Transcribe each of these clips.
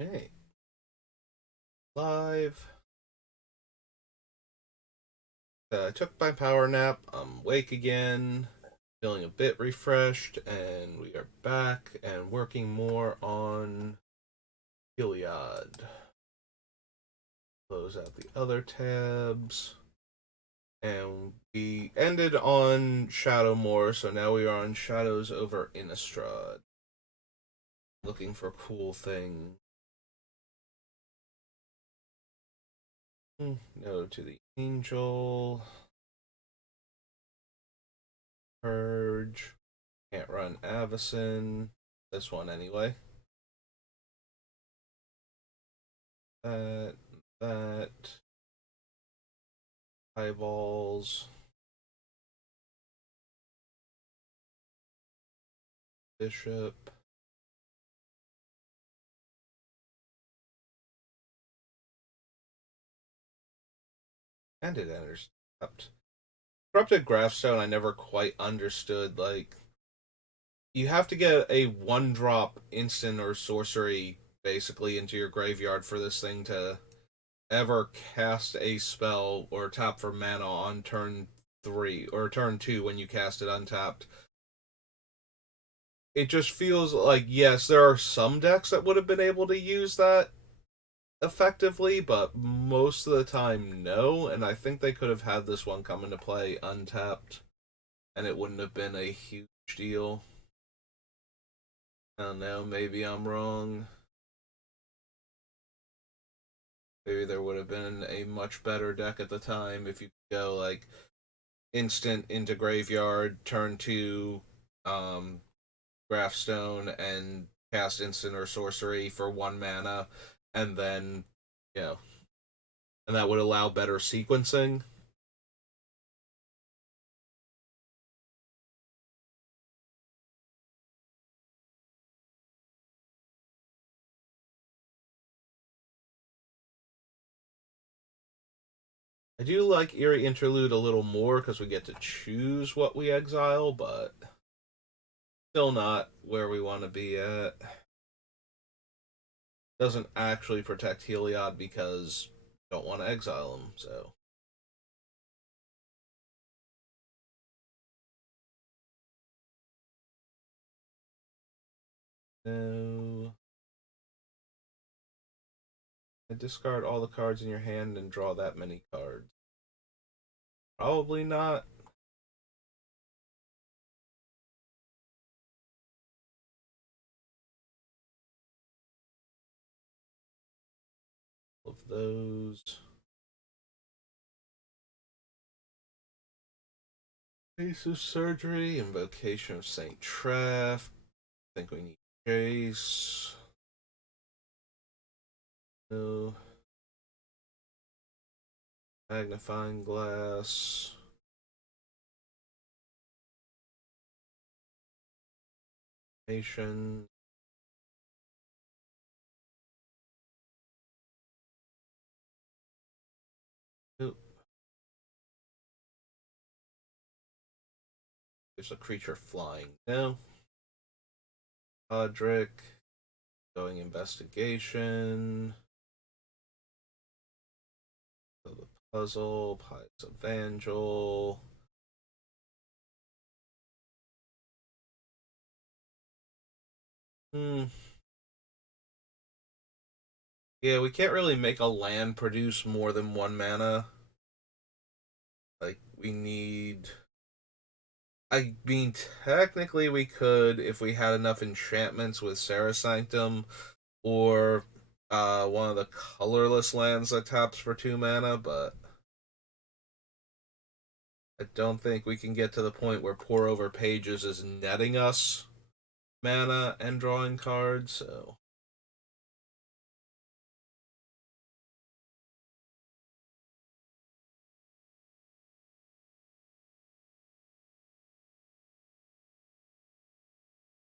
Hey, live. I took my power nap. I'm awake again, feeling a bit refreshed, and we are back and working more on Heliod. Close out the other tabs. And we ended on Shadowmoor, so now we are on Shadows over Innistrad. Looking for cool things. No to the Angel. Purge. Can't run Avacyn. This one anyway. That, that, eyeballs, bishop, and it enters. Corrupted Graphstone, I never quite understood. Like, you have to get a one drop instant or sorcery basically into your graveyard for this thing to ever cast a spell or tap for mana on turn 3 or turn 2 when you cast it untapped. It just feels like, yes, there are some decks that would have been able to use that effectively, but most of the time, no. And I think they could have had this one come into play untapped, and it wouldn't have been a huge deal. I don't know. Maybe I'm wrong. Maybe there would have been a much better deck at the time if you could go like instant into graveyard, turn two, um, Graphstone, and cast instant or sorcery for 1 mana, and then, you know, and that would allow better sequencing. I do like Eerie Interlude a little more because we get to choose what we exile, but still not where we want to be at. Doesn't actually protect Heliod because we don't want to exile him, so. No. I discard all the cards in your hand and draw that many cards. Probably not. Of those. Ace of Surgery, Invocation of Saint Treff. I think we need Jace. No. Magnifying Glass. Nation. Nope. There's a creature flying. No. Podrick. Going Investigation. So the Puzzle. Pies Evangel. Hmm. Yeah, we can't really make a land produce more than 1 mana. Like, we need. I mean, technically we could if we had enough enchantments with Sarah Sanctum or one of the colorless lands that taps for 2 mana, but I don't think we can get to the point where Pour Over Pages is netting us mana and drawing cards, so.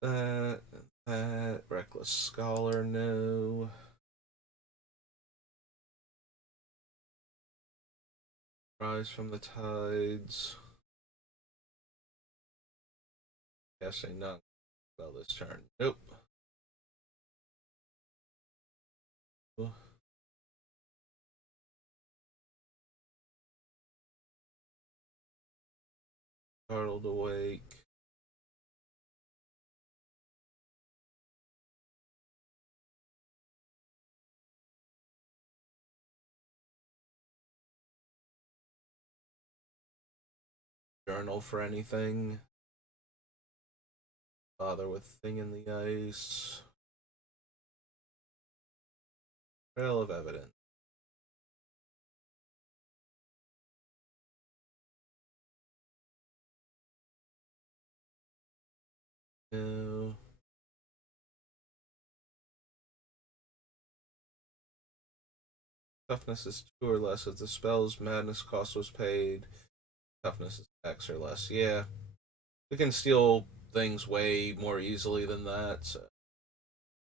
That, that, Reckless Scholar, no. Rise from the Tides. Guessing not. Well, this turn. Nope. Startled awake. Journal for anything. Bother with thing in the ice. Trail of evidence. No. Toughness is 2 or less. If the spell's madness cost was paid, toughness is X or less. Yeah. We can steal things way more easily than that, so.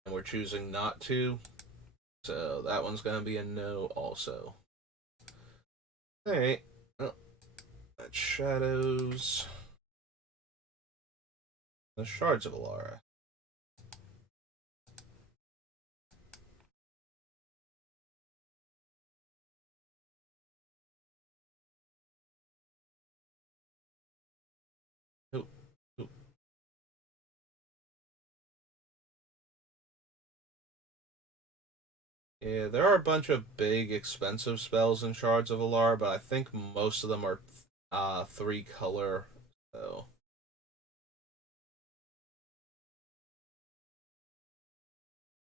And we're choosing not to. So that one's going to be a no also. Alright. Well, that's Shadows. The Shards of Alara. Nope. Nope. Yeah, there are a bunch of big, expensive spells in Shards of Alara, but I think most of them are 3 color. So,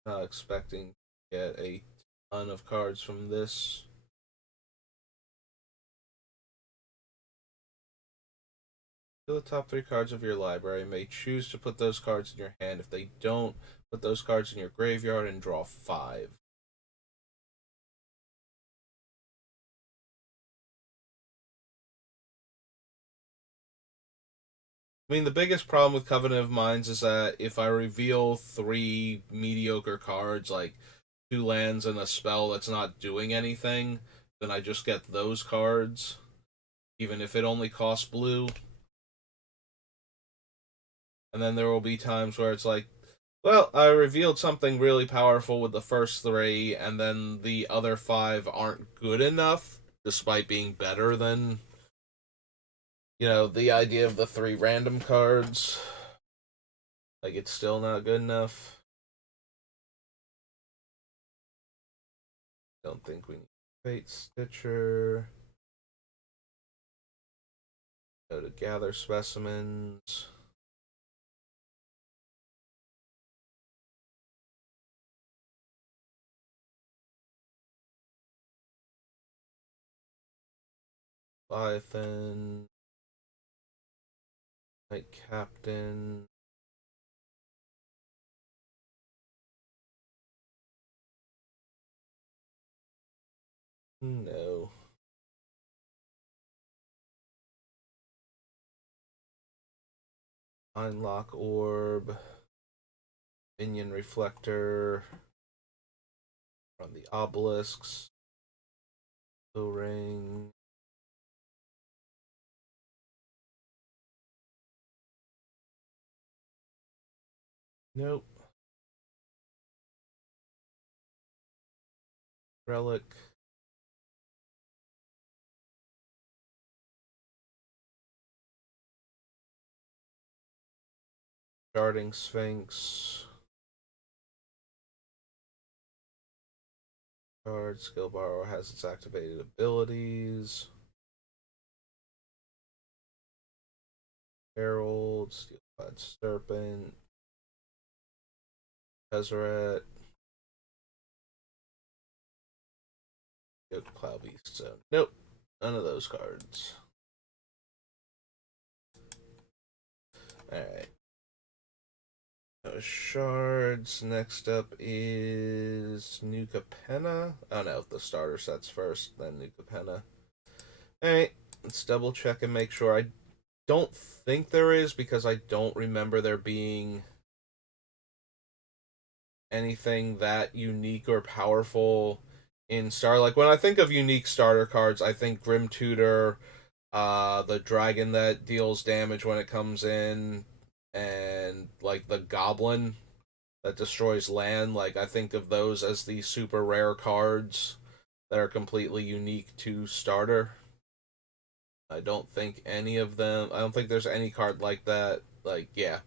not expecting to get a ton of cards from this. The top 3 cards of your library. You may choose to put those cards in your hand. If they don't, put those cards in your graveyard and draw 5. I mean, the biggest problem with Covenant of Minds is that if I reveal 3 mediocre cards, like 2 lands and a spell that's not doing anything, then I just get those cards, even if it only costs blue. And then there will be times where it's like, well, I revealed something really powerful with the first 3, and then the other 5 aren't good enough, despite being better than, the idea of the 3 random cards. Like, it's still not good enough. Don't think we need Fate Stitcher. Go to Gather Specimens. Leviathan. Knight Captain. No. Unlock Orb. Minion Reflector. Run the Obelisks. O-Ring. Nope. Relic. Darting Sphinx. Card. Skill Borrower has its activated abilities. Herald. Steelclad Serpent. Tezzeret. Go to Cloud Beast Zone. Nope. None of those cards. Alright. Shards. Next up is Nuka Penna. Oh no, the starter sets first, then Nuka Penna. Alright, let's double check and make sure. I don't think there is because I don't remember there being anything that unique or powerful in Star. Like when I think of unique starter cards, I think Grim Tutor, the dragon that deals damage when it comes in, and like the goblin that destroys land. Like I think of those as the super rare cards that are completely unique to starter. I don't think any of them. I don't think there's any card like that. Like, yeah,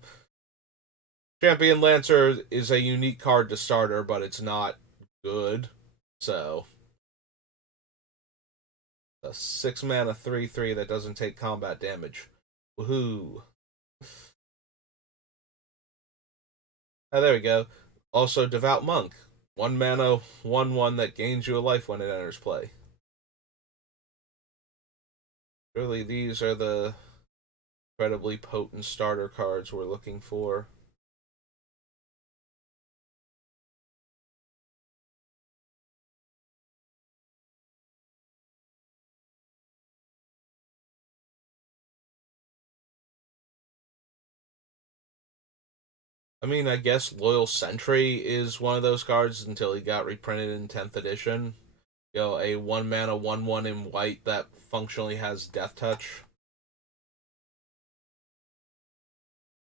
Champion Lancer is a unique card to starter, but it's not good. So a 6 mana 3/3 that doesn't take combat damage. Woohoo! Oh, there we go. Also, Devout Monk. 1 mana, 1/1 that gains you a life when it enters play. Really, these are the incredibly potent starter cards we're looking for. I mean, I guess Loyal Sentry is one of those cards until he got reprinted in 10th edition. You know, a 1 mana 1/1 in white that functionally has Death Touch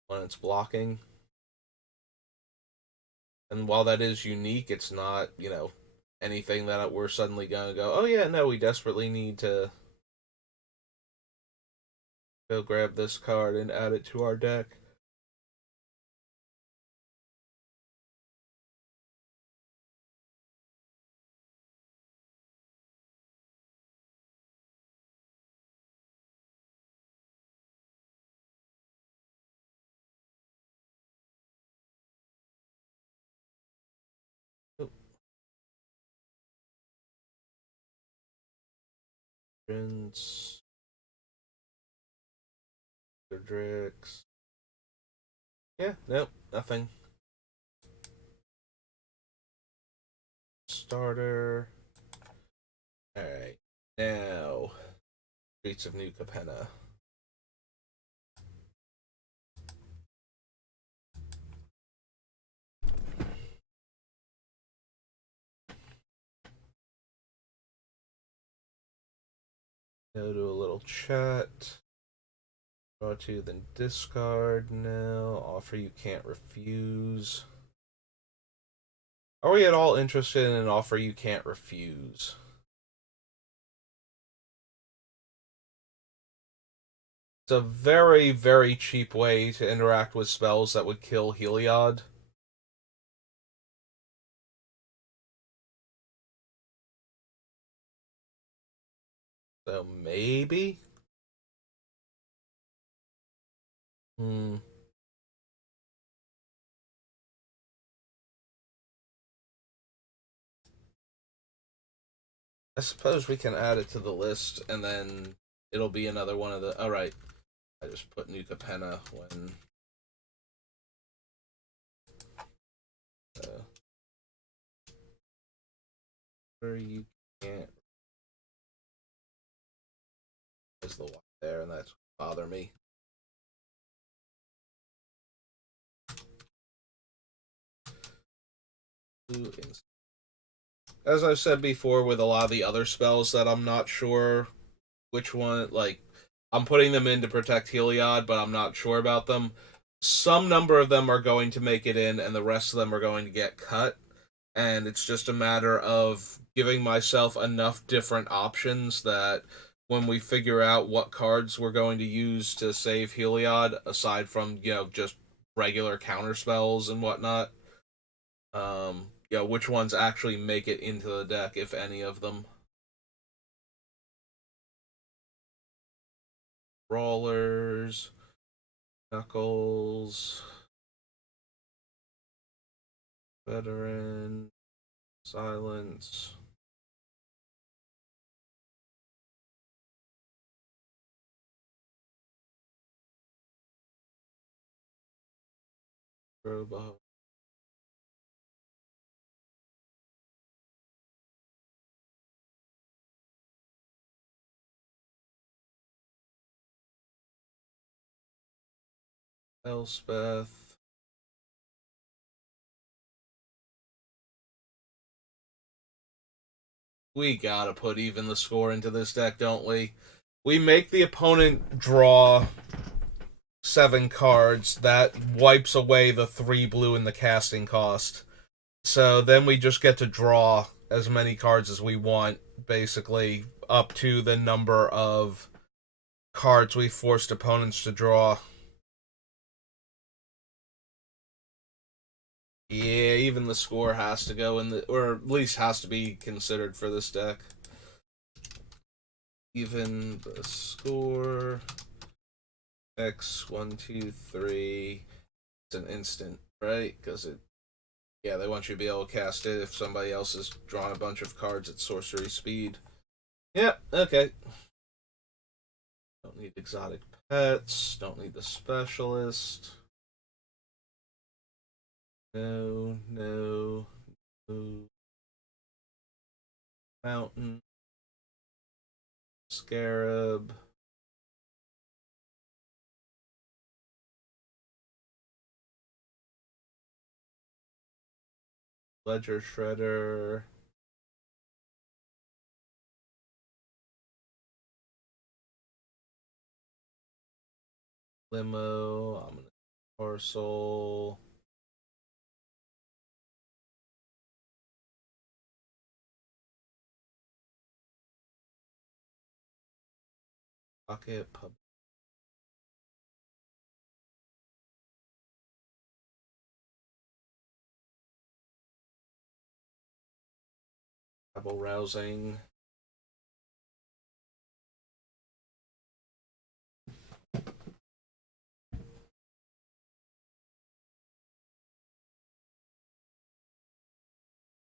when it's blocking. And while that is unique, it's not, anything that we're suddenly going to go, oh yeah, no, we desperately need to go grab this card and add it to our deck. Prince, Drix. Yeah, nope, nothing. Starter. Alright, now, Streets of New Capenna. Go to a little chat. Draw two, then discard now. Offer you can't refuse. Are we at all interested in an offer you can't refuse? It's a very, very cheap way to interact with spells that would kill Heliod. So maybe? Hmm. I suppose we can add it to the list and then it'll be another one of the. Alright. I just put New Capenna when. You can't. There's the one there, and that's bother me. As I've said before, with a lot of the other spells that I'm not sure which one, like, I'm putting them in to protect Heliod, but I'm not sure about them. Some number of them are going to make it in, and the rest of them are going to get cut. And it's just a matter of giving myself enough different options that when we figure out what cards we're going to use to save Heliod, aside from, just regular counter spells and whatnot, which ones actually make it into the deck, if any of them. Brawlers, Knuckles, Veteran, Silence. Robo. Elspeth. We gotta put even the score into this deck, don't we? We make the opponent draw 7 cards. That wipes away the 3 blue in the casting cost. So then we just get to draw as many cards as we want, basically, up to the number of cards we forced opponents to draw. Yeah, even the score has to go in the, or at least has to be considered for this deck. Even the score. X 1, 2, 3. It's an instant, right? Because it, yeah, they want you to be able to cast it if somebody else has drawn a bunch of cards at sorcery speed. Yeah, okay. Don't need exotic pets. Don't need the specialist. No, no, no. Mountain. Scarab. Ledger Shredder. Limo. Ominous Parcel. Pocket. Rabble Rousing.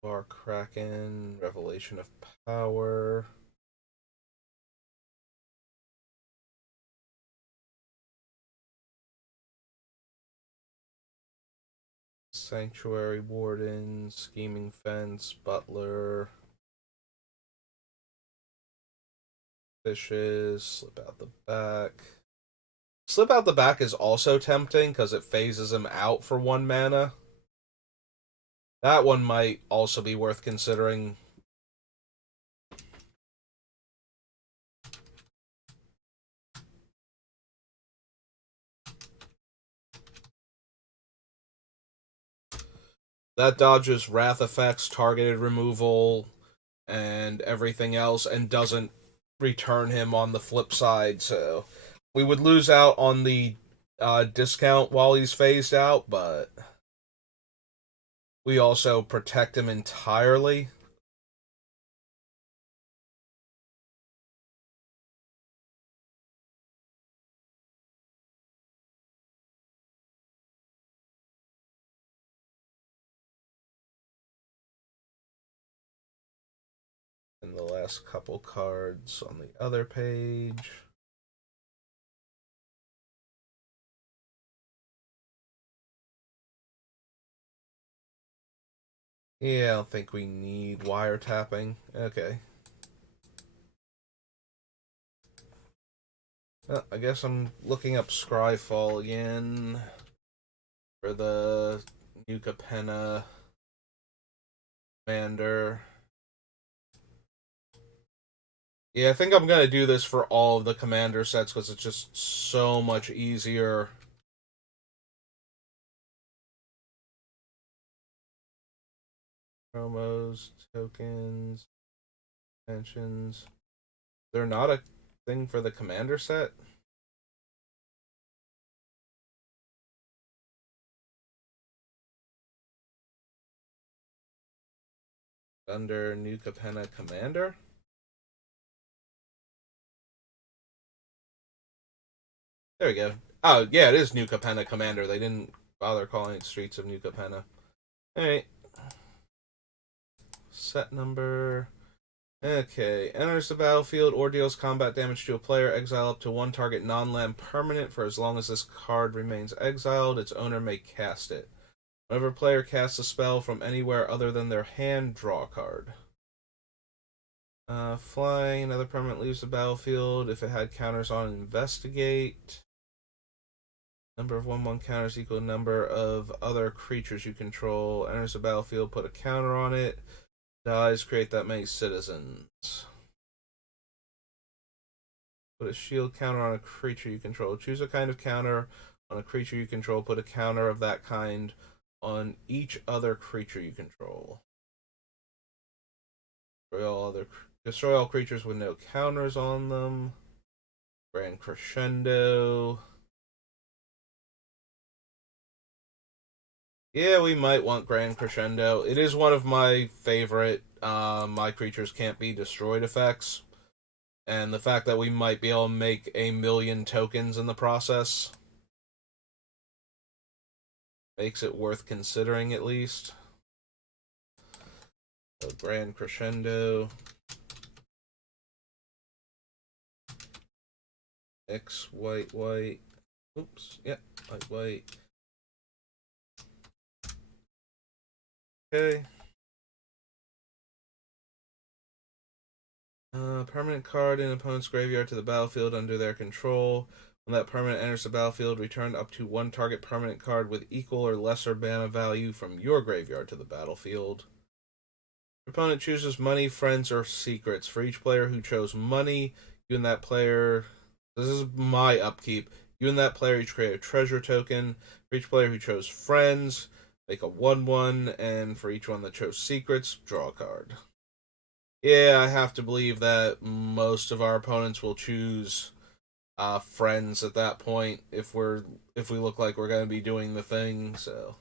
Bar Kraken. Revelation of Power. Sanctuary Warden, Scheming Fence, Butler, Fishes, Slip Out the Back. Slip Out the Back is also tempting because it phases him out for 1 mana. That one might also be worth considering. That dodges Wrath effects, targeted removal, and everything else, and doesn't return him on the flip side. So we would lose out on the discount while he's phased out, but we also protect him entirely. And the last couple cards on the other page. Yeah, I don't think we need wiretapping. Okay. I guess I'm looking up Scryfall again for the New Capenna Commander. Yeah, I think I'm gonna do this for all of the commander sets because it's just so much easier. Promos, tokens, pensions. They're not a thing for the commander set. Under New Capenna Commander. There we go. Oh, yeah, it is New Capenna Commander. They didn't bother calling it Streets of New Capenna. Alright. Set number. Okay. Enters the battlefield or deals combat damage to a player. Exile up to one target non-land permanent for as long as this card remains exiled. Its owner may cast it. Whenever a player casts a spell from anywhere other than their hand, draw a card. Flying. Another permanent leaves the battlefield if it had counters on Investigate. Number of 1/1 counters equal to number of other creatures you control. Enters the battlefield, put a counter on it. Dies, create that many citizens. Put a shield counter on a creature you control. Choose a kind of counter on a creature you control. Put a counter of that kind on each other creature you control. Destroy all creatures with no counters on them. Grand Crescendo. Yeah, we might want Grand Crescendo. It is one of my favorite my creatures can't be destroyed effects. And the fact that we might be able to make 1,000,000 tokens in the process makes it worth considering at least. So Grand Crescendo. X, white, white. Oops, yeah, white, white. Okay. Permanent card in opponent's graveyard to the battlefield under their control. When that permanent enters the battlefield, return up to one target permanent card with equal or lesser mana value from your graveyard to the battlefield. Your opponent chooses money, friends, or secrets. For each player who chose money, you and that player. This is my upkeep. You and that player each create a treasure token. For each player who chose friends, make a 1/1, and for each one that chose secrets, draw a card. Yeah, I have to believe that most of our opponents will choose friends at that point if we look like we're going to be doing the thing. So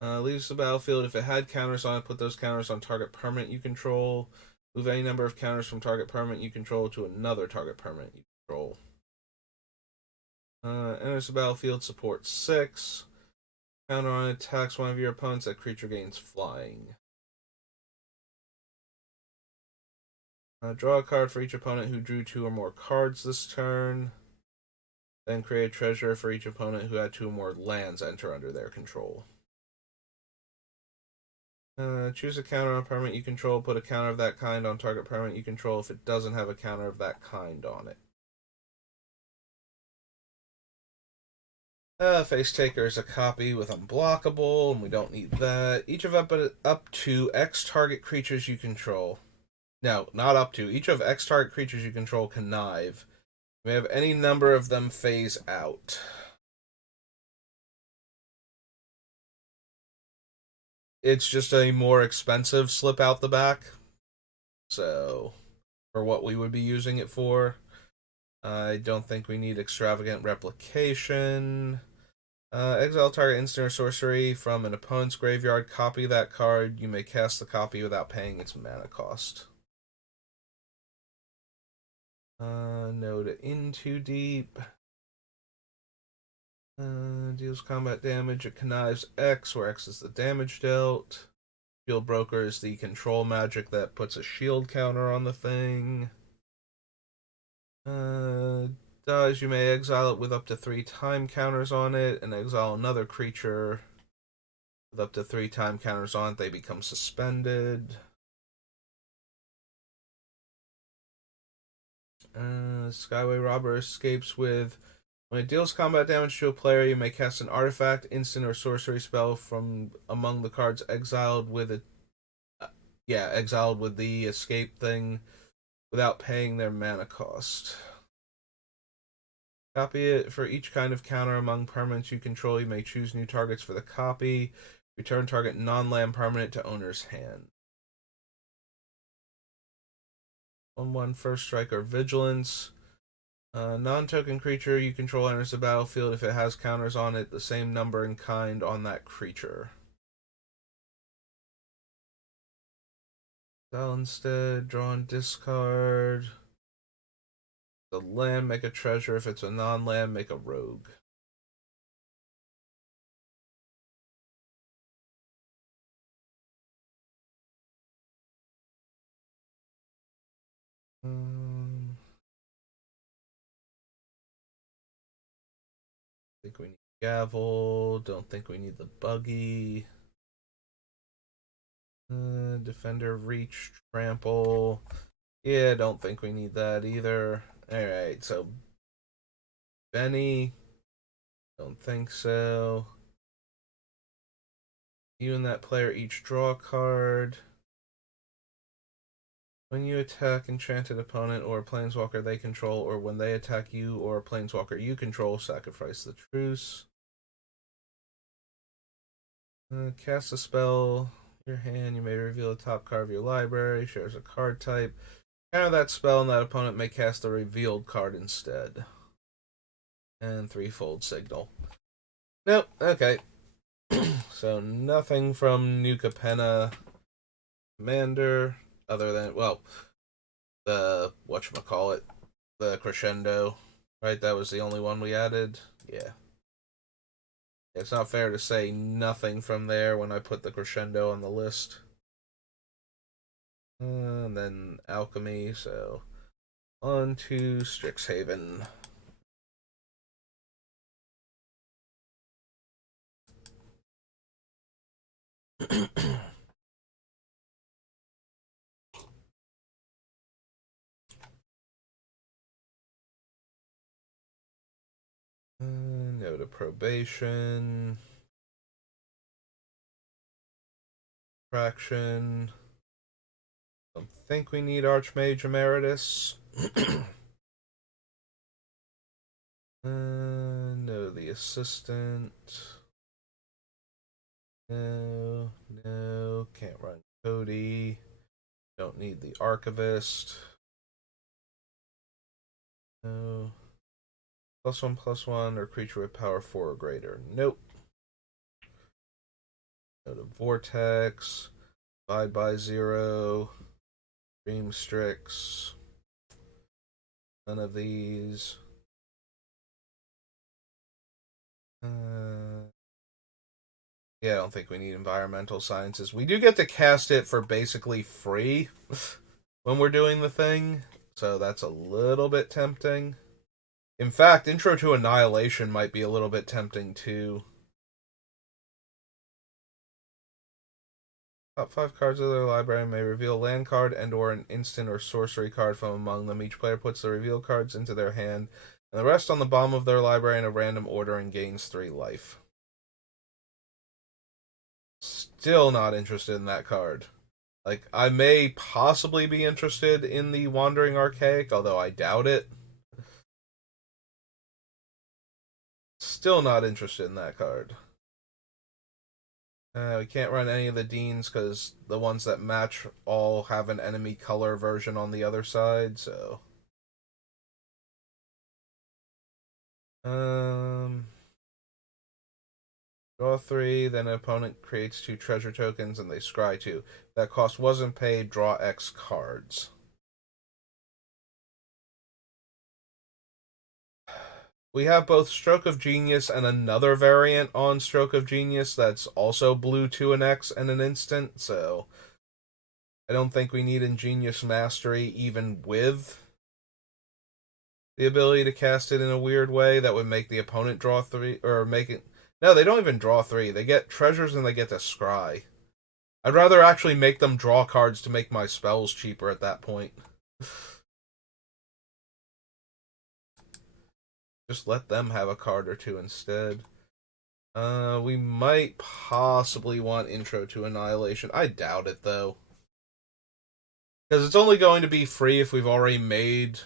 leaves the battlefield. If it had counters on it, put those counters on target permanent you control. Move any number of counters from target permanent you control to another target permanent you control. Enters the battlefield. Support 6. Counter on attacks one of your opponents. That creature gains flying. Draw a card for each opponent who drew 2 or more cards this turn. Then create a treasure for each opponent who had 2 or more lands enter under their control. Choose a counter on permanent you control. Put a counter of that kind on target permanent you control if it doesn't have a counter of that kind on it. Face Taker is a copy with unblockable, and we don't need that. Each of up to X target creatures you control. No, not up to. Each of X target creatures you control connive. You may have any number of them phase out. It's just a more expensive slip out the back. So, for what we would be using it for, I don't think we need extravagant replication. Exile target instant or sorcery from an opponent's graveyard. Copy that card. You may cast the copy without paying its mana cost. No to in too deep. Deals combat damage. It connives X, where X is the damage dealt. Shield Broker is the control magic that puts a shield counter on the thing. Dies, you may exile it with up to 3 time counters on it, and exile another creature with up to 3 time counters on it. They become suspended. Skyway Robber escapes with when it deals combat damage to a player, you may cast an artifact, instant, or sorcery spell from among the cards exiled with it. Exiled with the escape thing without paying their mana cost. Copy it for each kind of counter among permanents you control. You may choose new targets for the copy. Return target non-land permanent to owner's hand. 1/1 first strike or vigilance. Non-token creature you control enters the battlefield if it has counters on it, the same number and kind on that creature. Exile instead, draw and discard. The land, make a treasure. If it's a non-land, make a rogue. Think we need gavel. Don't think we need the buggy. Defender, reach, trample. Yeah, don't think we need that either. Alright, so Benny. Don't think so. You and that player each draw a card. When you attack enchanted opponent or a planeswalker they control, or when they attack you or a planeswalker you control, sacrifice the truce. Cast a spell. Your hand, you may reveal the top card of your library. Shares a card type. Counter that spell, and that opponent may cast a revealed card instead. And threefold signal. Nope, okay. So nothing from New Capenna Commander, other than, well, the, whatchamacallit, the Crescendo, right? That was the only one we added. Yeah. It's not fair to say nothing from there when I put the Crescendo on the list. And then Alchemy, so on to Strixhaven. Note of probation. Fraction. Don't think we need Archmage Emeritus. No, the assistant. No, no, can't run Cody. Don't need the archivist. No. +1/+1 or creature with power 4 or greater. Nope. Go to Vortex. Divide by 0. Dream Strix. None of these. Yeah, I don't think we need environmental sciences. We do get to cast it for basically free when we're doing the thing, so that's a little bit tempting. In fact, Intro to Annihilation might be a little bit tempting too. Top 5 cards of their library may reveal a land card and or an instant or sorcery card from among them. Each player puts the revealed cards into their hand, and the rest on the bottom of their library in a random order and gains 3 life. Still not interested in that card. Like, I may possibly be interested in the Wandering Archaic, although I doubt it. Still not interested in that card. We can't run any of the Deans because the ones that match all have an enemy color version on the other side, so. Draw 3, then an opponent creates 2 treasure tokens and they scry 2. That cost wasn't paid, draw X cards. We have both Stroke of Genius and another variant on Stroke of Genius that's also blue to an X and an instant, so I don't think we need Ingenious Mastery even with the ability to cast it in a weird way that would make the opponent draw 3, or make it... No, they don't even draw 3. They get treasures and they get to scry. I'd rather actually make them draw cards to make my spells cheaper at that point. Just let them have a card or two instead. We might possibly want Intro to Annihilation. I doubt it, though. Because it's only going to be free if we've already made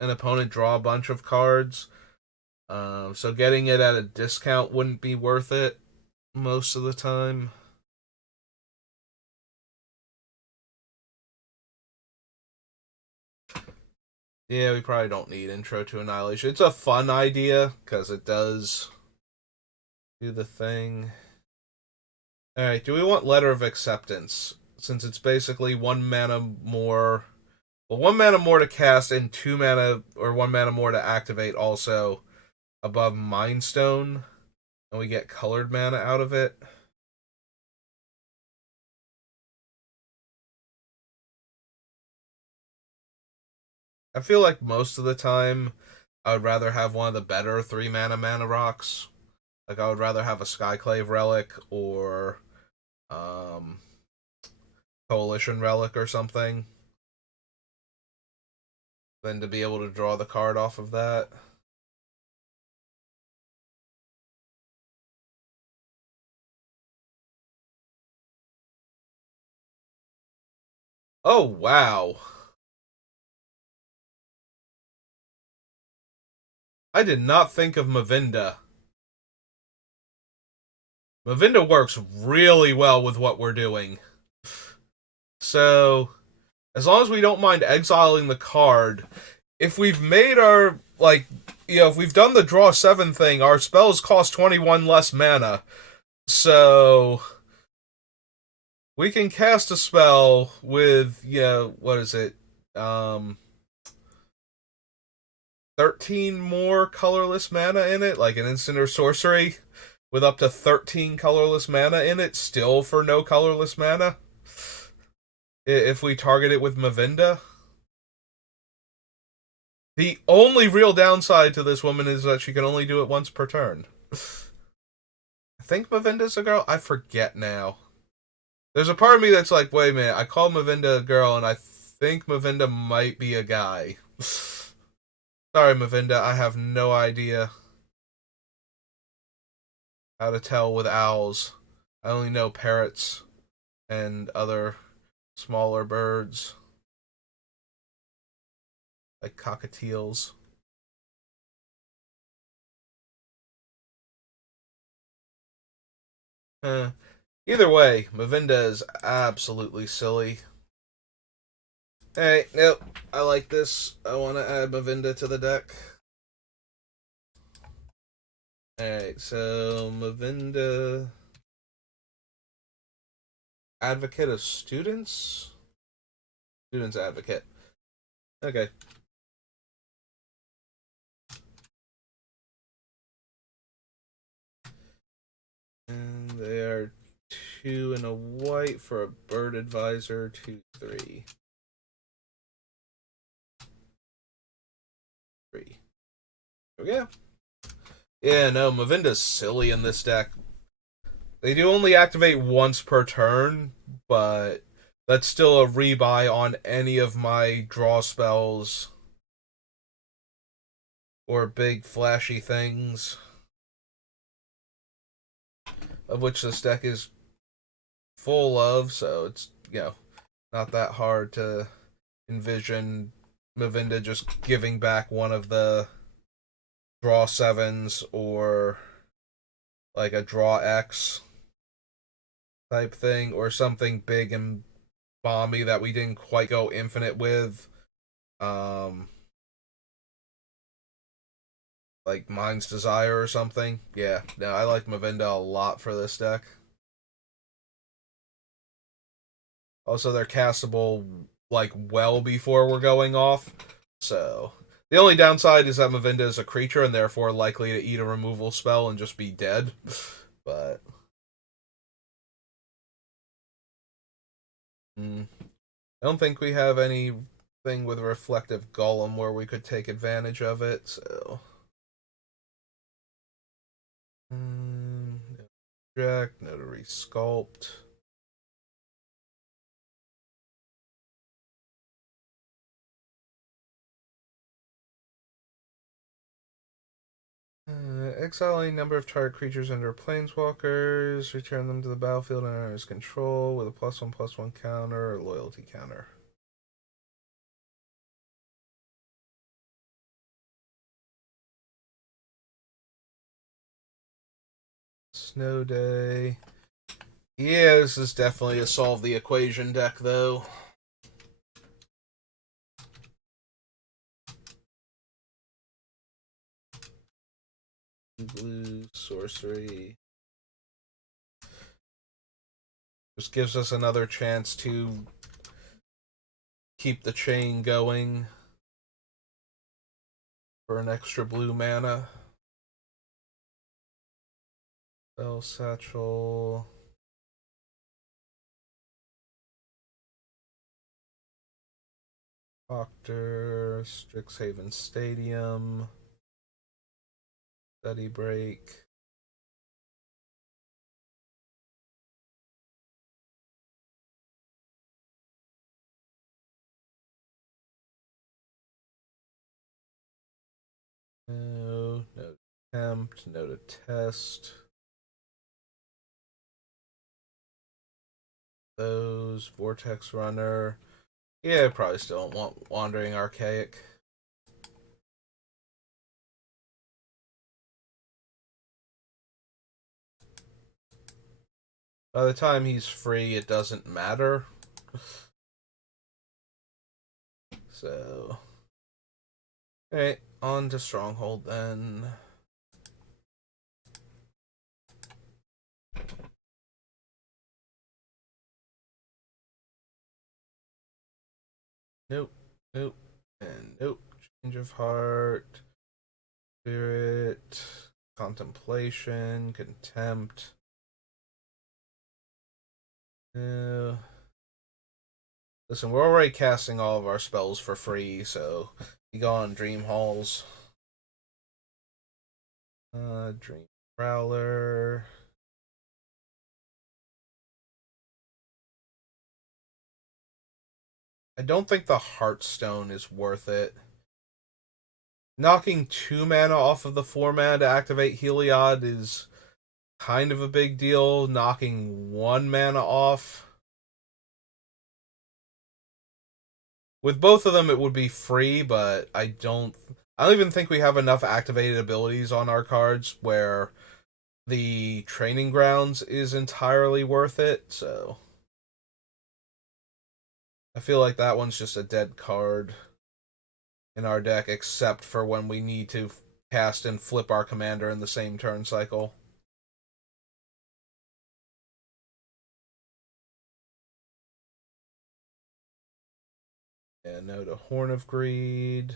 an opponent draw a bunch of cards. So getting it at a discount wouldn't be worth it most of the time. Yeah, we probably don't need Intro to Annihilation. It's a fun idea, because it does do the thing. Alright, do we want Letter of Acceptance? Since it's basically 1 mana more... Well, 1 mana more to cast and 2 mana, or 1 mana more to activate also above Mind Stone. And we get colored mana out of it. I feel like most of the time I would rather have one of the better 3 mana rocks. Like, I would rather have a Skyclave Relic or Coalition Relic or something than to be able to draw the card off of that. Oh, wow. I did not think of Mavinda. Mavinda works really well with what we're doing. So, As long as we don't mind exiling the card, if we've made our, like, if we've done the draw 7 thing, our spells cost 21 less mana. So we can cast a spell with, what is it? Um 13 more colorless mana in it, like an instant or sorcery with up to 13 colorless mana in it, still for no colorless mana. If we target it with Mavinda. The only real downside to this woman is that she can only do it once per turn. I think Mavinda's a girl. I forget now. There's a part of me that's like, wait a minute, I called Mavinda a girl, and I think Mavinda might be a guy. Sorry, Mavinda, I have no idea how to tell with owls. I only know parrots and other smaller birds, like cockatiels. Eh. Either way, Mavinda is absolutely silly. Hey, nope. I like this. I want to add Mavinda to the deck. Alright, so Mavinda. Advocate of students? Students advocate. Okay. And they are 2 and a white for a bird advisor, 2, 3. 3. Okay. Yeah, no, Mavinda's silly in this deck. They do only activate once per turn, but that's still a rebuy on any of my draw spells or big flashy things, of which this deck is full of, so it's, not that hard to envision Mavinda just giving back one of the draw 7s or like a draw X type thing or something big and bomby that we didn't quite go infinite with. Um, like Mind's Desire or something. Yeah, no, I like Mavinda a lot for this deck. Also, they're castable like well before we're going off. So the only downside is that Mavinda is a creature and therefore likely to eat a removal spell and just be dead. But I don't think we have anything with Reflective Golem where we could take advantage of it. So no Jack, Notary Sculpt. Exile any number of target creatures under planeswalkers, return them to the battlefield under his control with a +1/+1 counter or loyalty counter. Snow Day. Yeah, this is definitely a solve the equation deck, though. Blue, sorcery. Just gives us another chance to keep the chain going for an extra blue mana. Spell Satchel. Proctor. Strixhaven Stadium. Study Break. No attempt, no to test. Those Vortex Runner. Yeah, probably still don't want Wandering Archaic. By the time he's free, it doesn't matter. So, alright, on to Stronghold then. Nope, nope, and nope. Change of heart, spirit, contemplation, contempt. No. Listen, we're already casting all of our spells for free, so you go on Dream Halls. Dream Prowler. I don't think the Heartstone is worth it. Knocking 2 mana off of the 4 mana to activate Heliod is kind of a big deal. Knocking 1 mana off. With both of them, it would be free, but I don't even think we have enough activated abilities on our cards where the Training Grounds is entirely worth it, so I feel like that one's just a dead card in our deck, except for when we need to cast and flip our commander in the same turn cycle. And no to Horn of Greed.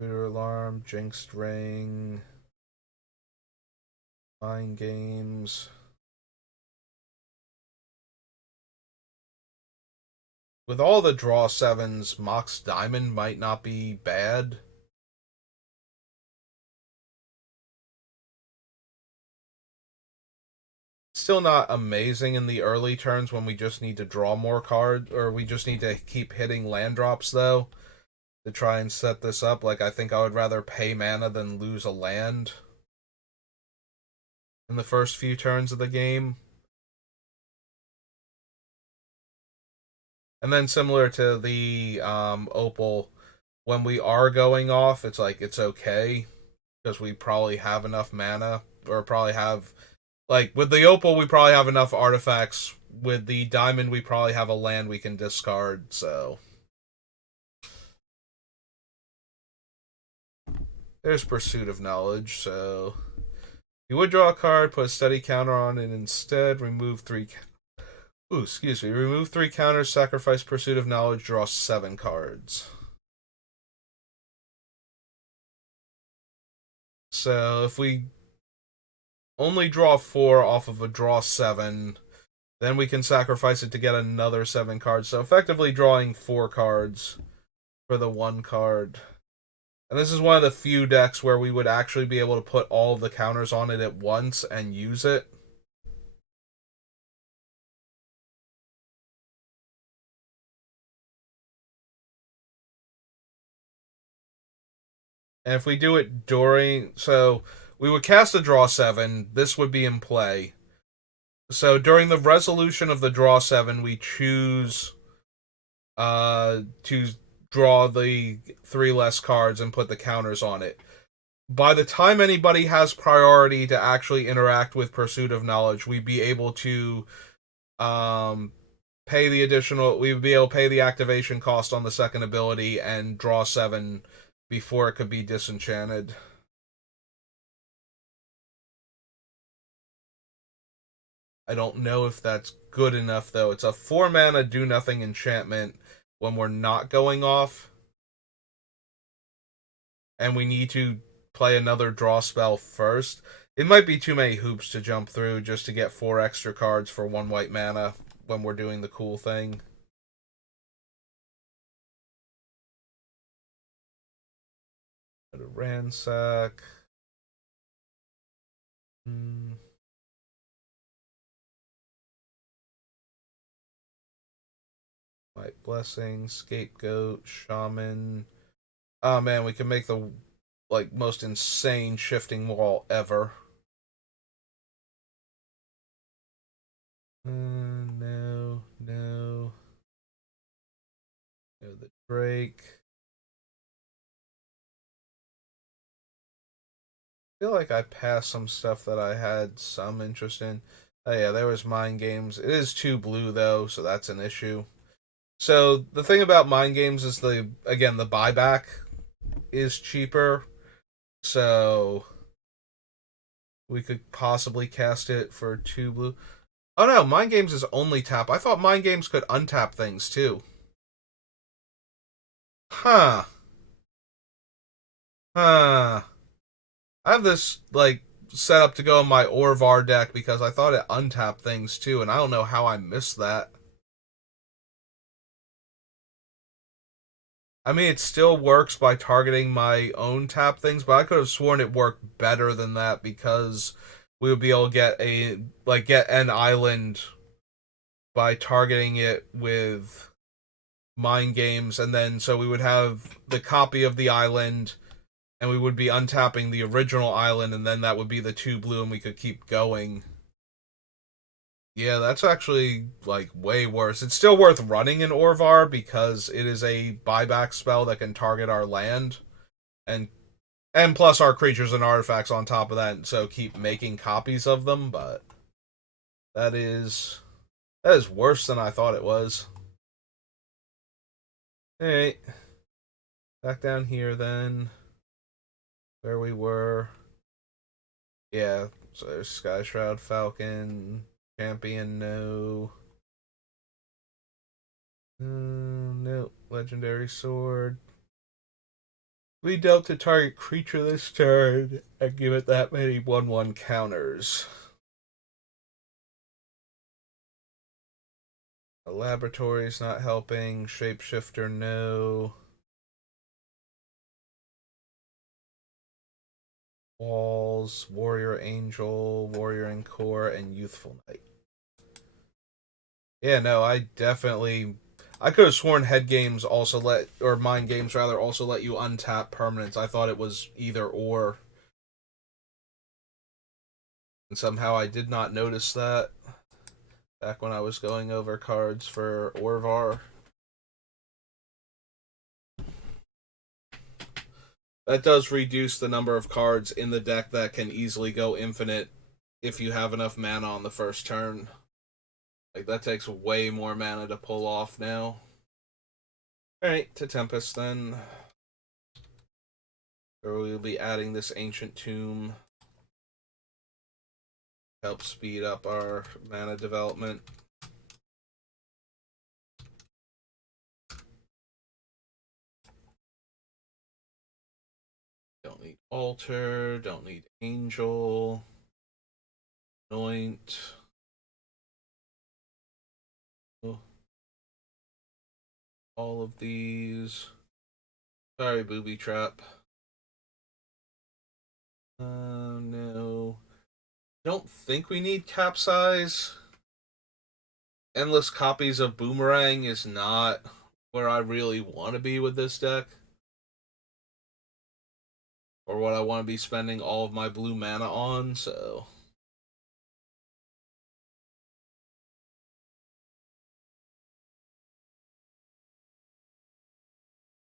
Bitter Alarm, Jinxed Ring, Mind Games. With all the draw 7s, Mox Diamond might not be bad. Still not amazing in the early turns when we just need to draw more cards, or we just need to keep hitting land drops, though, to try and set this up. Like, I think I would rather pay mana than lose a land in the first few turns of the game. And then similar to the Opal, when we are going off, it's like, it's okay, because we probably have enough mana, or probably have, like, with the Opal, we probably have enough artifacts. With the Diamond, we probably have a land we can discard, so there's Pursuit of Knowledge, so you would draw a card, put a steady counter on it instead, remove 3... Ooh, excuse me. Remove 3 counters, sacrifice Pursuit of Knowledge, draw 7 cards. So if we only draw 4 off of a draw 7, then we can sacrifice it to get another 7 cards. So effectively drawing 4 cards for the 1 card. And this is one of the few decks where we would actually be able to put all of the counters on it at once and use it. And if we do it during... So we would cast a draw 7. This would be in play. So during the resolution of the draw 7, we choose to draw the 3 less cards and put the counters on it. By the time anybody has priority to actually interact with Pursuit of Knowledge, we'd be able to pay the additional... We would be able to pay the activation cost on the second ability and draw 7 before it could be disenchanted. I don't know if that's good enough, though. It's a 4 mana do nothing enchantment when we're not going off, and we need to play another draw spell first. It might be too many hoops to jump through just to get 4 extra cards for 1 white mana when we're doing the cool thing. Go to Ransack. White Blessing, Scapegoat, Shaman. Oh man, we can make the most insane shifting wall ever. No, no. No, the Drake. I feel like I passed some stuff that I had some interest in. Oh yeah, there was Mind Games. It is 2 blue though, so that's an issue. So the thing about mind games is the buyback is cheaper. So we could possibly cast it for 2 blue. Oh no, mind games is only tap. I thought mind games could untap things too. Huh. Huh. I have this like set up to go in my Orvar deck because I thought it untapped things too, and I don't know how I missed that. I mean, it still works by targeting my own tap things, but I could have sworn it worked better than that because we would be able to get an island by targeting it with mind games, and then so we would have the copy of the island, and we would be untapping the original island, and then that would be the 2 blue, and we could keep going. Yeah, that's actually like way worse. It's still worth running in Orvar because it is a buyback spell that can target our land, and plus our creatures and artifacts on top of that, so keep making copies of them. But that is that is worse than I thought it was. All right, back down here then, where we were. Yeah, so there's Sky Shroud Falcon, Champion, no. No, Legendary Sword. We dealt to target creature this turn and give it that many 1/1 counters. The laboratory's not helping. Shapeshifter, no. Walls, Warrior Angel, Warrior and Core, and Youthful Knight. Yeah, no, I could have sworn head games also or mind games rather, also let you untap permanents. I thought it was either or. And somehow I did not notice that back when I was going over cards for Orvar. That does reduce the number of cards in the deck that can easily go infinite if you have enough mana on the first turn. Like, that takes way more mana to pull off now. Alright, to Tempest then. Where we'll be adding this Ancient Tomb. Help speed up our mana development. Don't need Altar, don't need Angel. Anoint. All of these. Sorry, Booby Trap. No. Don't think we need Capsize. Endless copies of Boomerang is not where I really want to be with this deck. Or what I want to be spending all of my blue mana on, so.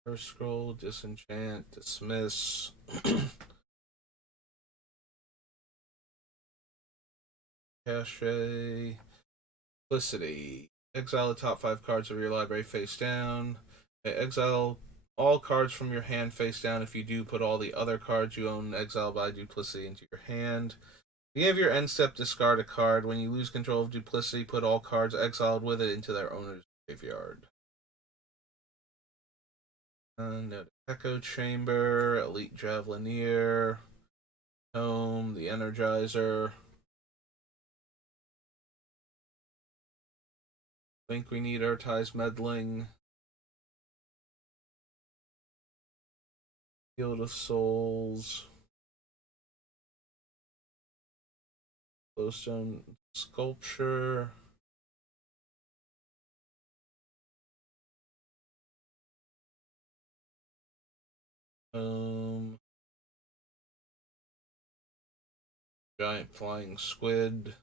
First scroll, disenchant, dismiss. Cache. Simplicity. Exile the top 5 cards of your library face down. Exile all cards from your hand face down. If you do, put all the other cards you own exiled by Duplicity into your hand. At the end of your end step, discard a card. When you lose control of Duplicity, put all cards exiled with it into their owner's graveyard. No, Echo Chamber, Elite Javelineer, Tome, the Energizer. Think we need Urtai's Meddling. Field of Souls. Glowstone Sculpture. Giant Flying Squid.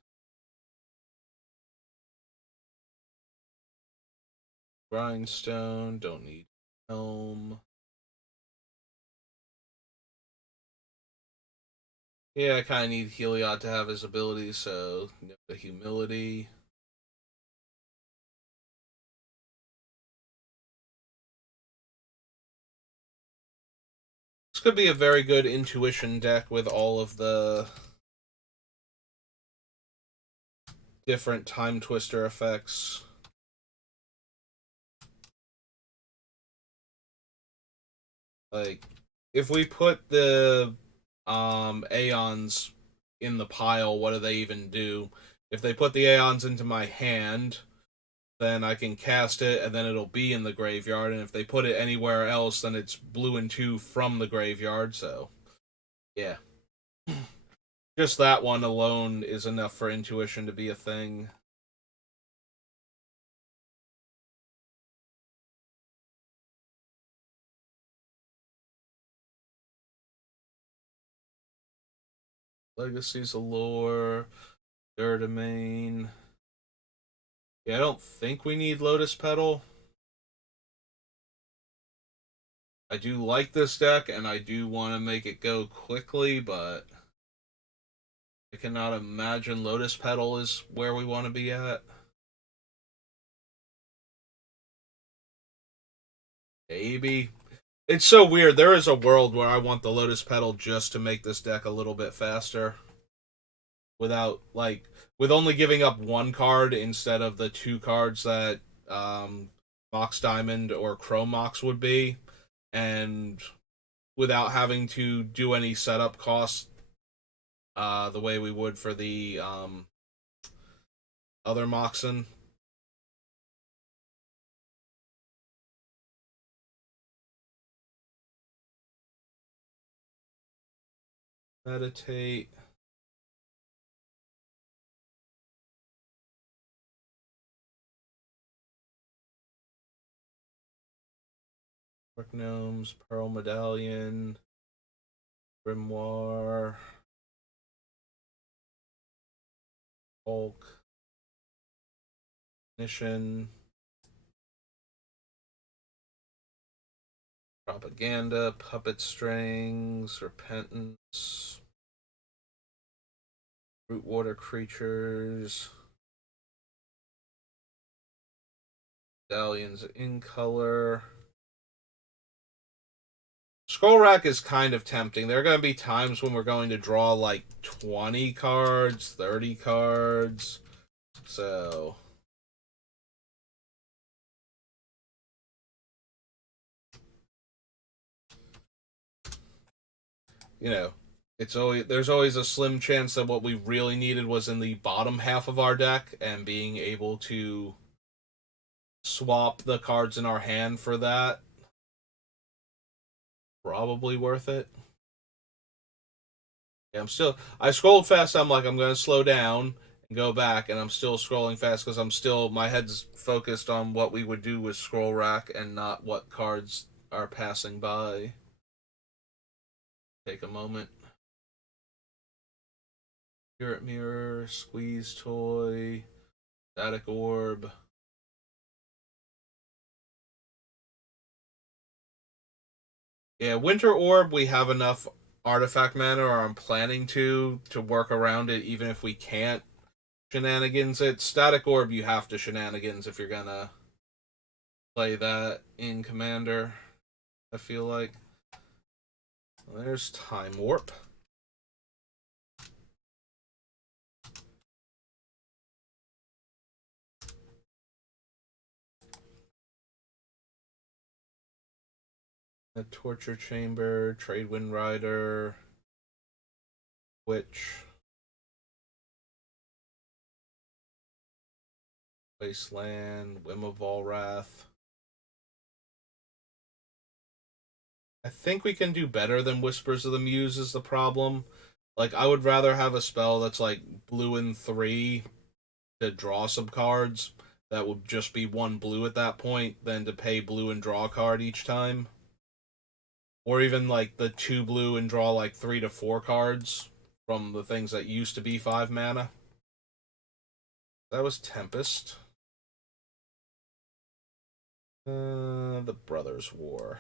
Grindstone, don't need Helm. Yeah, I kind of need Heliod to have his abilities, so the Humility. This could be a very good intuition deck with all of the different time twister effects. Like, if we put the Aeons in the pile, what do they even do? If they put the Aeons into my hand, then I can cast it, and then it'll be in the graveyard. And if they put it anywhere else, then it's blue and 2 from the graveyard. So, yeah. Just that one alone is enough for intuition to be a thing. Legacies Allure, Domain. Yeah, I don't think we need Lotus Petal. I do like this deck, and I do want to make it go quickly, but I cannot imagine Lotus Petal is where we want to be at. Maybe. It's so weird. There is a world where I want the Lotus Petal just to make this deck a little bit faster. Without, like, with only giving up one card instead of the two cards that Mox Diamond or Chrome Mox would be. And without having to do any setup costs the way we would for the other Moxen. Meditate. Dark Gnomes, Pearl Medallion, Grimoire, Hulk, Mission, Propaganda, Puppet Strings, Repentance, Root Water Creatures, Medallions in color. Scroll Rack is kind of tempting. There are going to be times when we're going to draw like 20 cards, 30 cards. So, you know, there's always a slim chance that what we really needed was in the bottom half of our deck, and being able to swap the cards in our hand for that, probably worth it. Yeah, I scrolled fast. I'm like, I'm going to slow down and go back, and I'm still scrolling fast because my head's focused on what we would do with Scroll Rack and not what cards are passing by. Take a moment. Spirit Mirror, Squeeze Toy, Static Orb. Yeah, Winter Orb, we have enough artifact mana, or I'm planning to work around it, even if we can't shenanigans it. Static Orb, you have to shenanigans if you're gonna play that in Commander, I feel like. There's Time Warp. The Torture Chamber, Trade Wind Rider, Witch, Wasteland, Whim of Volrath. I think we can do better than Whispers of the Muse is the problem. Like, I would rather have a spell that's like blue and 3 to draw some cards. That would just be one blue at that point than to pay blue and draw a card each time. Or even like the 2 blue and draw like 3 to 4 cards from the things that used to be 5 mana. That was Tempest. The Brothers' War.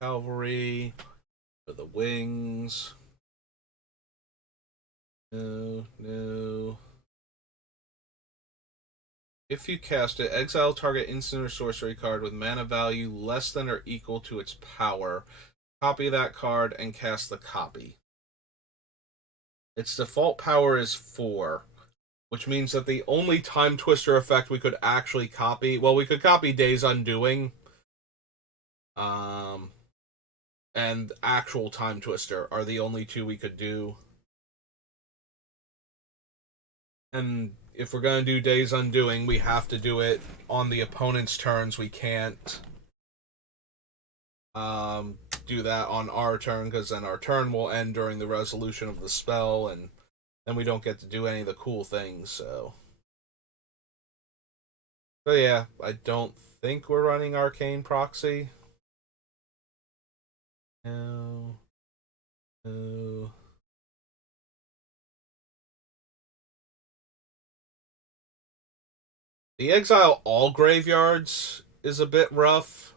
Cavalry for the Wings. No, no. If you cast it, exile target instant or sorcery card with mana value less than or equal to its power. Copy that card and cast the copy. Its default power is 4, which means that the only Time Twister effect we could actually copy, well, we could copy Days Undoing, um, and actual Time Twister are the only two we could do. And if we're gonna do Days Undoing, we have to do it on the opponent's turns. We can't um, do that on our turn, because then our turn will end during the resolution of the spell, and then we don't get to do any of the cool things. So yeah, I don't think we're running Arcane Proxy. No, no. The exile all graveyards is a bit rough.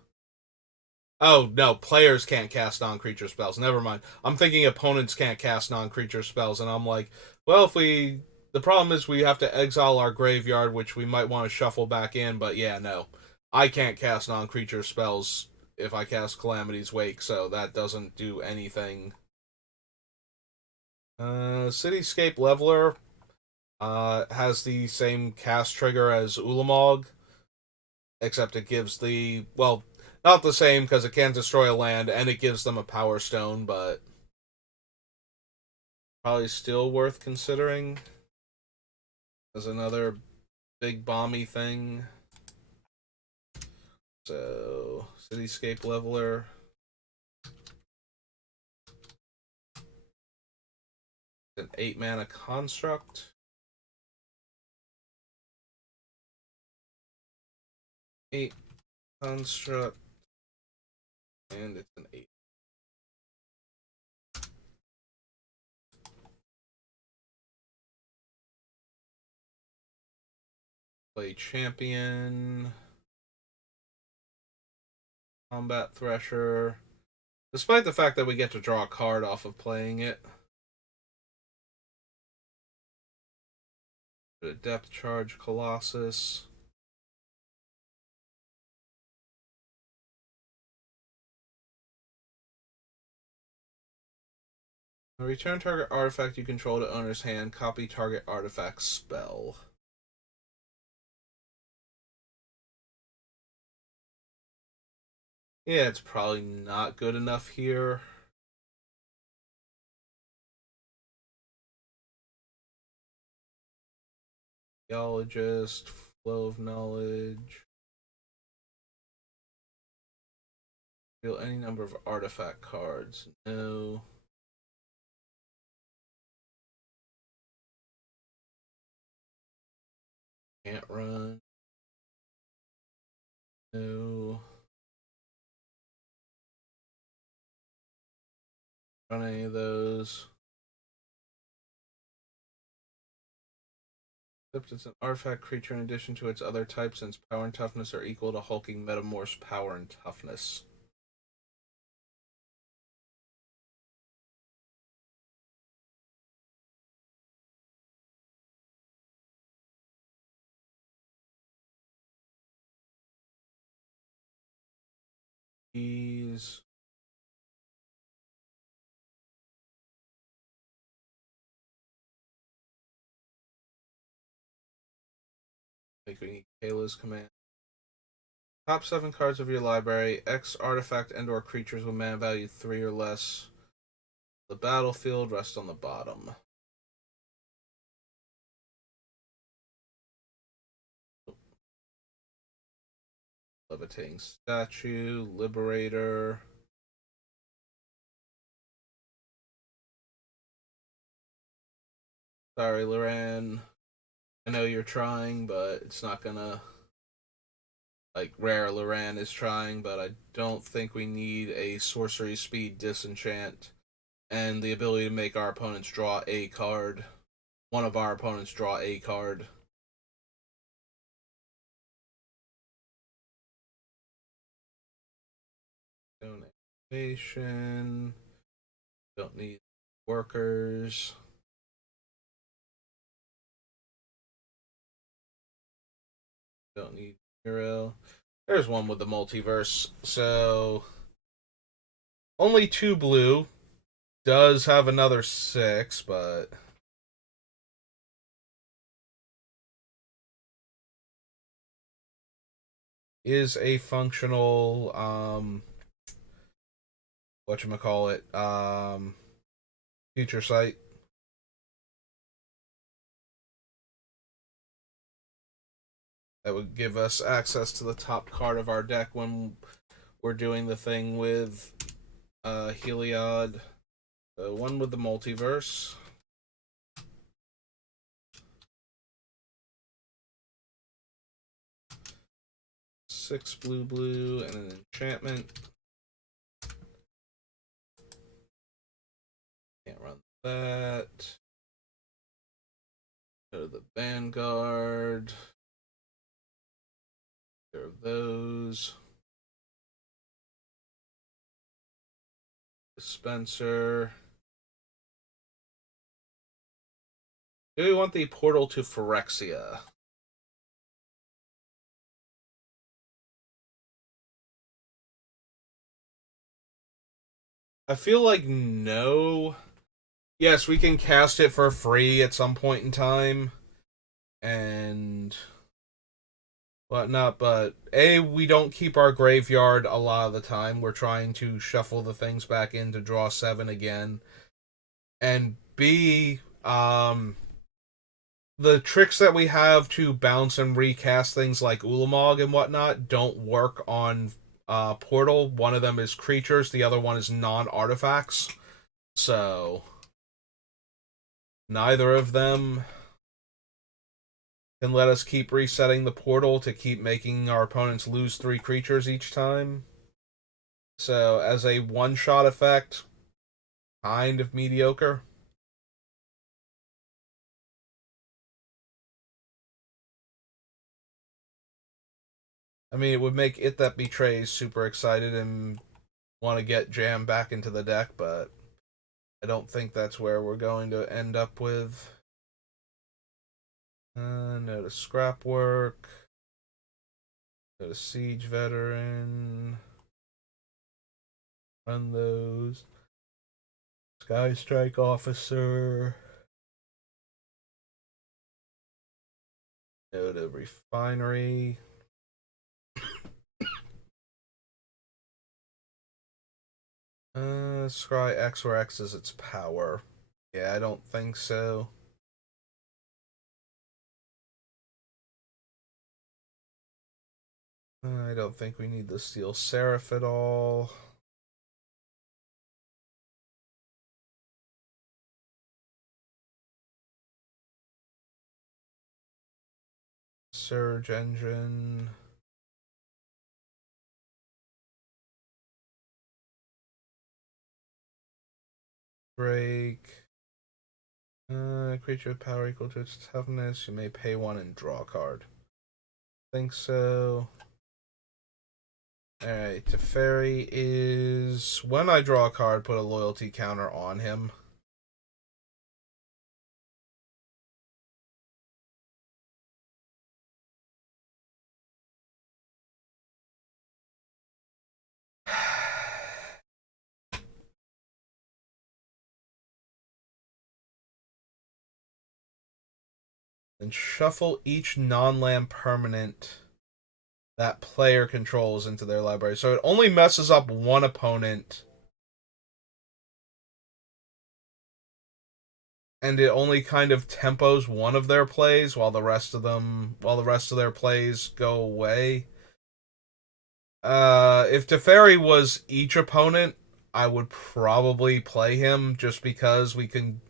Oh no, players can't cast non-creature spells. Never mind. I'm thinking opponents can't cast non-creature spells, and I'm like, well, if we, the problem is we have to exile our graveyard, which we might want to shuffle back in. But yeah, no, I can't cast non-creature spells if I cast Calamity's Wake, so that doesn't do anything. Cityscape Leveler has the same cast trigger as Ulamog, except it gives the, well, not the same because it can destroy a land and it gives them a power stone, but probably still worth considering as another big bomby thing. So, Cityscape Leveler. An 8 mana construct. 8 construct. And it's an 8. Play Champion. Combat Thresher. Despite the fact that we get to draw a card off of playing it. A Depth Charge Colossus. Return target artifact you control to owner's hand. Copy target artifact spell. Yeah, it's probably not good enough here. Geologist, Flow of Knowledge. Deal any number of artifact cards. No. Can't run. No. Run any of those. Except it's an artifact creature in addition to its other types, and its power and toughness are equal to hulking metamorph's power and toughness. These. Like we need Kayla's command. Top 7 cards of your library. X artifact and or creatures with mana value 3 or less. The battlefield rest on the bottom. Levitating Statue, Liberator. Sorry, Loran. I know you're trying, but it's not gonna. Like, Rare Loran is trying, but I don't think we need a sorcery speed disenchant and the ability to make our opponents draw a card. One of our opponents draw a card. Donation. Don't need workers. Don't need hero. There's one with the multiverse. So only 2 blue. Does have another 6, but is a functional whatchamacallit, future sight. That would give us access to the top card of our deck when we're doing the thing with Heliod. The one with the multiverse. 6 blue and an enchantment. Can't run that. Go to the Vanguard. There are those. Dispenser. Do we want the portal to Phyrexia? I feel like no. Yes, we can cast it for free at some point in time and whatnot, but A, we don't keep our graveyard a lot of the time. We're trying to shuffle the things back in to draw 7 again. And B, the tricks that we have to bounce and recast things like Ulamog and whatnot don't work on Portal. One of them is creatures, the other one is non-artifacts. So neither of them can let us keep resetting the portal to keep making our opponents lose 3 creatures each time. So as a one-shot effect, kind of mediocre. I mean, it would make It That Betrays super excited and want to get Jam back into the deck, but I don't think that's where we're going to end up with. No to Scrap Work. No to Siege Veteran. Run those. Sky Strike Officer. No to Refinery. Scry X, where X is its power. Yeah, I don't think so. I don't think we need the Steel Seraph at all. Surge Engine. Break. Creature with power equal to its toughness. You may pay 1 and draw a card. Think so. Alright, Teferi is when I draw a card, put a loyalty counter on him. And shuffle each non-land permanent that player controls into their library. So it only messes up one opponent. And it only kind of tempos one of their plays while the rest of their plays go away. If Teferi was each opponent, I would probably play him just because we can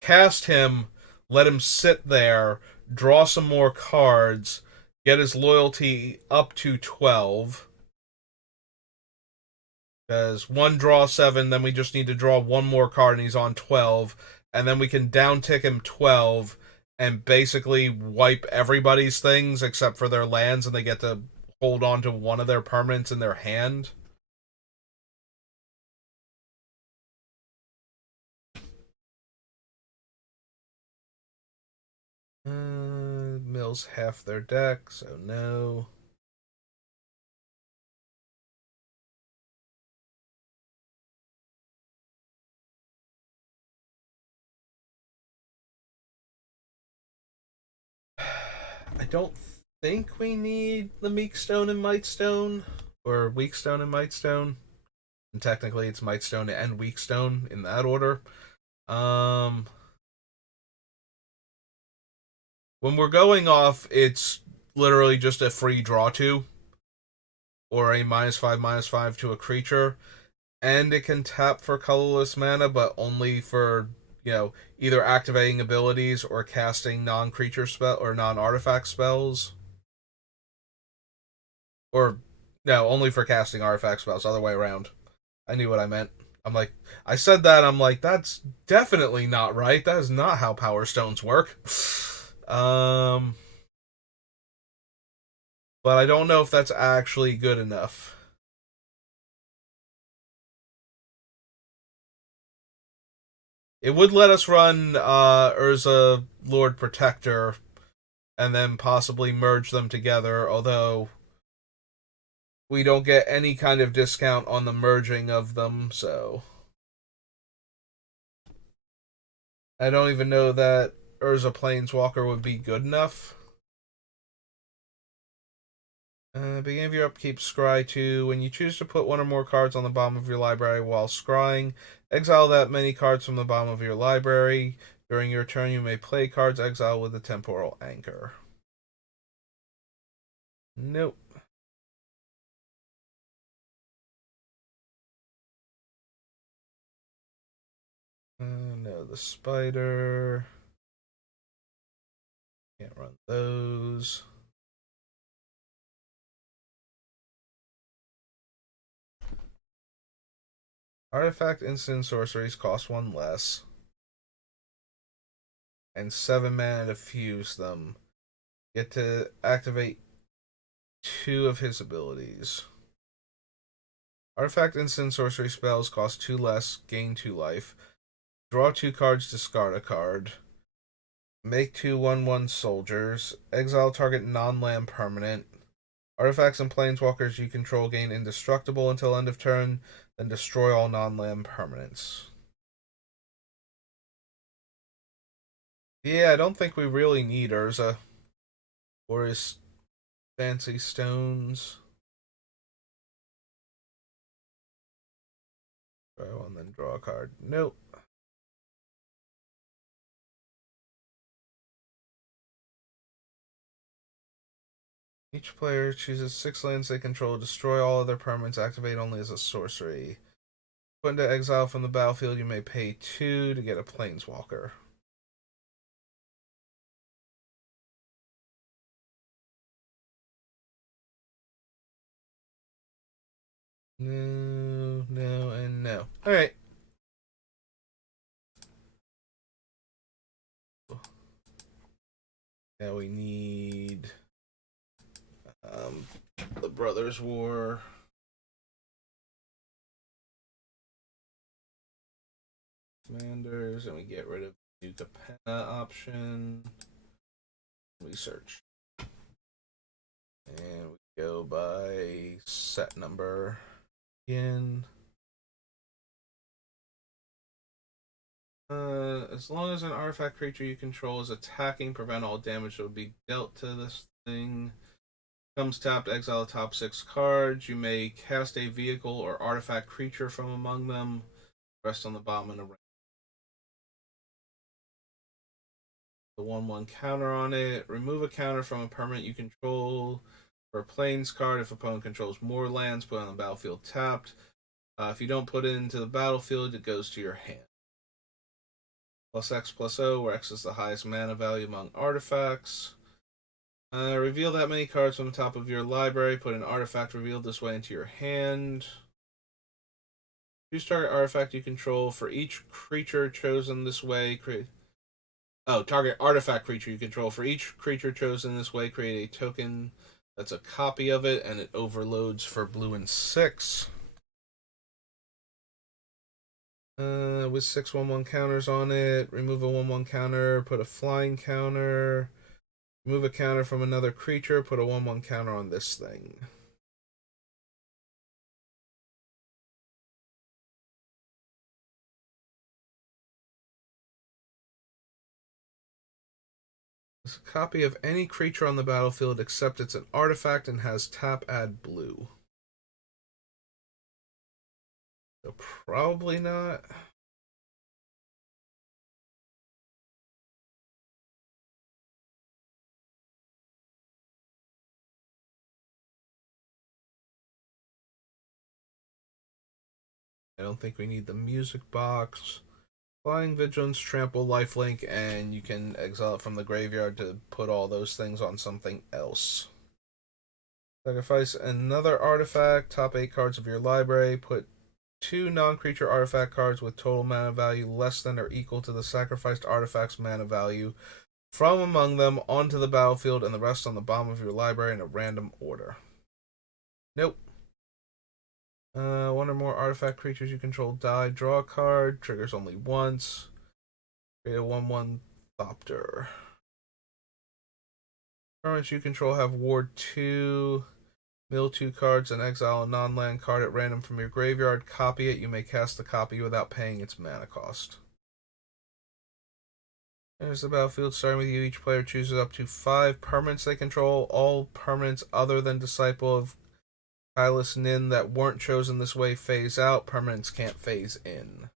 cast him, let him sit there, draw some more cards, get his loyalty up to 12. Because 1 draw 7, then we just need to draw one more card and he's on 12. And then we can down tick him 12 and basically wipe everybody's things except for their lands, and they get to hold on to one of their permanents in their hand. mills half their deck, so no. I don't think we need the Meek Stone and Might Stone, or Weak Stone and Might Stone. And technically, it's Might Stone and Weak Stone in that order. Um, when we're going off, it's literally just a free draw two, or a -5/-5 to a creature, and it can tap for colorless mana, but only for either activating abilities or casting non-creature spell or non-artifact spells, or no, only for casting artifact spells. Other way around. I knew what I meant. I'm like, I said that. I'm like, that's definitely not right. That is not how Power Stones work. um, but I don't know if that's actually good enough. It would let us run Urza Lord Protector and then possibly merge them together, although we don't get any kind of discount on the merging of them, so I don't even know that Urza Planeswalker would be good enough. Beginning of your upkeep, scry 2. When you choose to put one or more cards on the bottom of your library while scrying, exile that many cards from the bottom of your library. During your turn, you may play cards exiled with a temporal anchor. Nope. No, the spider. Can't run those. Artifact instant sorceries cost 1 less. And 7 mana to fuse them. Get to activate 2 of his abilities. Artifact instant sorcery spells cost 2 less, gain 2 life. Draw 2 cards, discard a card. Make 2 1/1 soldiers. Exile target non-land permanent. Artifacts and planeswalkers you control gain indestructible until end of turn, then destroy all non-land permanents. Yeah, I don't think we really need Urza or his fancy stones. Draw one, then draw a card. Nope. Each player chooses 6 lands they control, destroy all other permanents, activate only as a sorcery. Put into exile from the battlefield, you may pay 2 to get a planeswalker. No, no, and no. Alright. Now we need the Brothers' War. Commanders, and we get rid of the Duke of Penna option. We search. And we go by set number again. As long as an artifact creature you control is attacking, prevent all damage that would be dealt to this thing. Comes tapped, exile the top 6 cards. You may cast a vehicle or artifact creature from among them. Rest on the bottom of the ring. The 1/1 counter on it. Remove a counter from a permanent you control. For a plains card, if opponent controls more lands, put it on the battlefield tapped. If you don't put it into the battlefield, it goes to your hand. +X+O, where X is the highest mana value among artifacts. Reveal that many cards from the top of your library. Put an artifact revealed this way into your hand. Choose target artifact you control. For each creature chosen this way, create. Oh, target artifact creature you control. For each creature chosen this way, create a token that's a copy of it, and it overloads for blue and 6. With 6 1/1 counters on it. Remove a 1/1 counter. Put a flying counter. Remove a counter from another creature, put a 1/1 counter on this thing. It's a copy of any creature on the battlefield except it's an artifact and has tap add blue. So probably not. I don't think we need the music box. Flying Vigilance, Trample, Lifelink, and you can exile it from the graveyard to put all those things on something else. Sacrifice another artifact, top 8 cards of your library, put 2 non-creature artifact cards with total mana value less than or equal to the sacrificed artifact's mana value from among them onto the battlefield and the rest on the bottom of your library in a random order. Nope. One or more artifact creatures you control die. Draw a card. Triggers only once. Create a 1/1 Thopter. Permanents you control have Ward 2. Mill 2 cards and exile a non-land card at random from your graveyard. Copy it. You may cast the copy without paying its mana cost. There's the battlefield starting with you. Each player chooses up to 5 permanents they control. All permanents other than Disciple of Hylas Nin that weren't chosen this way phase out. Permanents can't phase in.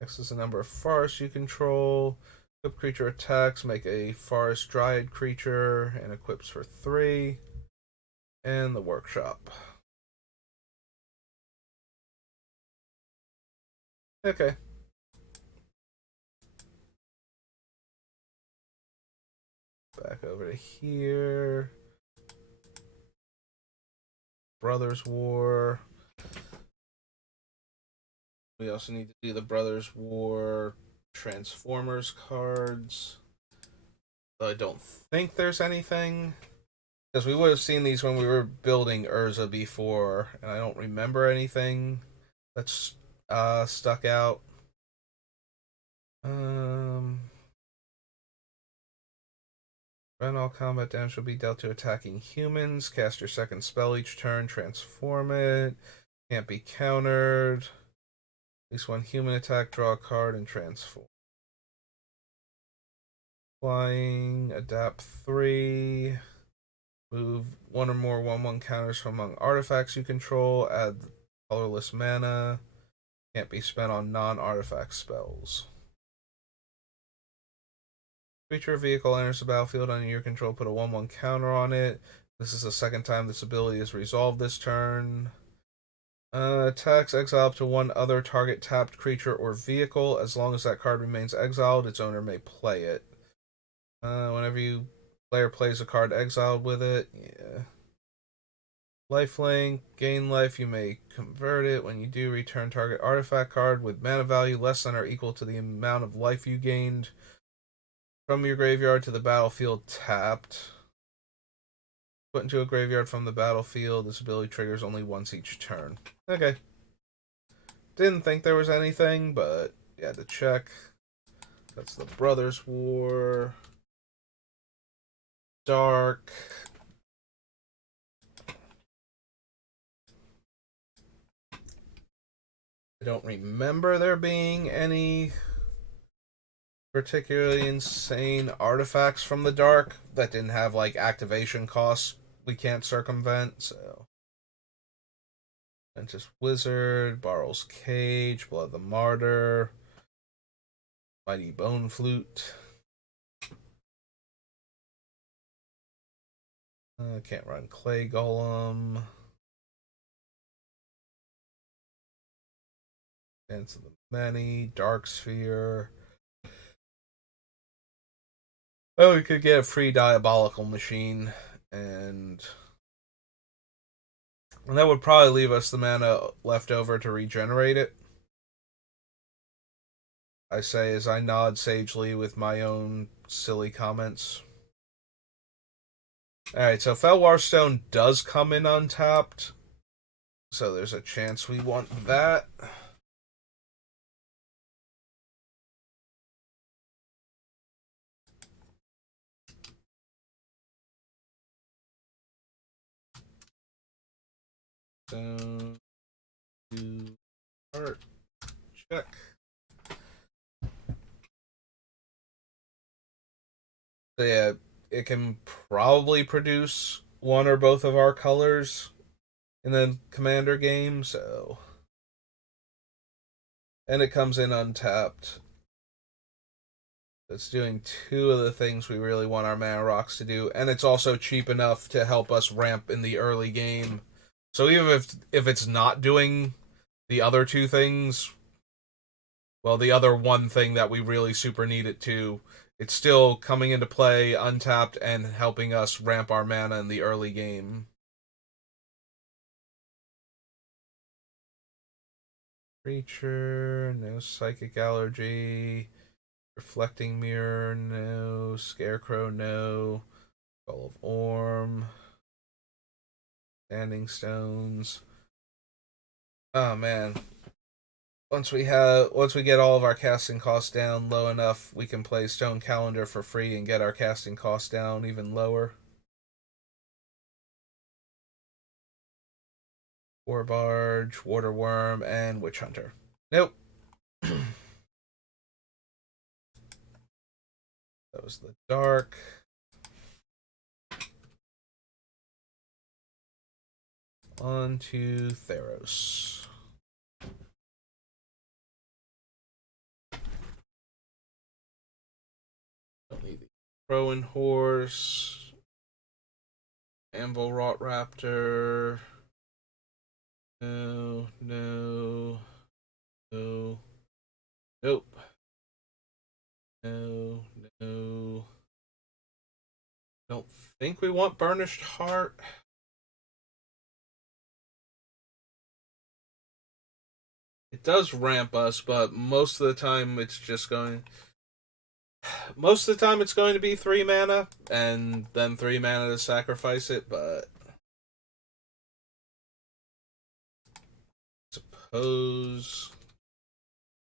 Next is the number of forests you control. Equip creature attacks. Make a forest dryad creature and equips for 3. And the workshop. Okay. Back over to here. Brothers War. We also need to do the Brothers War Transformers cards. I don't think there's anything. Because we would have seen these when we were building Urza before, and I don't remember anything that's stuck out. When all combat damage will be dealt to attacking humans. Cast your second spell each turn. Transform it. Can't be countered. At least one human attack. Draw a card and transform. Flying. Adapt 3. Move 1 or more 1/1 counters from among artifacts you control. Add colorless mana. Can't be spent on non-artifact spells. Creature or vehicle enters the battlefield under your control, put a 1/1 counter on it. This is the second time this ability is resolved this turn. Attacks exile up to 1 other target tapped creature or vehicle. As long as that card remains exiled, its owner may play it. Whenever you player plays a card exiled with it, yeah. Lifelink, gain life, you may convert it. When you do, return target artifact card with mana value less than or equal to the amount of life you gained from your graveyard to the battlefield tapped. Put into a graveyard from the battlefield. This ability triggers only once each turn. Okay. Didn't think there was anything, but you had to check. That's the Brothers War. Dark. I don't remember there being any particularly insane artifacts from the dark that didn't have like activation costs we can't circumvent, so Ventus Wizard, Barrel's Cage, Blood the Martyr, Mighty Bone Flute. Can't run Clay Golem. Dance of the Many, Dark Sphere. Oh, we could get a free Diabolical Machine, and that would probably leave us the mana left over to regenerate it. I say as I nod sagely with my own silly comments. Alright, so Felwar Stone does come in untapped, so there's a chance we want that. Stone to art. Check. So yeah, it can probably produce one or both of our colors in the commander game, so and it comes in untapped. It's doing two of the things we really want our mana rocks to do, and it's also cheap enough to help us ramp in the early game. So even if it's not doing the other two things, well, the other one thing that we really super need it to, it's still coming into play untapped and helping us ramp our mana in the early game. Creature, no psychic allergy. Reflecting mirror, no. Scarecrow, no. Skull of Orm. Standing stones. Oh man. Once we get all of our casting costs down low enough, we can play Stone Calendar for free and get our casting costs down even lower. War Barge, Water Worm, and Witch Hunter. Nope. That was the dark. On to Theros. Don't need the Crow and Horse. Anvil Rot Raptor. No, no, no, nope. No, no. Don't think we want Burnished Heart. It does ramp us, but most of the time it's just going. Most of the time it's going to be 3 mana, and then 3 mana to sacrifice it, but. Suppose.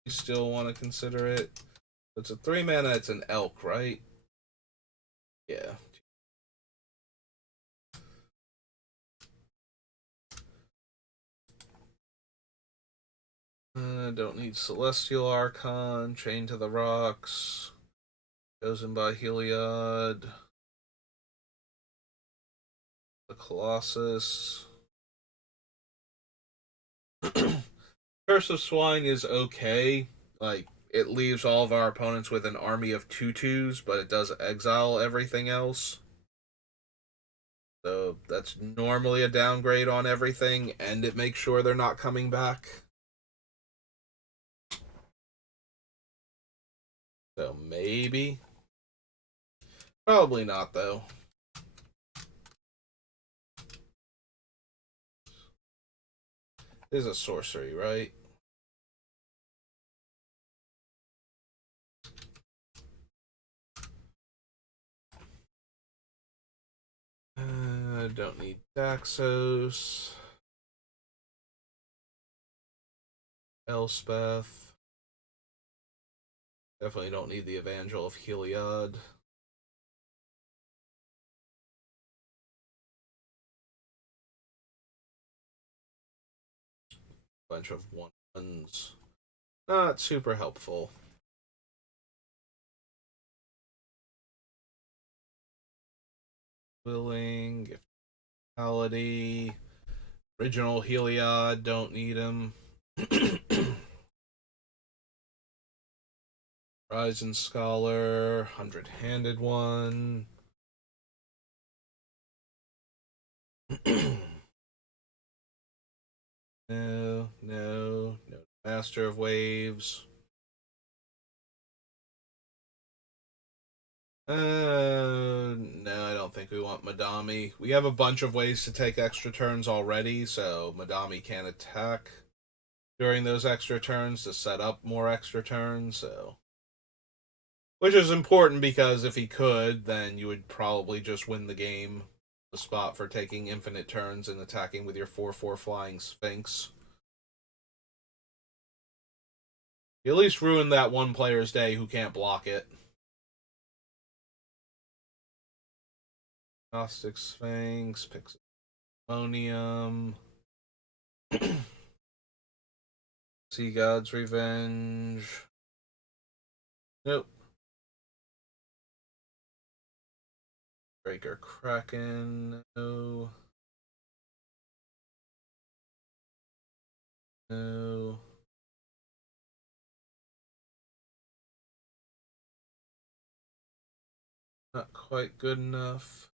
You still want to consider it. It's a 3 mana, it's an elk, right? Yeah. Don't need Celestial Archon, Chain to the Rocks, chosen by Heliod, the Colossus. Curse of Swine is okay. Like, it leaves all of our opponents with an army of 2/2s, but it does exile everything else. So that's normally a downgrade on everything, and it makes sure they're not coming back. So maybe. Probably not, though. It is a sorcery, right? Don't need Daxos. Elspeth. Definitely don't need the Evangel of Heliod. Bunch of ones. Not super helpful. Willing, Gift, Original Heliod, don't need him. Horizon Scholar, 100-handed one. No, no, no. Master of Waves. No, I don't think we want Madami. We have a bunch of ways to take extra turns already, so Madami can't attack during those extra turns to set up more extra turns, so. Which is important because if he could, then you would probably just win the game. The spot for taking infinite turns and attacking with your 4/4 flying Sphinx. You at least ruin that one player's day who can't block it. Gnostic Sphinx, Pixelmonium. Sea God's Revenge. Nope. Breaker Kraken. No. No. Not quite good enough.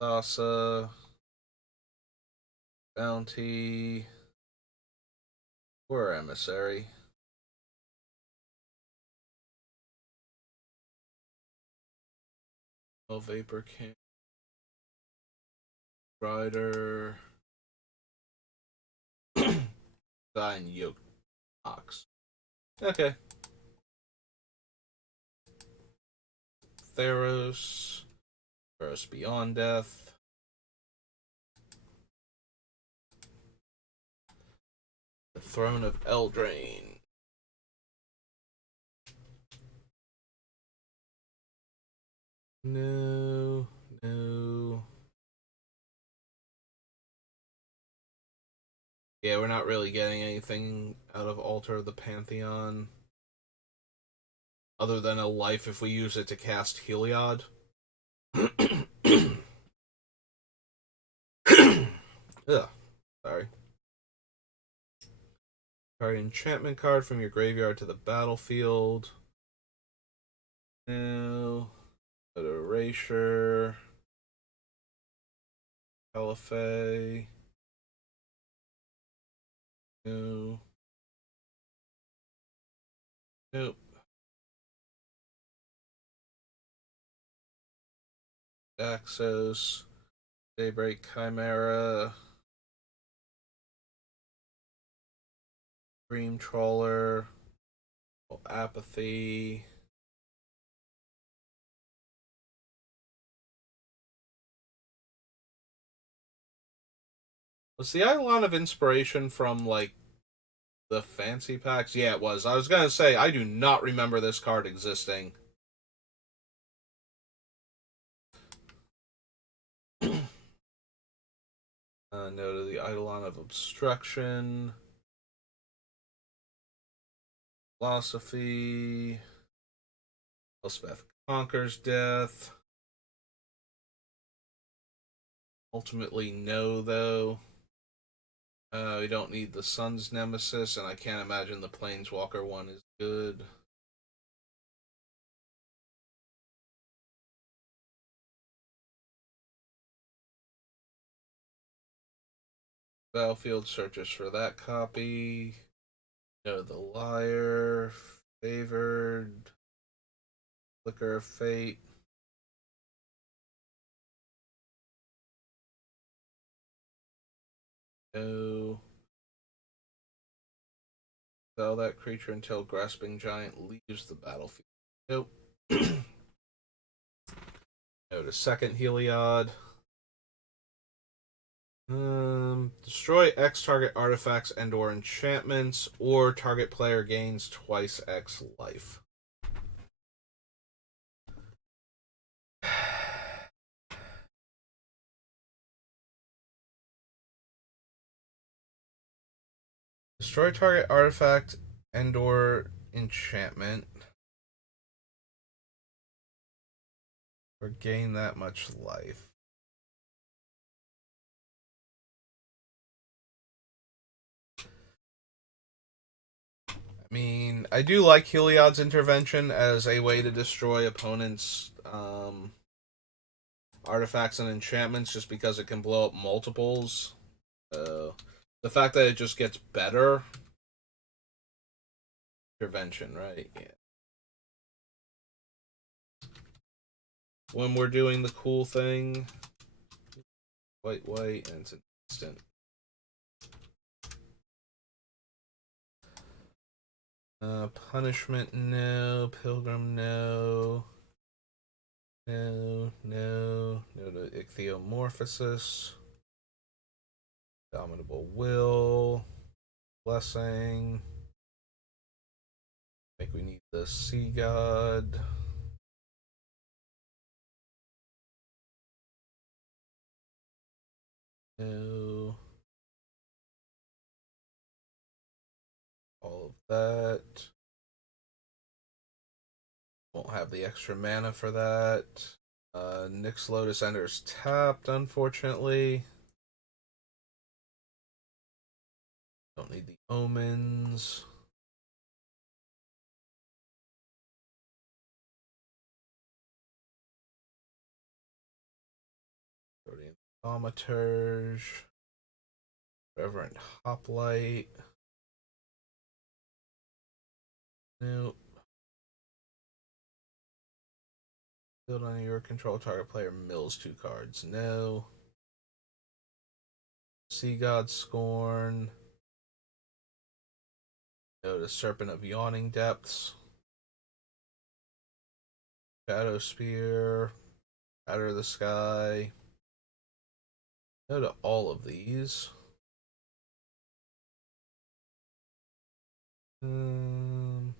Thassa. Bounty. Or Emissary. Oh, Vapor King. Rider. Dying Yoke Ox. Okay. Theros. Theros Beyond Death. The Throne of Eldraine. No. No. Yeah, we're not really getting anything out of Altar of the Pantheon. Other than a life if we use it to cast Heliod. Ugh. Sorry. Card enchantment card from your graveyard to the battlefield. No. Go to Erasure. Caliphate. No. Nope. Daxos. Daybreak Chimera. Dream Trawler. Apathy. Was the Eidolon of Inspiration from, like, the fancy packs? Yeah, it was. I was gonna say, I do not remember this card existing. No to the Eidolon of Obstruction. Philosophy. Elspeth Conquers Death. Ultimately, no, though. We don't need the Sun's Nemesis, and I can't imagine the Planeswalker one is good. Battlefield searches for that copy. No, the Liar. Favored. Flicker of Fate. No. Sell that creature until Grasping Giant leaves the battlefield. Nope. No to second Heliod. Destroy X target artifacts and/or enchantments, or target player gains twice X life. Destroy target artifact and/or enchantment, or gain that much life. I mean, I do like Heliod's intervention as a way to destroy opponents' artifacts and enchantments, just because it can blow up multiples. The fact that it just gets better. Intervention, right? Yeah. When we're doing the cool thing, white, and it's an instant. Punishment, no. Pilgrim, no. No to Ichthyomorphosis. Dominable Will. Blessing. I think we need the Sea God. No. That won't have the extra mana for that. Nyx Lotus Ender's tapped, unfortunately. Don't need the omens. Guardian Thaumaturge. Reverend Hoplite. Nope. Build on your control target player mills 2 cards. No. Sea God Scorn. No to Serpent of Yawning Depths. Shadow Spear. Shatter of the Sky. No to all of these. Um,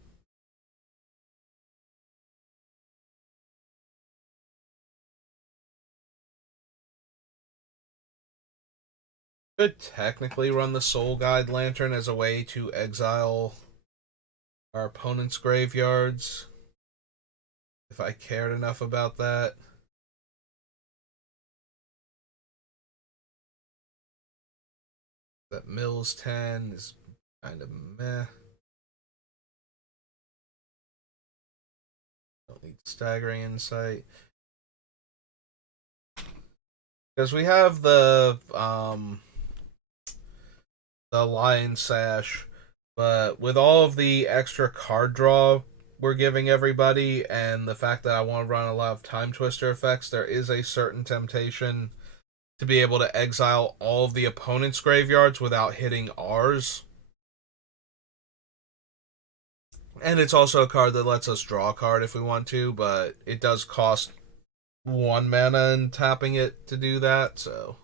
could technically run the Soul Guide Lantern as a way to exile our opponent's graveyards if I cared enough about that. That Mills 10 is kind of meh. Don't need Staggering Insight. Because we have the Lion Sash, but with all of the extra card draw we're giving everybody, and the fact that I want to run a lot of Time Twister effects, there is a certain temptation to be able to exile all of the opponent's graveyards without hitting ours. And it's also a card that lets us draw a card if we want to, but it does cost 1 mana and tapping it to do that, so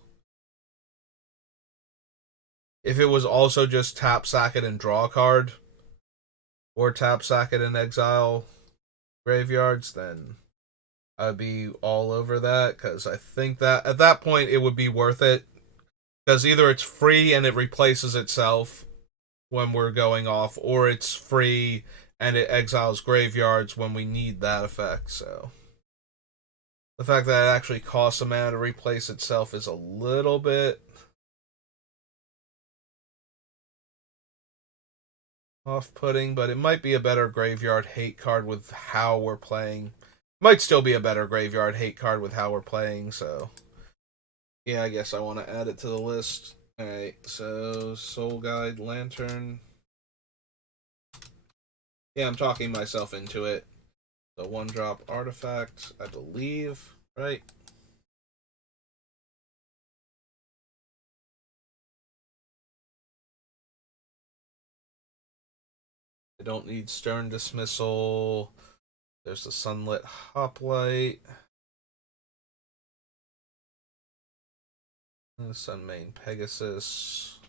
if it was also just tap, sack it, and draw a card, or tap, sack it, and exile graveyards, then I'd be all over that, because I think that at that point it would be worth it, because either it's free and it replaces itself when we're going off, or it's free and it exiles graveyards when we need that effect. So the fact that it actually costs a mana to replace itself is a little bit off-putting, but it might be a better graveyard hate card with how we're playing. Might still be a better graveyard hate card with how we're playing, so yeah, I guess I want to add it to the list. Alright, so Soul Guide Lantern. Yeah, I'm talking myself into it. The 1-drop artifact, I believe, right? I don't need Stern Dismissal. There's the Sunlit Hoplite. Sunmane Pegasus.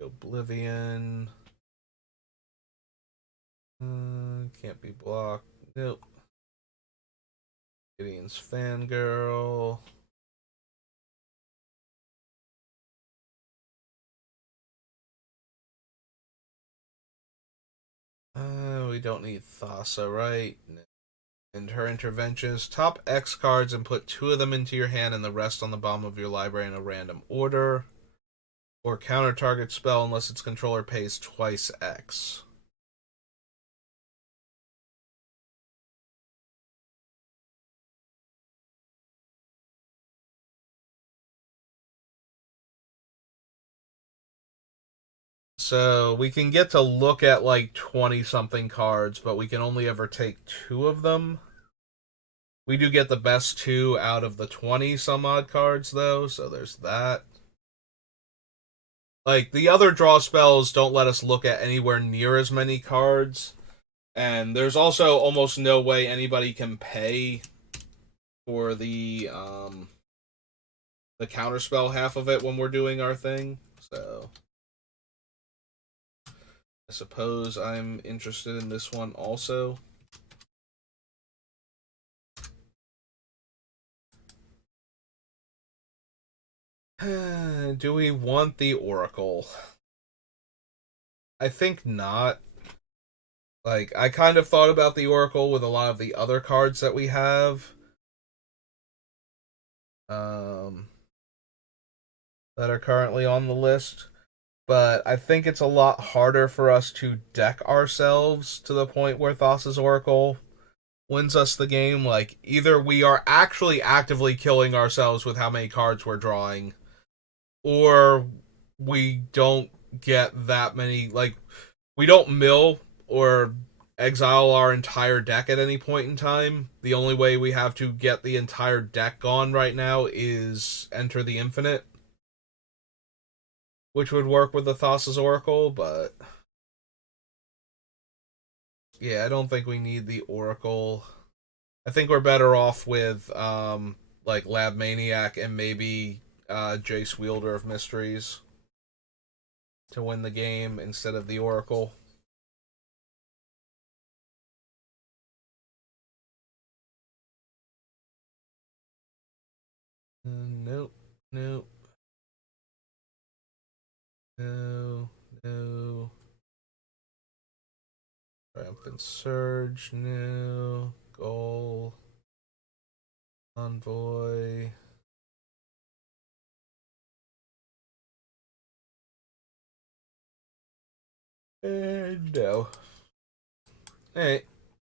Oblivion. Can't be blocked. Nope. Gideon's Fangirl. We don't need Thassa, right? And her interventions. Top X cards and put 2 of them into your hand and the rest on the bottom of your library in a random order. Or counter target spell unless its controller pays twice X. So we can get to look at like 20 something cards, but we can only ever take 2 of them. We do get the best 2 out of the 20 some odd cards though, so there's that. Like the other draw spells don't let us look at anywhere near as many cards. And there's also almost no way anybody can pay for the counterspell half of it when we're doing our thing. So I suppose I'm interested in this one also. Do we want the Oracle? I think not. Like, I kind of thought about the Oracle with a lot of the other cards that we have. Um, that are currently on the list. But I think it's a lot harder for us to deck ourselves to the point where Thassa's Oracle wins us the game. Like, either we are actually actively killing ourselves with how many cards we're drawing, or we don't get that many. Like, we don't mill or exile our entire deck at any point in time. The only way we have to get the entire deck gone right now is enter the infinite, which would work with the Thassa's Oracle, but yeah, I don't think we need the Oracle. I think we're better off with like Lab Maniac and maybe Jace Wielder of Mysteries to win the game instead of the Oracle. Nope, nope, no, no. Triumphant Surge, no. Goal, Envoy. And no. Alright,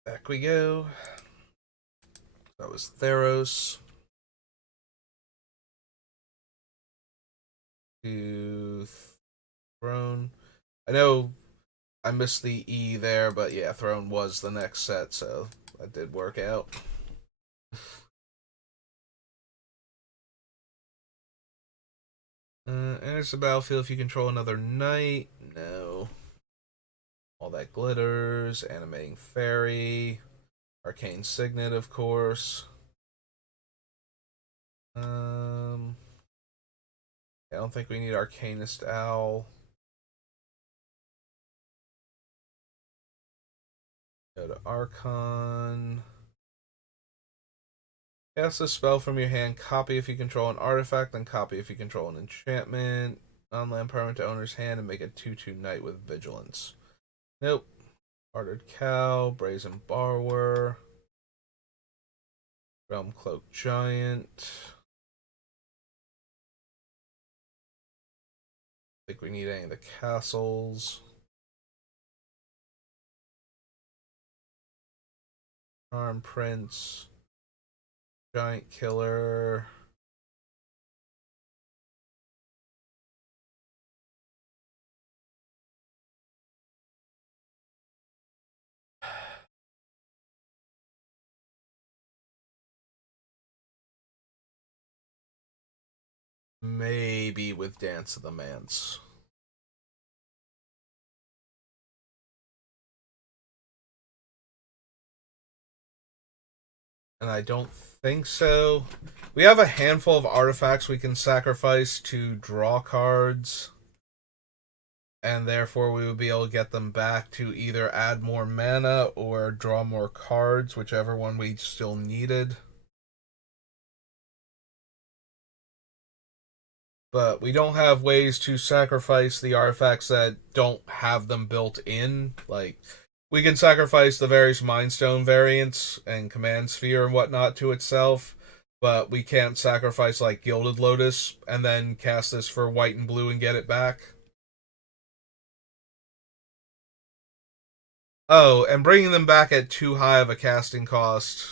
back we go. That was Theros. To Throne. I know I missed the E there, but yeah, Throne was the next set, so that did work out. Enters the battlefield if you control another knight. No. All that glitters. Animating Fairy. Arcane Signet, of course. I don't think we need Arcanist Owl. Go to Archon. Cast a spell from your hand. Copy if you control an artifact, then copy if you control an enchantment. Non-land permanent to owner's hand and make a 2/2 knight with vigilance. Nope. Bartered Cow. Brazen Borrower. Realm Cloak Giant. I think we need any of the castles. Arm Prince. Giant Killer. Maybe with Dance of the Manse. And I don't think so. We have a handful of artifacts we can sacrifice to draw cards, and therefore we would be able to get them back to either add more mana or draw more cards, whichever one we still needed. But we don't have ways to sacrifice the artifacts that don't have them built in. Like, we can sacrifice the various Mind Stone variants and Command Sphere and whatnot to itself, but we can't sacrifice, like, Gilded Lotus and then cast this for white and blue and get it back. Oh, and bringing them back at too high of a casting cost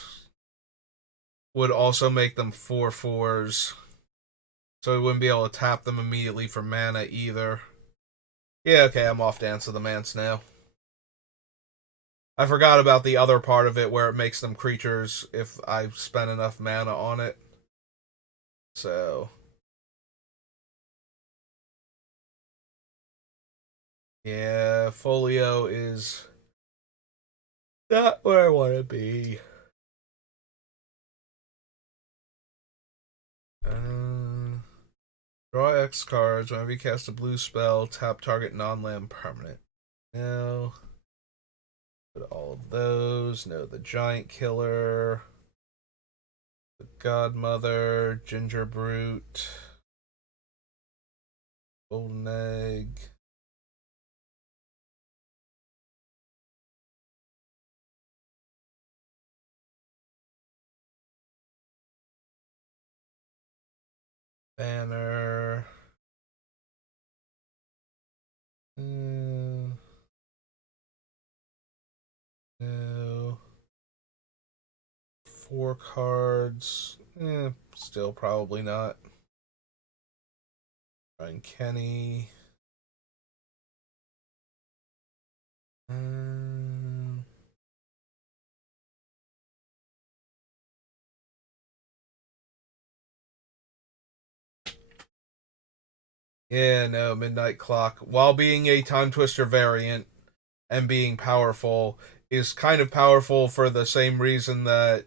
would also make them 4/4s, so we wouldn't be able to tap them immediately for mana either. Yeah, okay, I'm off Dance of the Manse now. I forgot about the other part of it where it makes them creatures if I spend enough mana on it. So, yeah, Folio is not where I want to be. Draw X cards. Whenever you cast a blue spell, tap target non-land permanent. No. Put all of those. No, the Giant Killer. The Godmother. Ginger Brute. Golden Egg. Banner. No. 4 cards. Still probably not. Ryan Kenny. Yeah, no, Midnight Clock, while being a Time Twister variant and being powerful, is kind of powerful for the same reason that,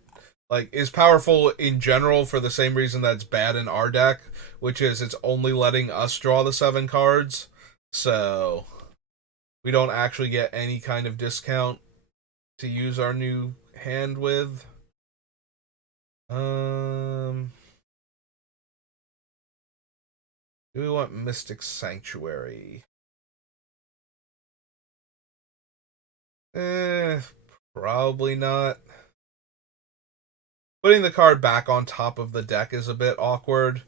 like, is powerful in general for the same reason that's bad in our deck, which is it's only letting us draw the 7 cards. So, we don't actually get any kind of discount to use our new hand with. Do we want Mystic Sanctuary? Eh, probably not. Putting the card back on top of the deck is a bit awkward,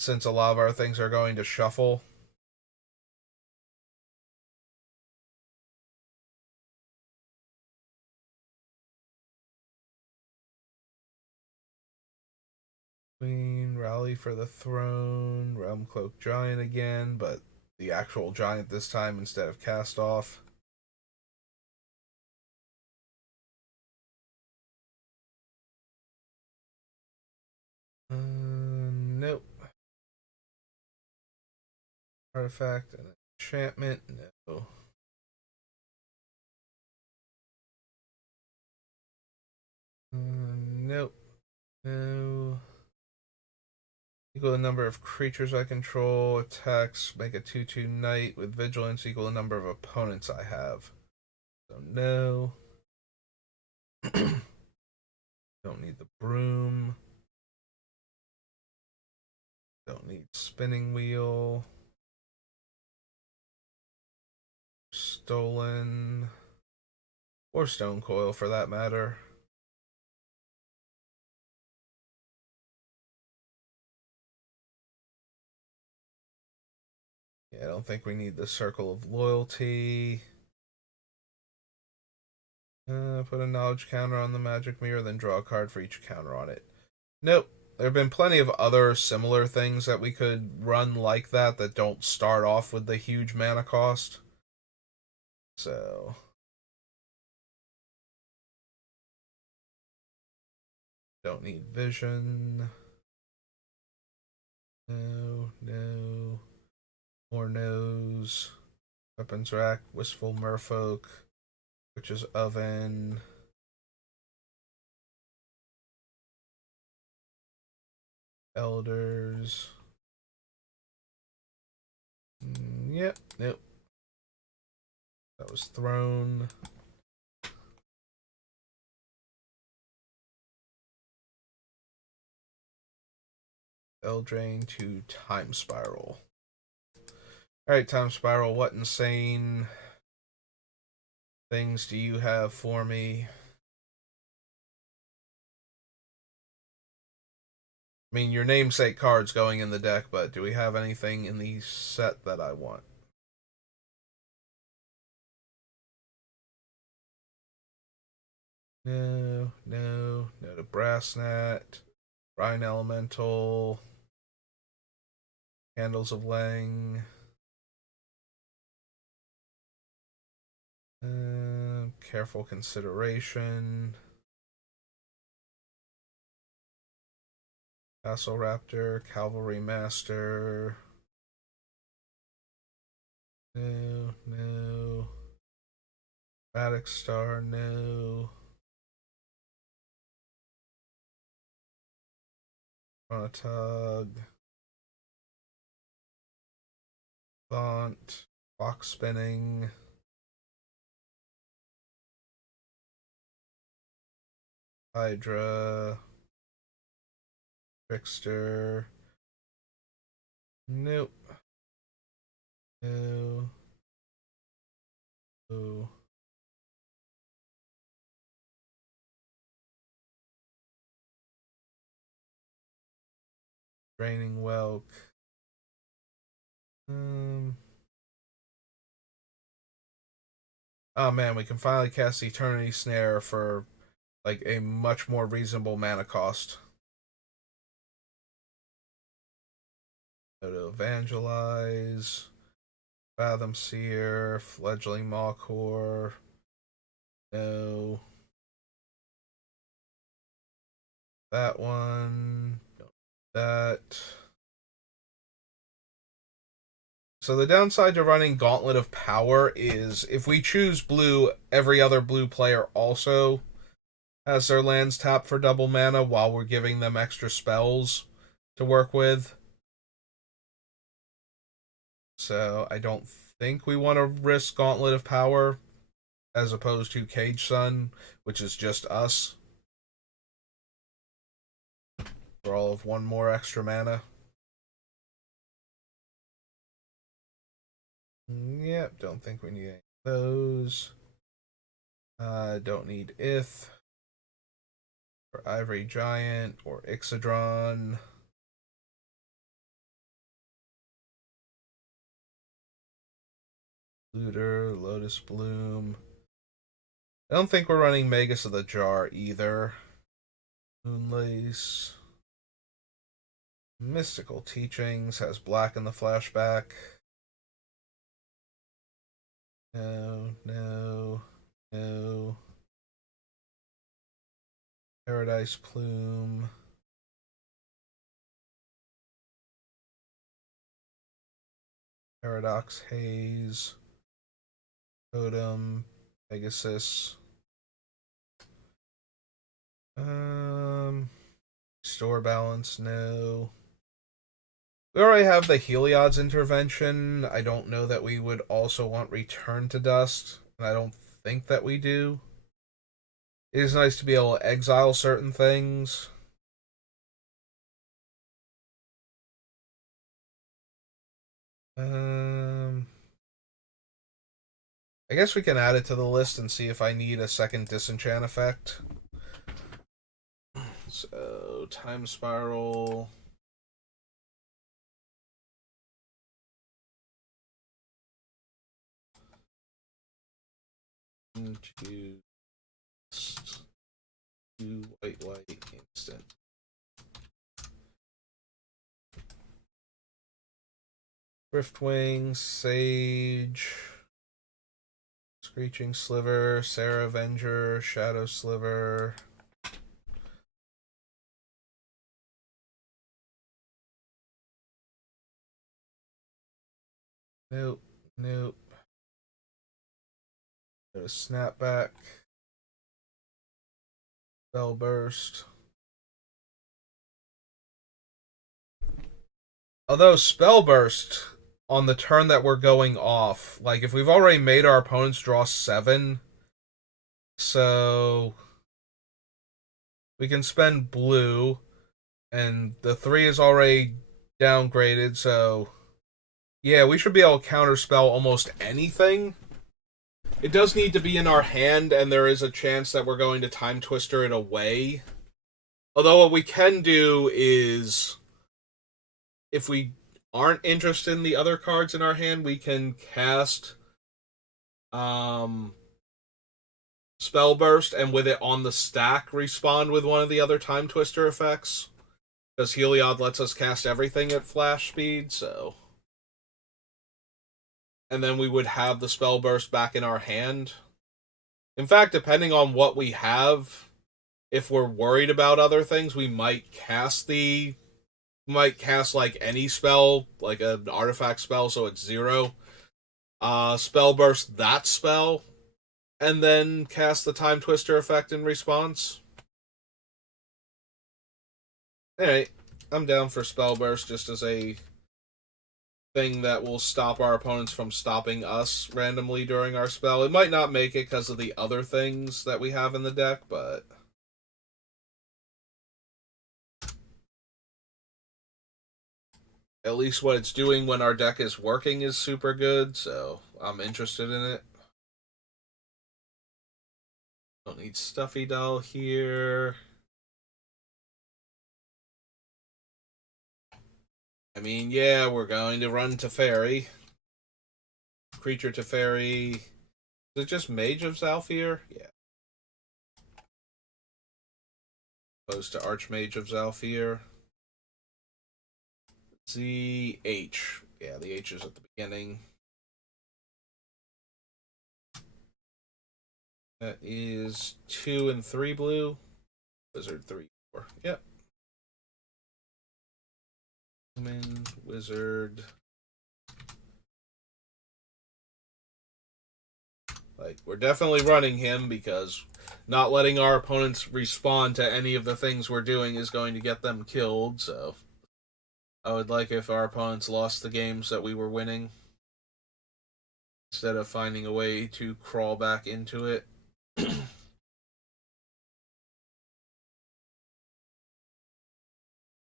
since a lot of our things are going to shuffle. Queen, Rally for the Throne, Realm Cloak Giant again, but the actual giant this time instead of cast off. Nope. Artifact and enchantment, no. Nope. No. Equal the number of creatures I control. Attacks make a 2/2 knight with vigilance equal the number of opponents I have. So no. Don't need the broom. Don't need spinning wheel. Stolen. Or stone coil for that matter. Yeah, I don't think we need the circle of loyalty. Put a knowledge counter on the magic mirror, then draw a card for each counter on it. Nope. There have been plenty of other similar things that we could run like that that don't start off with the huge mana cost. So, don't need vision. No, no. More no's. Weapons rack, wistful merfolk, witch's oven. Elders. Yep, nope. That was thrown. Eldraine to Time Spiral. Alright, Time Spiral, what insane things do you have for me? I mean, your namesake card's going in the deck, but do we have anything in the set that I want? No, no, no to Brassnat, Brine Elemental, Candles of Lang. Careful Consideration. Castle Raptor, Cavalry Master. No, no. Radix Star, no. Chronotug. Vaunt. Box Spinning. Hydra. Trickster. Nope. No. No. Draining Welk. Um, oh man, we can finally cast Eternity Snare for like a much more reasonable mana cost. Go to Evangelize, Fathom Seer, Fledgling Mawcore. No. That one. That. So the downside to running Gauntlet of Power is if we choose blue, every other blue player also has their lands tapped for double mana while we're giving them extra spells to work with. So I don't think we want to risk Gauntlet of Power as opposed to Cage Sun, which is just us for all of one more extra mana. Yep, don't think we need any of those. Don't need Ith or Ivory Giant or Ixodron. Looter, Lotus Bloom. I don't think we're running Magus of the Jar either. Moonlace. Mystical Teachings has black in the flashback. No, no, no. Paradise Plume. Paradox Haze. Totem. Pegasus. Store Balance, no. We already have the Heliod's intervention. I don't know that we would also want Return to Dust, and I don't think that we do. It is nice to be able to exile certain things. I guess we can add it to the list and see if I need a second disenchant effect. So, Time Spiral. Into white instant. Riftwing, Sage, Screeching Sliver, Sarah Avenger, Shadow Sliver. Nope, nope. Go to Snapback. Spell Burst. Although Spell Burst on the turn that we're going off, like if we've already made our opponents draw 7, so we can spend blue, and the 3 is already downgraded, so yeah, we should be able to counterspell almost anything. It does need to be in our hand, and there is a chance that we're going to Time Twister it away. Although what we can do is, if we aren't interested in the other cards in our hand, we can cast Spell Burst, and with it on the stack, respond with one of the other Time Twister effects. Because Heliod lets us cast everything at flash speed, so. And then we would have the Spell Burst back in our hand. In fact, depending on what we have, if we're worried about other things, we might cast like any spell, like an artifact spell, so it's 0. Spell Burst that spell, and then cast the Time Twister effect in response. Alright, I'm down for Spell Burst just as a thing that will stop our opponents from stopping us randomly during our spell. It might not make it because of the other things that we have in the deck, but at least what it's doing when our deck is working is super good, so I'm interested in it. Don't need Stuffy Doll here. I mean, yeah, we're going to run Teferi. Creature Teferi. Is it just Mage of Zalfir? Yeah. Opposed to Archmage of Zalfir. ZH. Yeah, the H is at the beginning. That is 2 and 3 blue. Wizard 3, 4. Yep. Human, Wizard. Like, we're definitely running him because not letting our opponents respond to any of the things we're doing is going to get them killed, so I would like if our opponents lost the games that we were winning instead of finding a way to crawl back into it.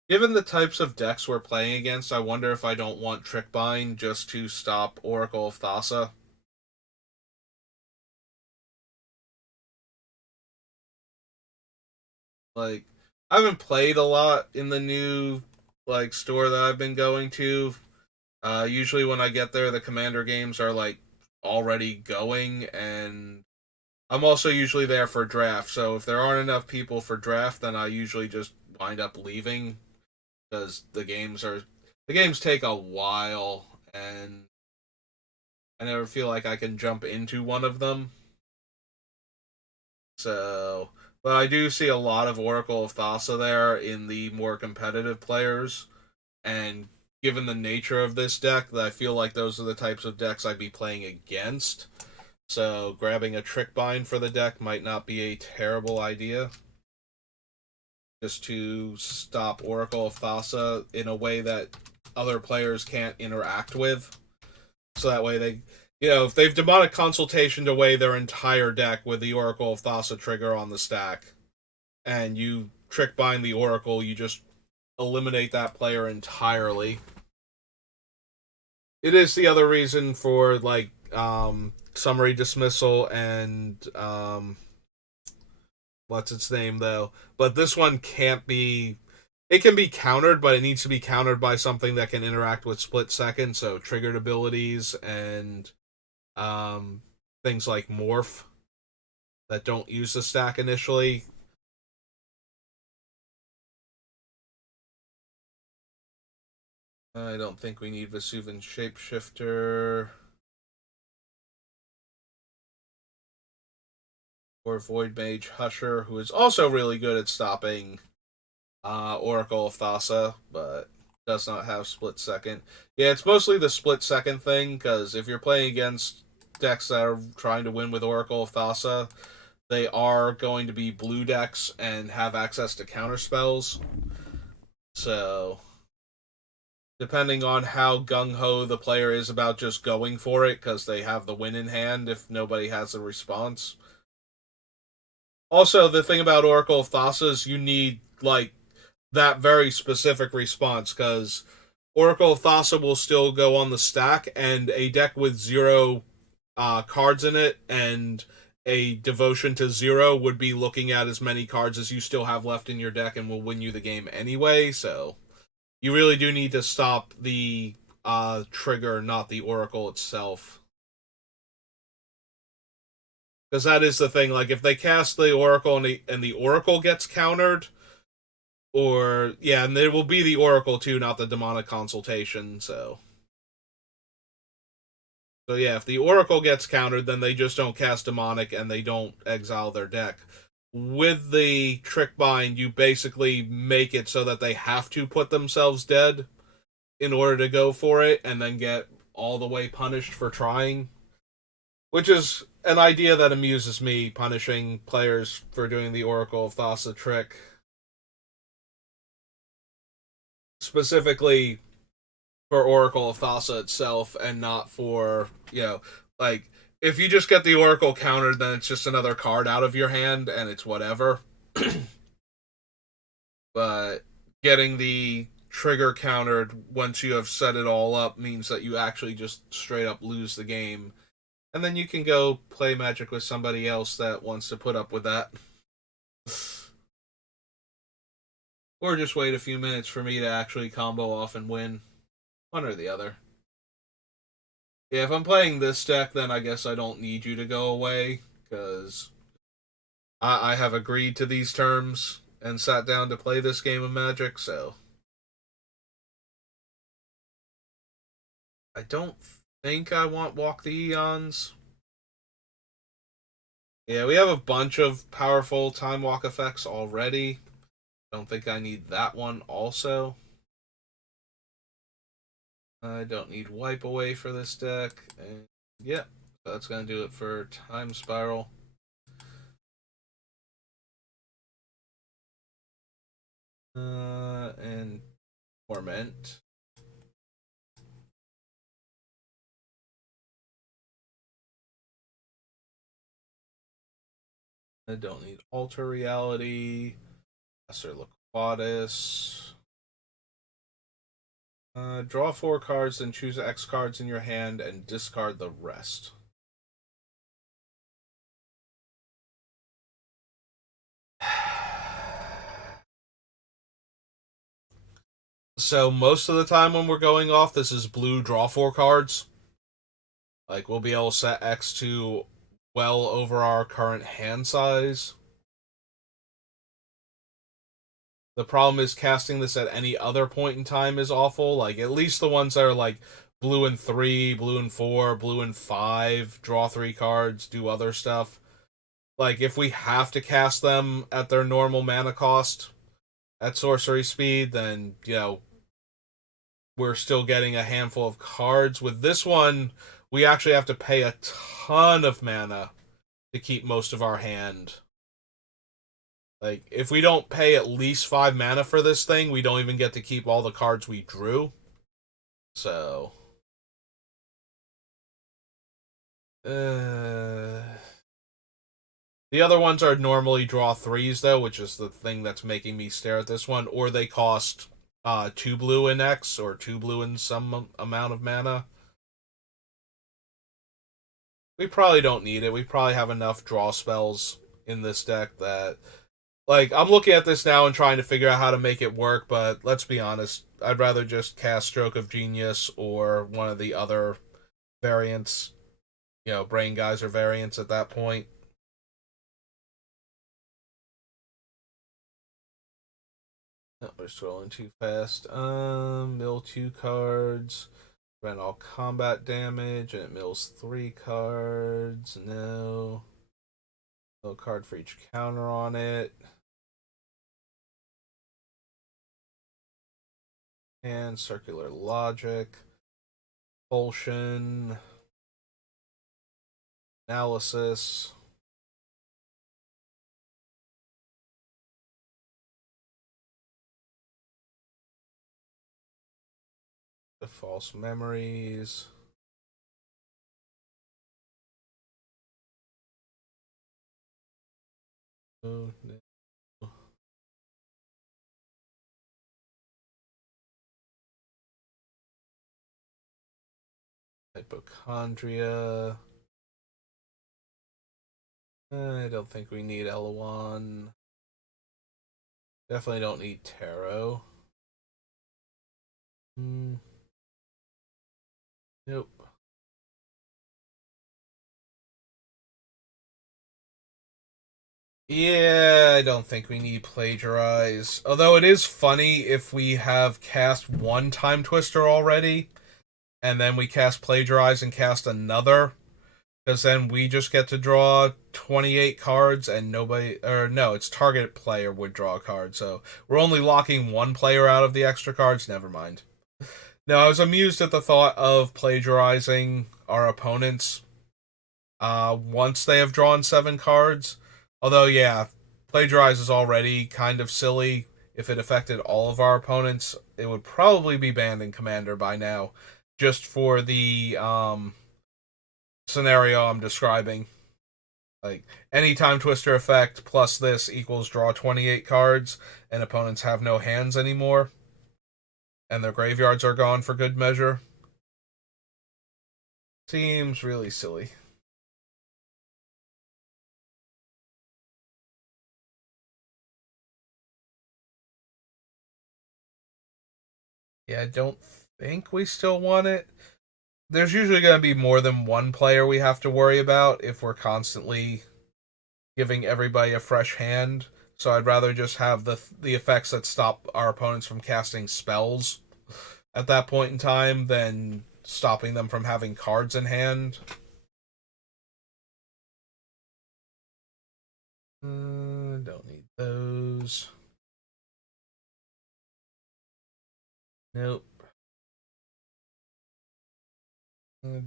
Given the types of decks we're playing against, I wonder if I don't want Trickbind just to stop Oracle of Thassa. Like, I haven't played a lot in the new store that I've been going to. Usually when I get there, the Commander games are like already going, and I'm also usually there for draft. So if there aren't enough people for draft, then I usually just wind up leaving because the games take a while, and I never feel like I can jump into one of them. So, but I do see a lot of Oracle of Thassa there in the more competitive players, and given the nature of this deck, that I feel like those are the types of decks I'd be playing against. So, grabbing a Trick Bind for the deck might not be a terrible idea. Just to stop Oracle of Thassa in a way that other players can't interact with. So that way if they've Demonic Consultation away their entire deck with the Oracle of Thassa trigger on the stack, and you Trick Bind the Oracle, you just eliminate that player entirely. It is the other reason for summary dismissal and what's its name though. But this one can't be. It can be countered, but it needs to be countered by something that can interact with split second. So triggered abilities and um, things like morph that don't use the stack initially. I don't think we need Vesuvian Shapeshifter or Void Mage Husher, who is also really good at stopping Oracle of Thassa, but does not have split second. Yeah, it's mostly the split second thing, because if you're playing against decks that are trying to win with Oracle of Thassa, they are going to be blue decks and have access to counter spells. So, depending on how gung ho the player is about just going for it, because they have the win in hand if nobody has a response. Also, the thing about Oracle of Thassa is you need, that very specific response, because Oracle of Thassa will still go on the stack, and a deck with 0 cards in it and a devotion to 0 would be looking at as many cards as you still have left in your deck and will win you the game anyway. So you really do need to stop the trigger, not the Oracle itself. Because that is the thing. Like, if they cast the Oracle and the Oracle gets countered, or yeah, and it will be the Oracle too, not the Demonic Consultation. So yeah, if the Oracle gets countered, then they just don't cast Demonic and they don't exile their deck. With the Trick Bind, you basically make it so that they have to put themselves dead in order to go for it, and then get all the way punished for trying. Which is an idea that amuses me, punishing players for doing the Oracle of Thassa trick. Specifically for Oracle of Thassa itself, and not for, like, if you just get the Oracle countered, then it's just another card out of your hand, and it's whatever. But getting the trigger countered once you have set it all up means that you actually just straight up lose the game. And then you can go play Magic with somebody else that wants to put up with that. Or just wait a few minutes for me to actually combo off and win. One or the other. Yeah, if I'm playing this deck, then I guess I don't need you to go away, because I have agreed to these terms and sat down to play this game of Magic, so I don't think I want Walk the Eons. Yeah, we have a bunch of powerful Time Walk effects already. Don't think I need that one also. I don't need Wipe Away for this deck. And yeah, that's going to do it for Time Spiral. And Torment. I don't need Alter Reality. Lesser Liquatus. Draw 4 cards, then choose X cards in your hand and discard the rest. So most of the time when we're going off, this is blue draw 4 cards. Like, we'll be able to set X to well over our current hand size. The problem is casting this at any other point in time is awful. Like, at least the ones that are like blue and 3, blue and 4, blue and 5, draw 3 cards, do other stuff. Like, if we have to cast them at their normal mana cost at sorcery speed, then, we're still getting a handful of cards. With this one, we actually have to pay a ton of mana to keep most of our hand. Like, if we don't pay at least 5 mana for this thing, we don't even get to keep all the cards we drew. So, the other ones are normally draw 3s, though, which is the thing that's making me stare at this one. Or they cost 2 blue in X, or 2 blue in some amount of mana. We probably don't need it. We probably have enough draw spells in this deck that, like, I'm looking at this now and trying to figure out how to make it work, but let's be honest, I'd rather just cast Stroke of Genius or one of the other variants, Brain Geyser variants at that point. No, we're scrolling too fast. Mill 2 cards. Prevent all combat damage, and it mills 3 cards. No. No card for each counter on it. And Circular Logic. Propulsion. Analysis. The False Memories. Oh, no. Hypochondria. I don't think we need Eloan. Definitely don't need Tarot. Nope. Yeah, I don't think we need Plagiarize. Although it is funny if we have cast one Time Twister already, and then we cast Plagiarize and cast another, because then we just get to draw 28 cards and nobody, or no, it's target player would draw a card, so we're only locking one player out of the extra cards. Never mind. No, I was amused at the thought of plagiarizing our opponents once they have drawn 7 cards. Although, yeah, plagiarize is already kind of silly. If it affected all of our opponents, it would probably be banned in Commander by now, just for the scenario I'm describing. Like, any Time Twister effect plus this equals draw 28 cards, and opponents have no hands anymore, and their graveyards are gone for good measure. Seems really silly. Yeah, I don't think we still want it. There's usually going to be more than one player we have to worry about if we're constantly giving everybody a fresh hand. So I'd rather just have the effects that stop our opponents from casting spells at that point in time than stopping them from having cards in hand. Don't need those. Nope.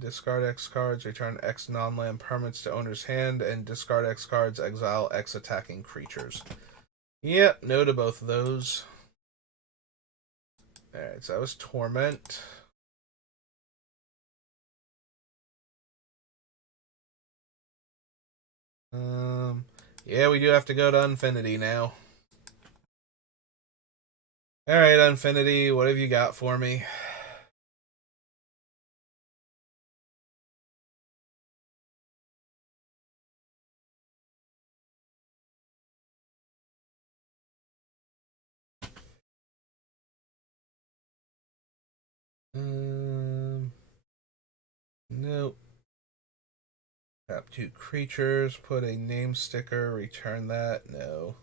Discard X cards, return X non-land permanents to owner's hand, and discard X cards, exile X attacking creatures. Yep, no to both of those. Alright, so that was Torment. Yeah, we do have to go to Infinity now. Alright, Infinity, what have you got for me? Um, nope. Tap two creatures, put a name sticker, return that. No.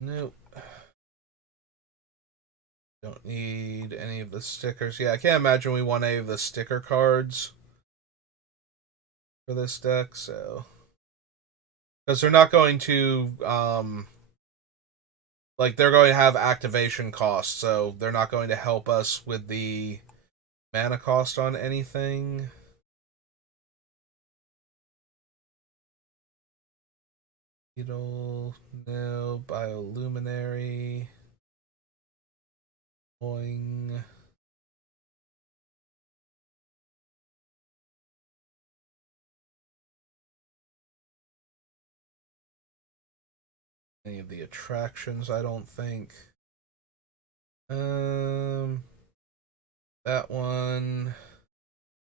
Nope. Don't need any of the stickers. Yeah, I can't imagine we want any of the sticker cards for this deck, so. Because they're not going to, like, they're going to have activation costs, so they're not going to help us with the mana cost on anything. Beetle, no. Bioluminary. Boing. Any of the attractions, I don't think. Um, that one.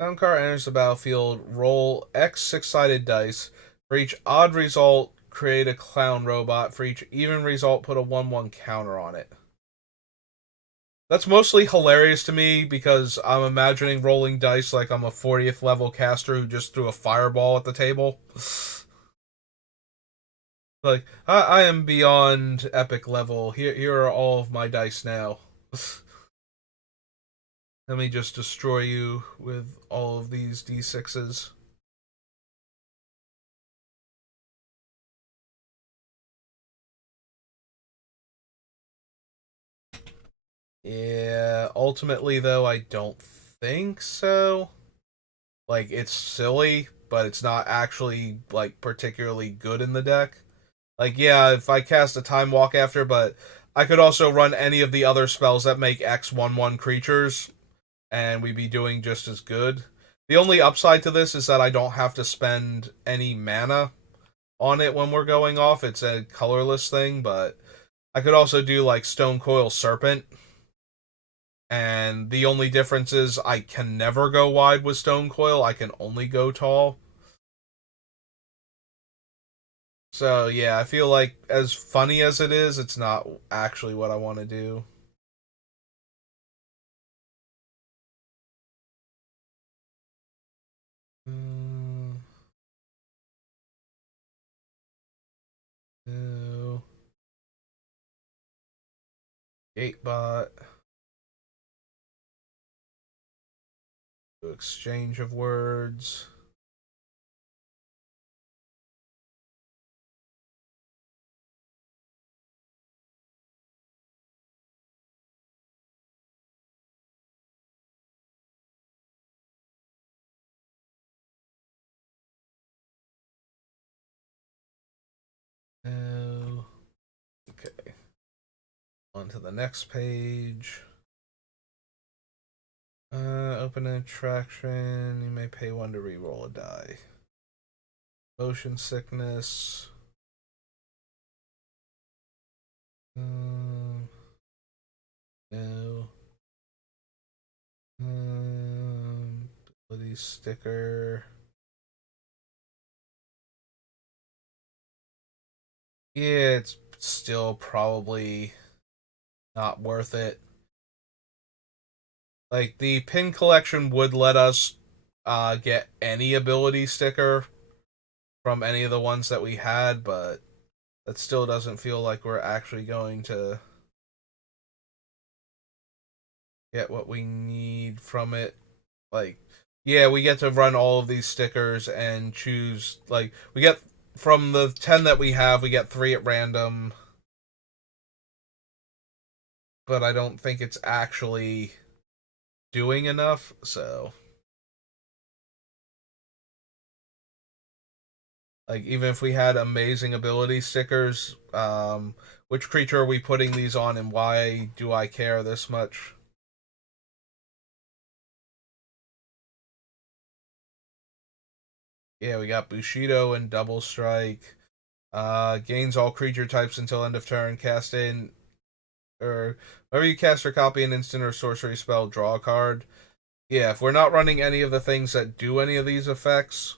Found card enters the battlefield. Roll X six-sided dice. For each odd result, create a clown robot. For each even result, put a 1/1 counter on it. That's mostly hilarious to me because I'm imagining rolling dice like I'm a 40th level caster who just threw a fireball at the table. Like, I am beyond epic level. Here are all of my dice now. Let me just destroy you with all of these d6s. Yeah, ultimately though, I don't think so. Like, it's silly, but it's not actually like particularly good in the deck. Like, yeah, if I cast a Time Walk after, but I could also run any of the other spells that make X 1/1 creatures, and we'd be doing just as good. The only upside to this is that I don't have to spend any mana on it when we're going off. It's a colorless thing, but I could also do like Stone Coil Serpent, and the only difference is I can never go wide with Stone Coil. I can only go tall. So yeah, I feel like as funny as it is, it's not actually what I want to do. Mm, no. Gatebot. Exchange of words. No. Okay. On to the next page. Open an attraction. You may pay one to re-roll a die. Motion sickness. Um, no. Ability sticker. Yeah, it's still probably not worth it. Like, the pin collection would let us get any ability sticker from any of the ones that we had, but that still doesn't feel like we're actually going to get what we need from it. Like, yeah, we get to run all of these stickers and choose, like, we get from the 10 that we have, we get 3 at random, but I don't think it's actually doing enough, so like, even if we had amazing ability stickers, which creature are we putting these on and why do I care this much? Yeah, we got Bushido and Double Strike. Gains all creature types until end of turn. Cast in, or whenever you cast or copy an instant or sorcery spell, draw a card. Yeah, if we're not running any of the things that do any of these effects,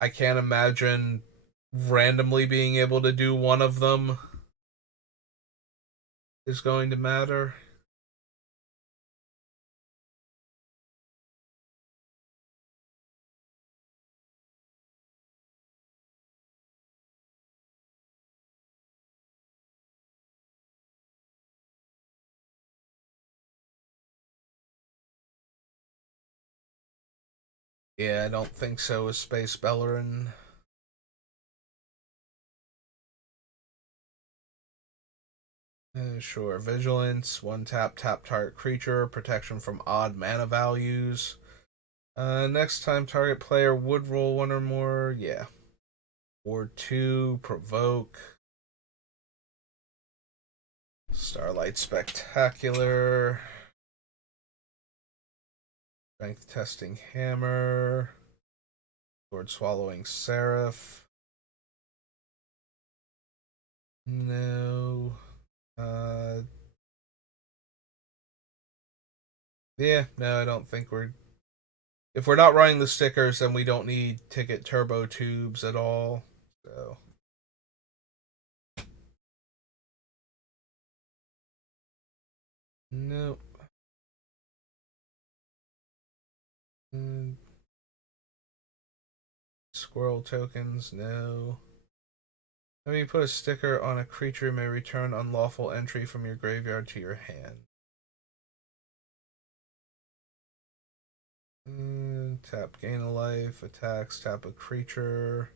I can't imagine randomly being able to do one of them is going to matter. Yeah, I don't think so with Space Bellerin. Sure. Vigilance, one tap, tap target creature, protection from odd mana values. Next time target player would roll one or more. Yeah. Ward 2, provoke. Starlight Spectacular. Strength testing hammer. Sword swallowing seraph. No. Uh, yeah, no, I don't think we're. If we're not running the stickers, then we don't need ticket turbo tubes at all. So. Nope. Mm, Squirrel tokens, no. When you put a sticker on a creature, may return unlawful entry from your graveyard to your hand. Tap gain a life, attacks, tap a creature.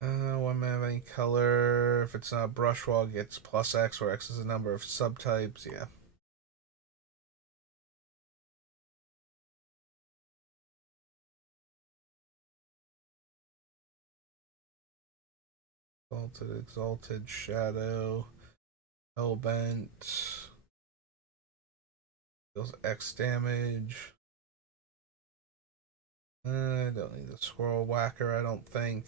One mana of any color. If it's not brushwall, gets plus X, where X is the number of subtypes. Yeah. Exalted Shadow. Hellbent. Deals X damage. I don't need the Squirrel Whacker, I don't think.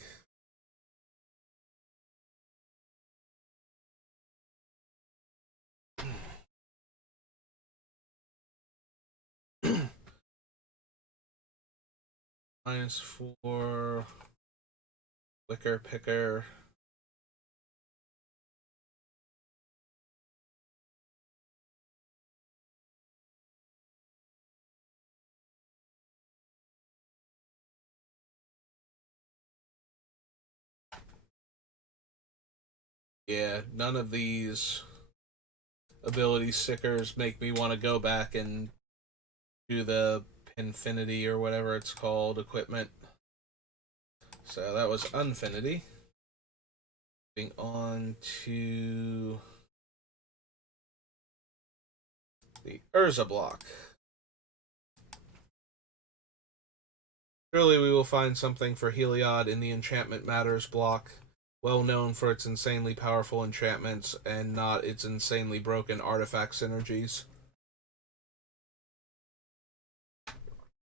-4. Wicker Picker. Yeah, none of these ability stickers make me want to go back and do the Infinity or whatever it's called equipment. So that was Unfinity. Moving on to the Urza block. Surely we will find something for Heliod in the Enchantment Matters block, well known for its insanely powerful enchantments and not its insanely broken artifact synergies.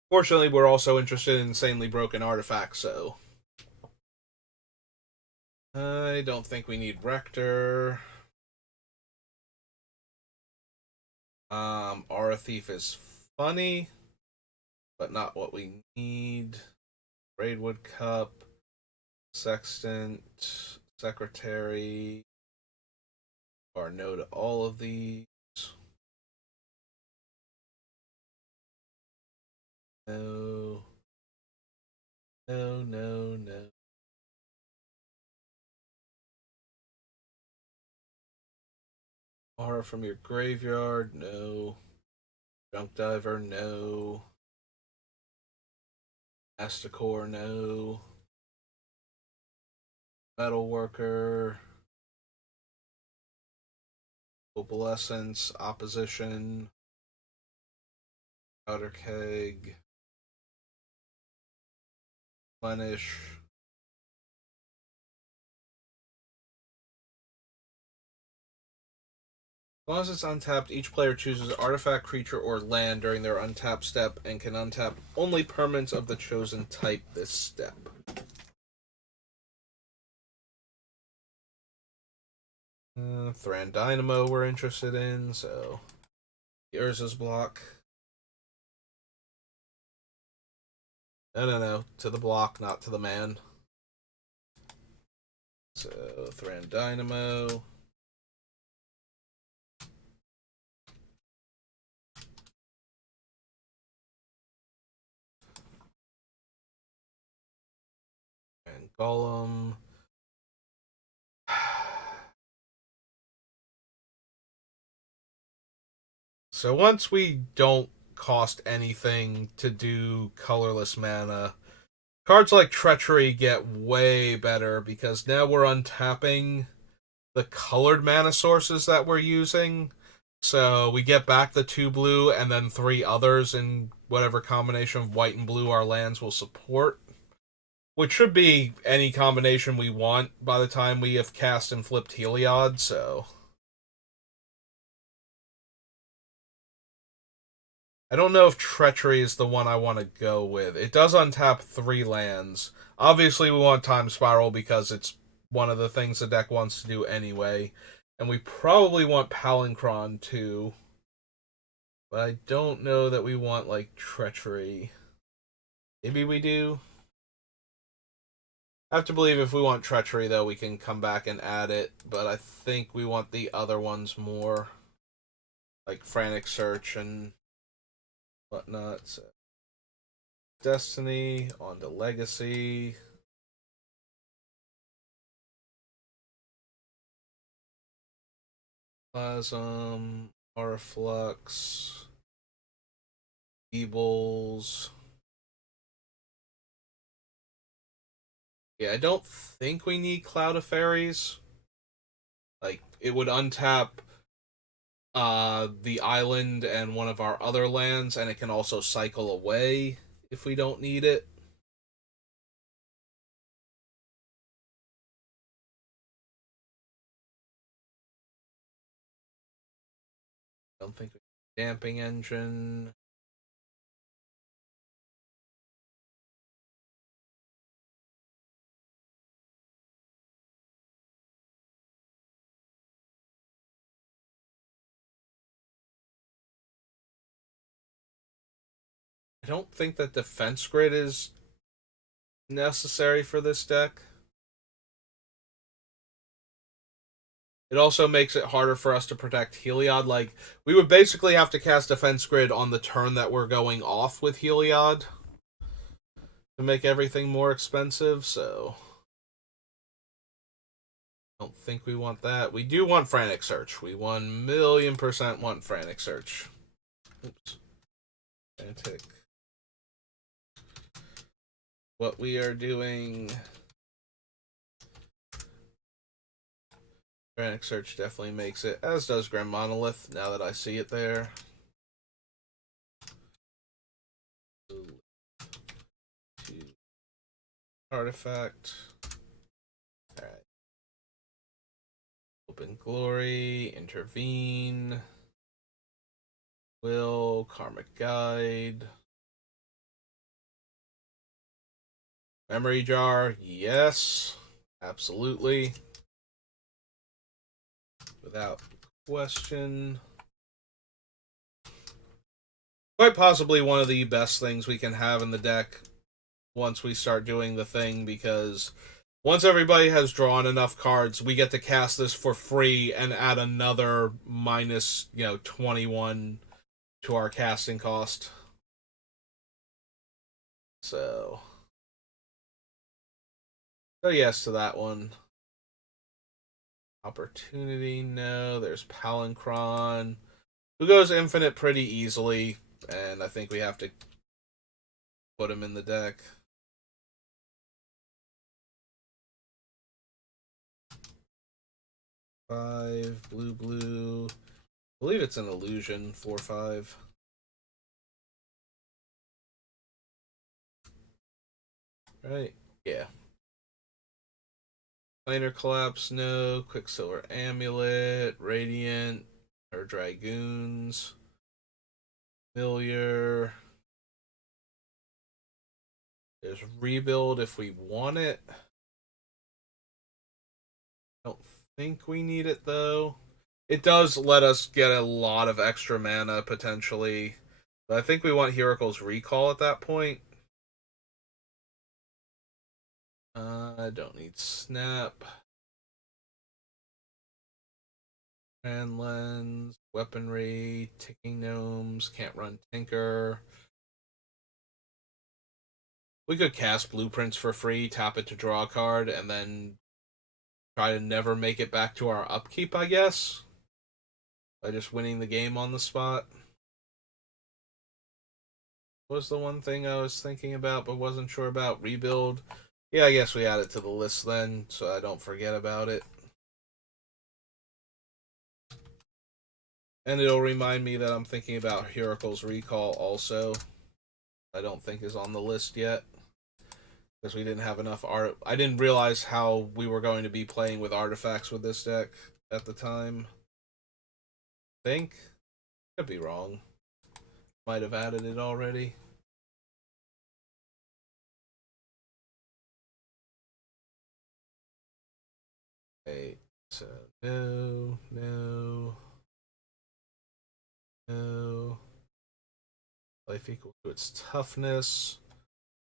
Fortunately, we're also interested in insanely broken artifacts, so I don't think we need Rector. Aura Thief is funny, but not what we need. Braidwood Cup, Sextant, Secretary. Or no to all of these. No. No, no, no. Horror from your graveyard, no. Junk diver, no. Masticore, no. Metal worker. Opalescence, opposition. Powder keg. Replenish. As long as it's untapped, each player chooses an artifact, creature, or land during their untap step and can untap only permanents of the chosen type this step. Thran Dynamo we're interested in, so Urza's block. No. To the block, not to the man. So, Thran Dynamo. And Golem. So once we don't cost anything to do colorless mana, cards like Treachery get way better because now we're untapping the colored mana sources that we're using. So we get back the 2 blue and then 3 others in whatever combination of white and blue our lands will support. Which should be any combination we want by the time we have cast and flipped Heliod, so... I don't know if Treachery is the one I want to go with. It does untap 3 lands. Obviously, we want Time Spiral because it's one of the things the deck wants to do anyway. And we probably want Palinchron too. But I don't know that we want, like, Treachery. Maybe we do? I have to believe if we want Treachery, though, we can come back and add it. But I think we want the other ones more. Like Frantic Search and whatnot. So, Destiny, on to Legacy. Plasm, Auraflux, Feebles. Yeah, I don't think we need Cloud of Fairies. Like, it would untap the island and one of our other lands, and it can also cycle away if we don't need it. Don't think Damping Engine. I don't think that Defense Grid is necessary for this deck. It also makes it harder for us to protect Heliod. Like, we would basically have to cast Defense Grid on the turn that we're going off with Heliod to make everything more expensive, so... I don't think we want that. We do want Frantic Search. We 1,000,000% want Frantic Search. Oops. Frantic. What we are doing... Frantic Search definitely makes it, as does Grim Monolith, now that I see it there. Artifact. Alright. Open Glory, Intervene. Will, Karmic Guide. Memory Jar, yes. Absolutely. Without question. Quite possibly one of the best things we can have in the deck once we start doing the thing, because Once everybody has drawn enough cards, we get to cast this for free and add another minus, 21 to our casting cost. So yes to that one. Opportunity, no. There's Palancron, who goes infinite pretty easily, and I think we have to put him in the deck. Five, blue, blue. I believe it's an illusion, 4/5. Right? Yeah. Planar Collapse, no. Quicksilver Amulet, Radiant, or Dragoons. Familiar. There's Rebuild if we want it. I don't think we need it though. It does let us get a lot of extra mana potentially. But I think we want Heracle's Recall at that point. I don't need Snap. And Lens, Weaponry, Ticking Gnomes, can't run Tinker. We could cast Blueprints for free, tap it to draw a card, and then try to never make it back to our upkeep, I guess. By just winning the game on the spot. Was the one thing I was thinking about but wasn't sure about. Rebuild. Yeah, I guess we add it to the list then, so I don't forget about it. And it'll remind me that I'm thinking about Heracle's Recall also. I don't think is on the list yet. Because we didn't have enough art. I didn't realize how we were going to be playing with artifacts with this deck at the time. Think? Could be wrong. Might have added it already. Okay, so no, no, no. Life equal to its toughness.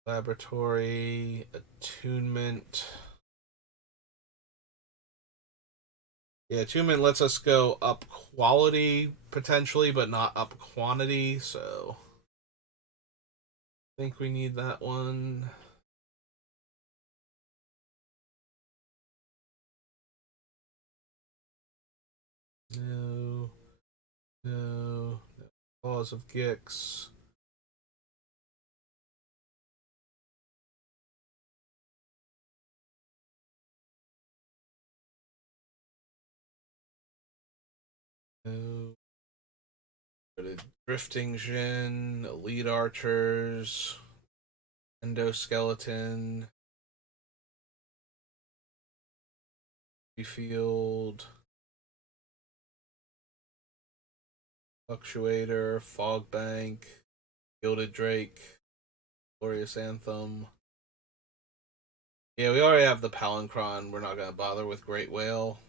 Laboratory, attunement. Yeah, attunement lets us go up quality potentially, but not up quantity, so I think we need that one. No, no, no. Claws of Gix. No. Drifting Jin, Elite Archers, Endoskeleton, Field, Fluctuator, Fog Bank, Gilded Drake, Glorious Anthem. Yeah, we already have the Palancron. We're not going to bother with Great Whale.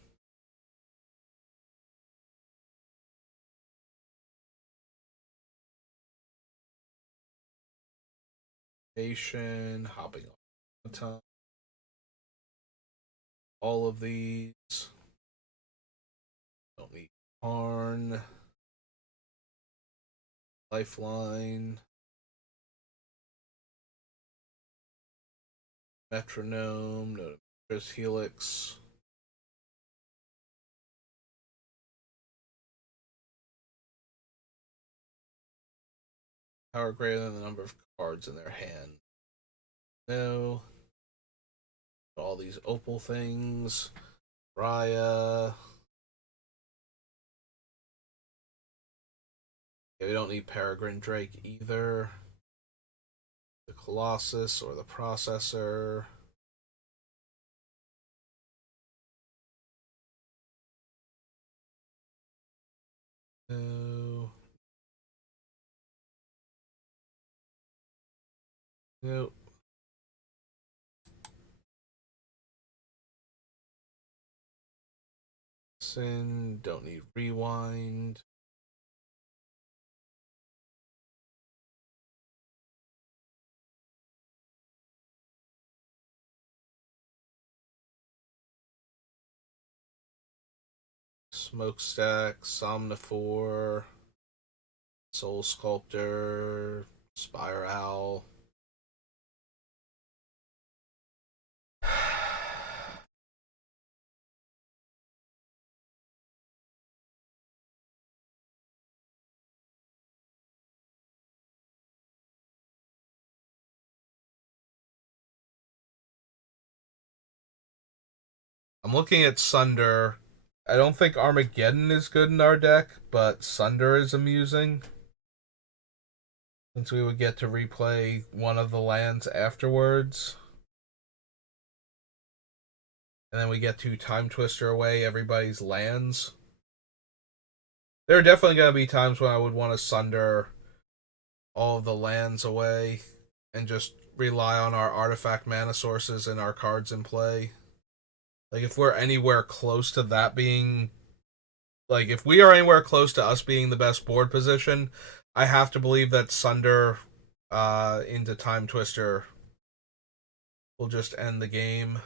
Hopping on time. All of these. Don't need Harn. Lifeline. Metronome. Notifications Helix. Power greater than the number of cards in their hand. No. All these opal things. Raya. Yeah, we don't need Peregrine Drake either. The Colossus or the Processor. No. Nope. Sin. Don't need Rewind. Smokestack, Somnivore, Soul Sculptor, Spire Owl. I'm looking at Sunder. I don't think Armageddon is good in our deck, but Sunder is amusing. Since we would get to replay one of the lands afterwards. And then we get to Time Twister away everybody's lands. There are definitely going to be times when I would want to Sunder all of the lands away and just rely on our artifact mana sources and our cards in play. Like, if we're anywhere close to that being. Like, if we are anywhere close to us being the best board position, I have to believe that Sunder into Time Twister will just end the game.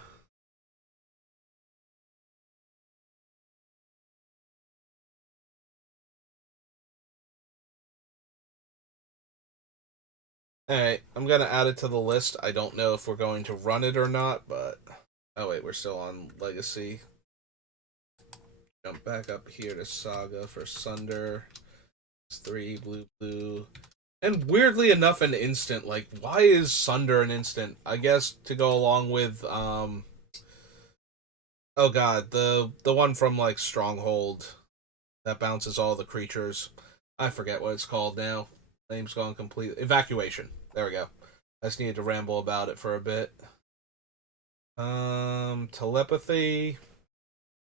Alright, I'm gonna add it to the list. I don't know if we're going to run it or not, but. Oh, wait, we're still on Legacy. Jump back up here to Saga for Sunder. It's 3 blue, blue. And weirdly enough, an instant. Like, why is Sunder an instant? I guess to go along with, oh god, the one from, like, Stronghold that bounces all the creatures. I forget what it's called now. Name's gone completely. Evacuation. There we go. I just needed to ramble about it for a bit. Telepathy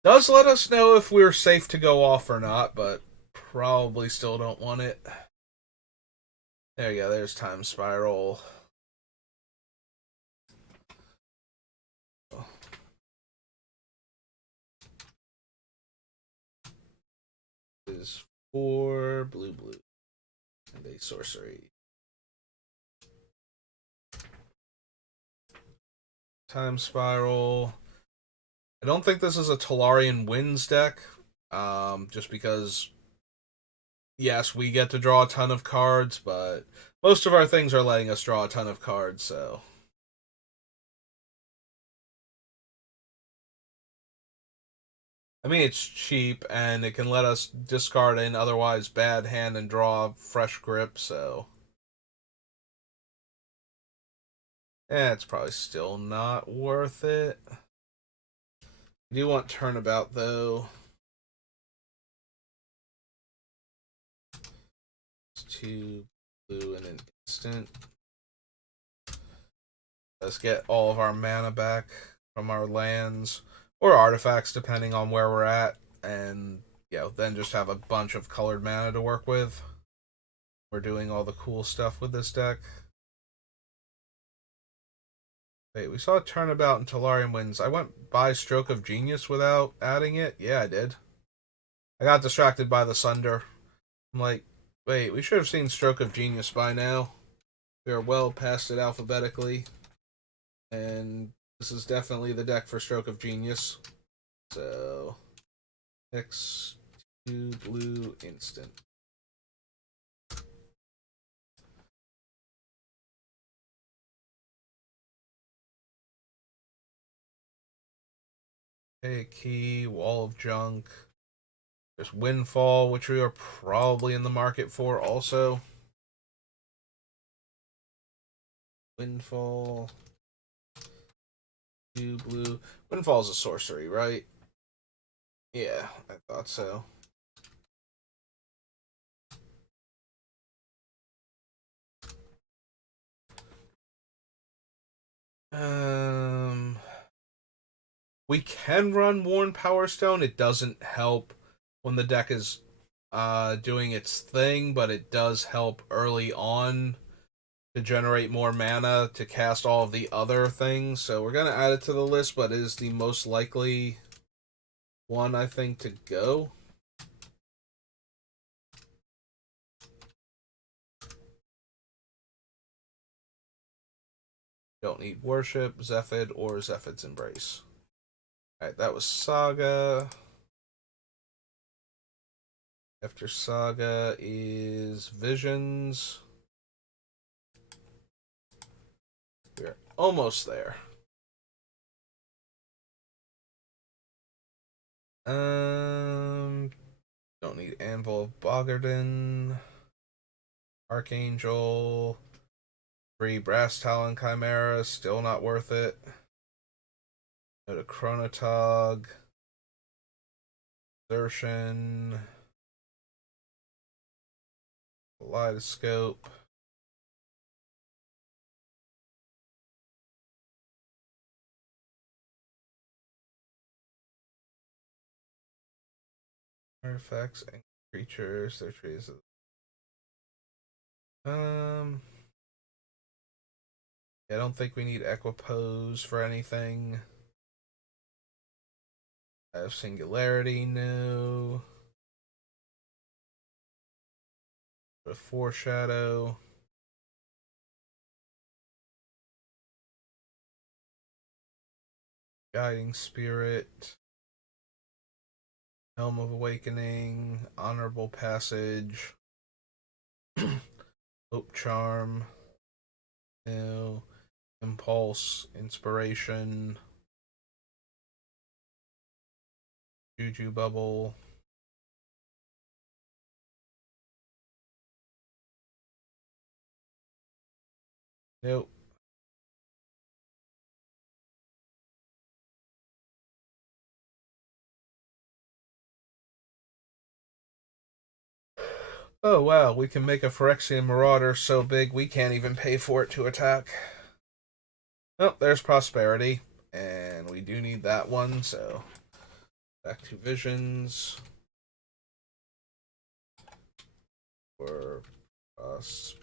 does let us know if we're safe to go off or not, but probably still don't want it. There you go. There's Time Spiral. Is 4 blue, blue, and a sorcery. Time Spiral. I don't think this is a Tolarian Winds deck, just because, yes, we get to draw a ton of cards, but most of our things are letting us draw a ton of cards, so. I mean, it's cheap, and it can let us discard an otherwise bad hand and draw fresh grip, so. It's probably still not worth it. I do want Turnabout, though. It's 2 blue and an instant. Let's get all of our mana back from our lands or artifacts, depending on where we're at, and then just have a bunch of colored mana to work with. We're doing all the cool stuff with this deck. Wait, we saw a Turnabout in Tolarian Winds. I went by Stroke of Genius without adding it? Yeah, I did. I got distracted by the Sunder. I'm like, wait, we should have seen Stroke of Genius by now. We are well past it alphabetically. And this is definitely the deck for Stroke of Genius. So, X2 blue instant. Pay a key, Wall of Junk. There's Windfall, which we are probably in the market for also. Windfall. 2 blue. Windfall's a sorcery, right? Yeah, I thought so. We can run Worn Power Stone. It doesn't help when the deck is doing its thing, but it does help early on to generate more mana to cast all of the other things. So we're gonna add it to the list, but it is the most likely one, I think, to go. Don't need Worship, Zephid, or Zephid's Embrace. Alright, that was Saga. After Saga is Visions. We're almost there. Don't need Anvil of Bogarden. Archangel. Free Brass Talon Chimera, still not worth it. Go to Chronotog. Exertion. Kaleidoscope. Artifacts and creatures. Their trees. I don't think we need Equipose for anything. I have Singularity, no. A Foreshadow. Guiding Spirit. Helm of Awakening. Honorable Passage. Hope Charm. No. Impulse. Inspiration. Juju Bubble. Nope. Oh wow, we can make a Phyrexian Marauder so big we can't even pay for it to attack. Oh, there's Prosperity. And we do need that one, so back to Visions. For Prosperity.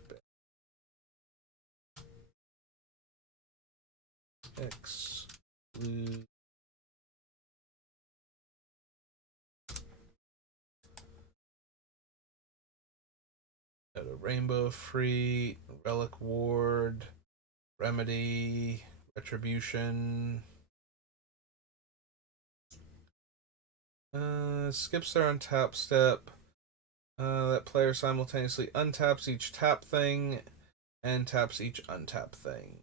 Exclude. Got a Rainbow Free, Relic Ward, Remedy, Retribution. Skips their untap step. That player simultaneously untaps each tap thing and taps each untap thing.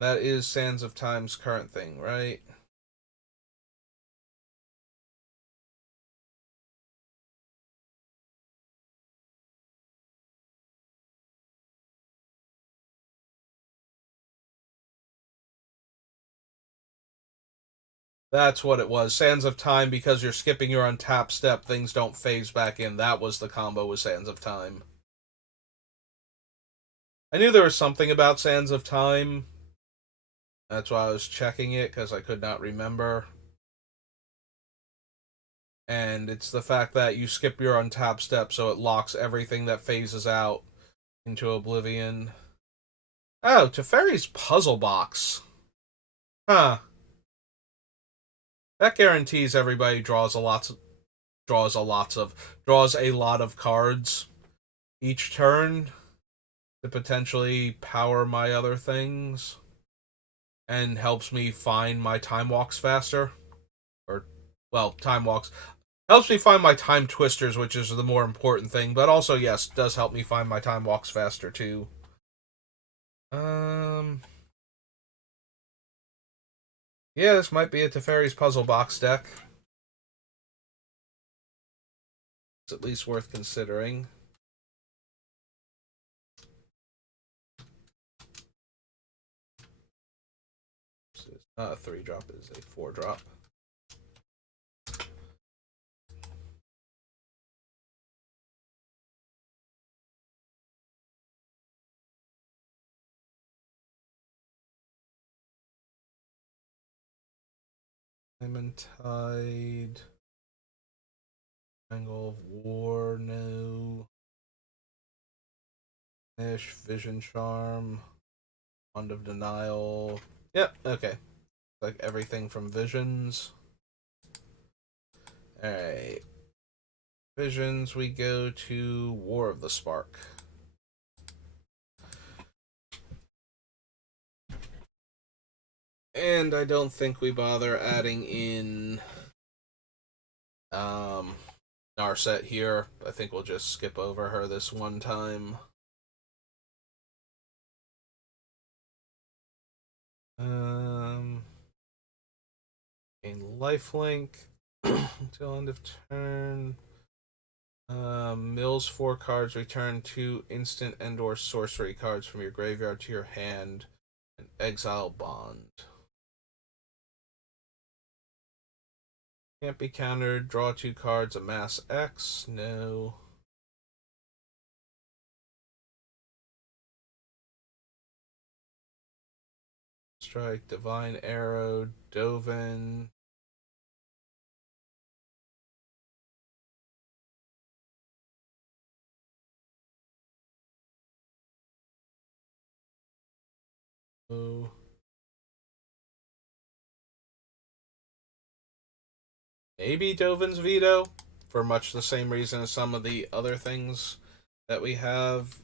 That is Sands of Time's current thing, right? That's what it was. Sands of Time, because you're skipping your untap step, things don't phase back in. That was the combo with Sands of Time. I knew there was something about Sands of Time. That's why I was checking it, because I could not remember. And it's the fact that you skip your untap step, so it locks everything that phases out into Oblivion. Oh, Teferi's Puzzle Box. Huh. That guarantees everybody draws a lot of cards each turn to potentially power my other things, and helps me find my time walks faster. Or, well, time walks helps me find my time twisters, which is the more important thing, but also, yes, does help me find my time walks faster too. Um yeah, this might be a Teferi's Puzzle Box deck. It's at least worth considering. It's not a 3-drop, it is a 4-drop. Diamond Tide. Angle of War, no. Ish, Vision Charm. Wand of Denial. Yep, okay. Like everything from Visions. Alright. Visions, we go to War of the Spark. And I don't think we bother adding in Um, Narset here. I think we'll just skip over her this one time. Um, gain lifelink until end of turn. Mills 4 cards. Return 2 instant and/or sorcery cards from your graveyard to your hand, and exile Bond. Can't be countered. Draw 2 cards. Amass X. No. Strike. Divine Arrow. Dovin. Oh. Maybe Dovin's Veto, for much the same reason as some of the other things that we have.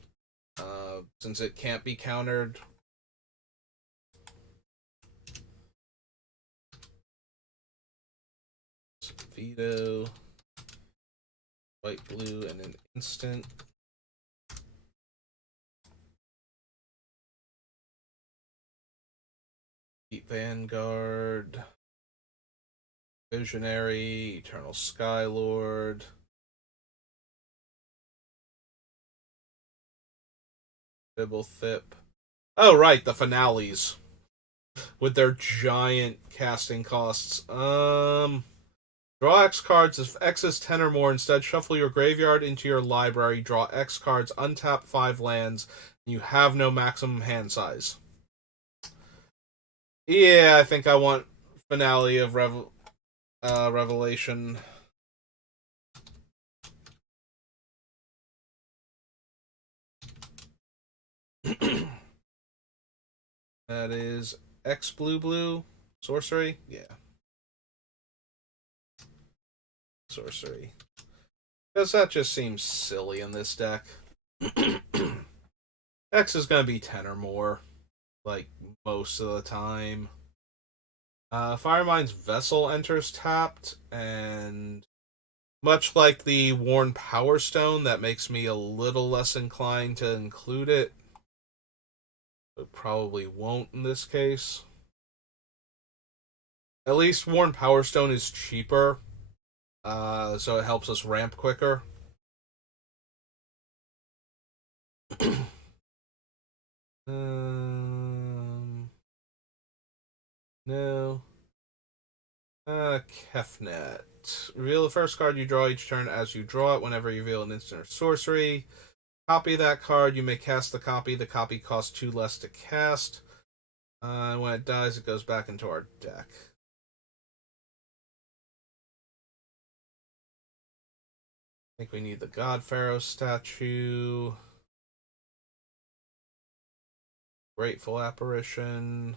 Since it can't be countered. Veto. White, blue, and an instant. Deep Vanguard. Visionary. Eternal Skylord. Bibblethip. Oh, right, the finales. With their giant casting costs. Draw X cards. If X is 10 or more, instead shuffle your graveyard into your library, draw X cards, untap 5 lands, and you have no maximum hand size. Yeah, I think I want Finale of Revelation. That is X blue blue. Sorcery? Yeah. Sorcery. Because that just seems silly in this deck. X is going to be 10 or more, like, most of the time. Firemind's Vessel enters tapped, and much like the Worn Power Stone, that makes me a little less inclined to include it. But probably won't in this case. At least Worn Power Stone is cheaper, so it helps us ramp quicker. No. Kefnet. Reveal the first card you draw each turn as you draw it. Whenever you reveal an instant or sorcery, copy that card. You may cast the copy. The copy costs 2 less to cast. When it dies, it goes back into our deck. I think we need the God Pharaoh statue. Grateful Apparition.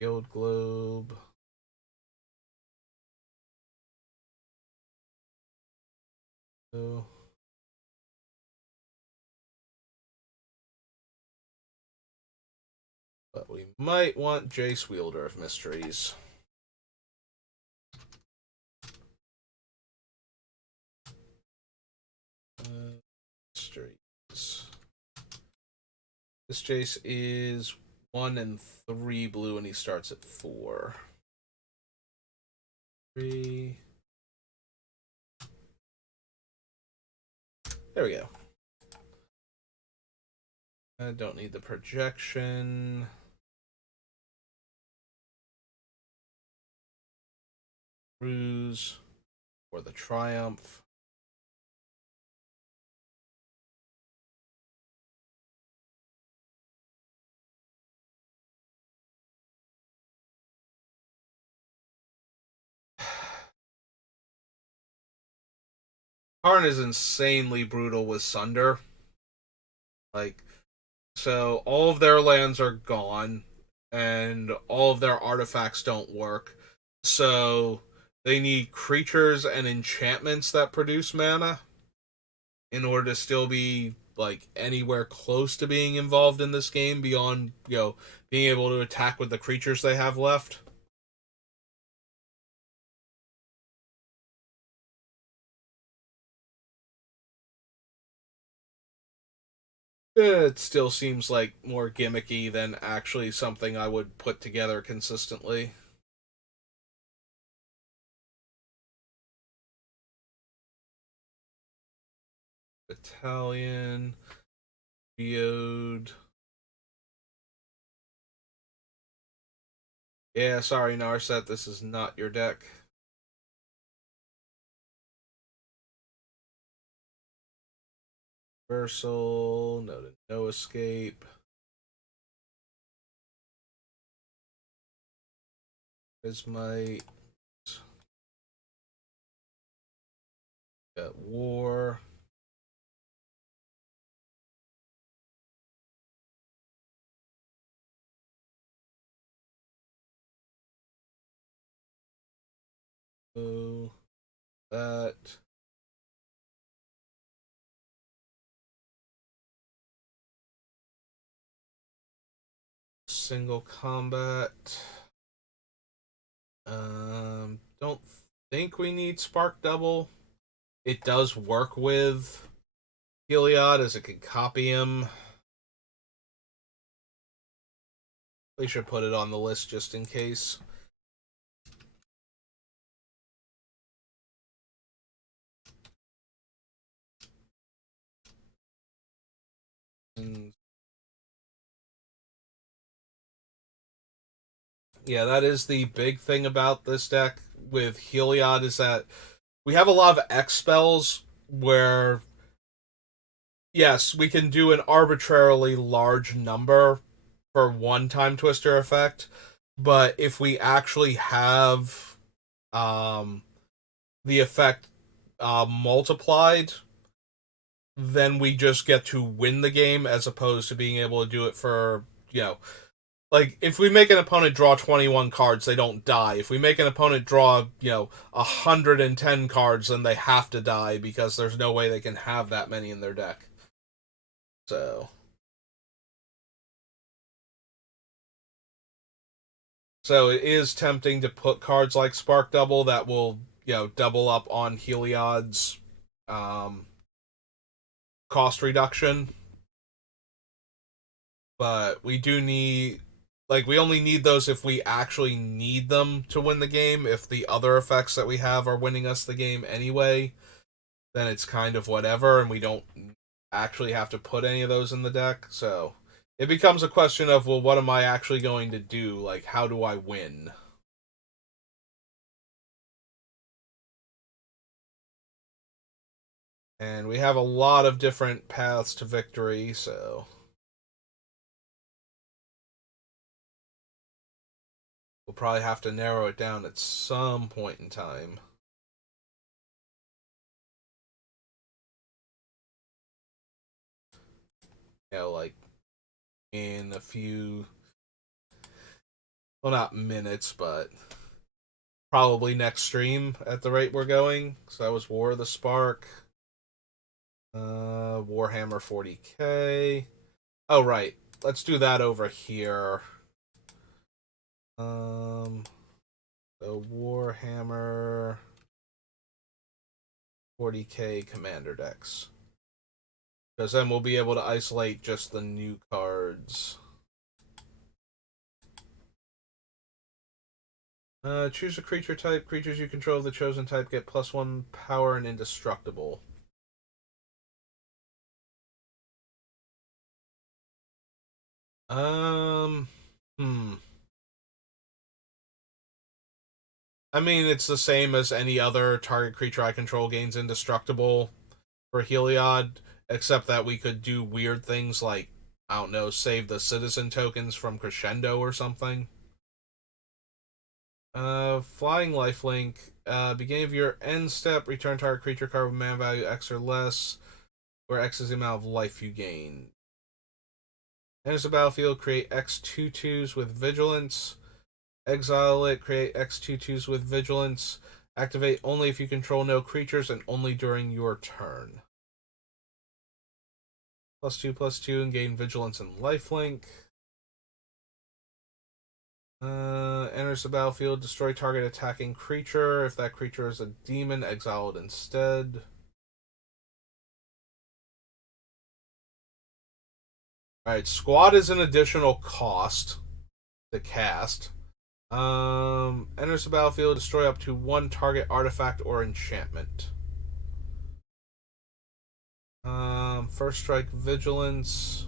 Guild Globe. So. But we might want Jace Wielder of Mysteries. Mysteries. This Jace is 1 and 3 blue, and he starts at 4. 3. There we go. I don't need the projection. Ruse or the Triumph. Karn is insanely brutal with Sunder. Like, so all of their lands are gone, and all of their artifacts don't work. So they need creatures and enchantments that produce mana in order to still be like anywhere close to being involved in this game beyond, being able to attack with the creatures they have left. It still seems like more gimmicky than actually something I would put together consistently. Battalion, Heliod. Yeah, sorry, Narset, this is not your deck. Reversal, no escape. Prismite. Got War. Oh, that. Single combat. Don't think we need Spark Double. It does work with Heliod as it can copy him. We should put it on the list just in case. And yeah, that is the big thing about this deck with Heliod is that we have a lot of X spells where yes, we can do an arbitrarily large number for one time twister effect, but if we actually have um the effect multiplied, then we just get to win the game as opposed to being able to do it for, like if we make an opponent draw 21 cards, they don't die. If we make an opponent draw, 110 cards, then they have to die because there's no way they can have that many in their deck. So, so it is tempting to put cards like Spark Double that will, double up on Heliod's um, cost reduction. But we do need, like, we only need those if we actually need them to win the game. If the other effects that we have are winning us the game anyway, then it's kind of whatever, and we don't actually have to put any of those in the deck. So it becomes a question of, well, what am I actually going to do? Like, how do I win? And we have a lot of different paths to victory, so we'll probably have to narrow it down at some point in time. Like in a few, well, not minutes, but probably next stream at the rate we're going. So that was War of the Spark. Warhammer 40k. Oh, right. Let's do that over here. The Warhammer 40k commander decks. Because then we'll be able to isolate just the new cards. Choose a creature type. Creatures you control of the chosen type get +1 power and indestructible. Um, hmm. I mean, it's the same as any other target creature I control gains indestructible for Heliod, except that we could do weird things like, I don't know, save the citizen tokens from Crescendo or something. Flying Lifelink. Beginning of your end step, return target creature card with mana value X or less, where X is the amount of life you gain. Enters the battlefield, create X 2/2s with Vigilance. Exile it, create X 2/2s with Vigilance. Activate only if you control no creatures and only during your turn. +2/+2 and gain Vigilance and Lifelink. Enters the battlefield, destroy target attacking creature. If that creature is a demon, exile it instead. Alright, Squad is an additional cost to cast. Enters the battlefield, destroy up to one target artifact or enchantment. First strike vigilance.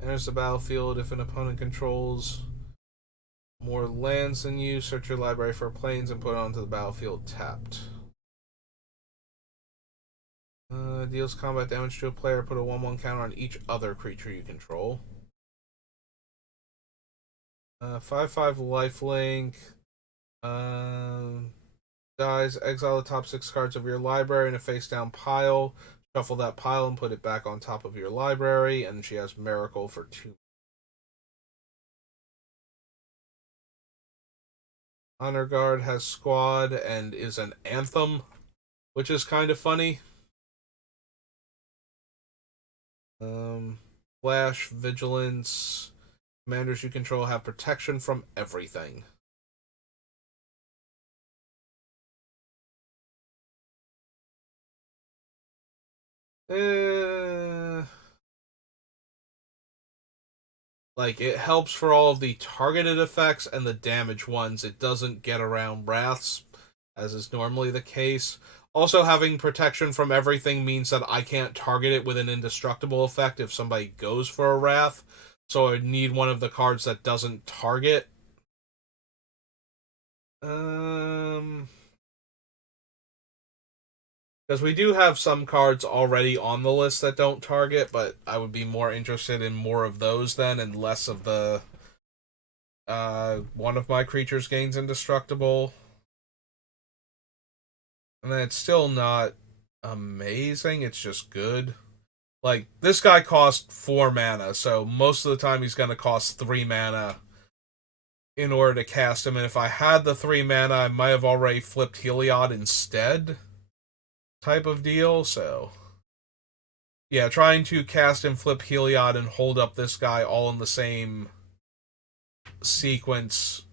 Enters the battlefield if an opponent controls more lands than you. Search your library for planes and put it onto the battlefield tapped. Deals combat damage to a player. Put a 1/1 counter on each other creature you control. 5/5 lifelink. Dies. Exile the top 6 cards of your library in a face down pile. Shuffle that pile and put it back on top of your library. And she has Miracle for 2. Honor Guard has Squad and is an Anthem, which is kind of funny. Flash, Vigilance. Commanders you control have protection from everything. Like, it helps for all of the targeted effects and the damage ones. It doesn't get around wraths, as is normally the case. Also, having protection from everything means that I can't target it with an indestructible effect if somebody goes for a wrath. So I need one of the cards that doesn't target. Because we do have some cards already on the list that don't target, but I would be more interested in more of those then and less of the one of my creatures gains indestructible. And then it's still not amazing, it's just good. Like, this guy cost 4 mana, so most of the time he's going to cost 3 mana in order to cast him. And if I had the 3 mana, I might have already flipped Heliod instead, type of deal, so yeah, trying to cast and flip Heliod and hold up this guy all in the same sequence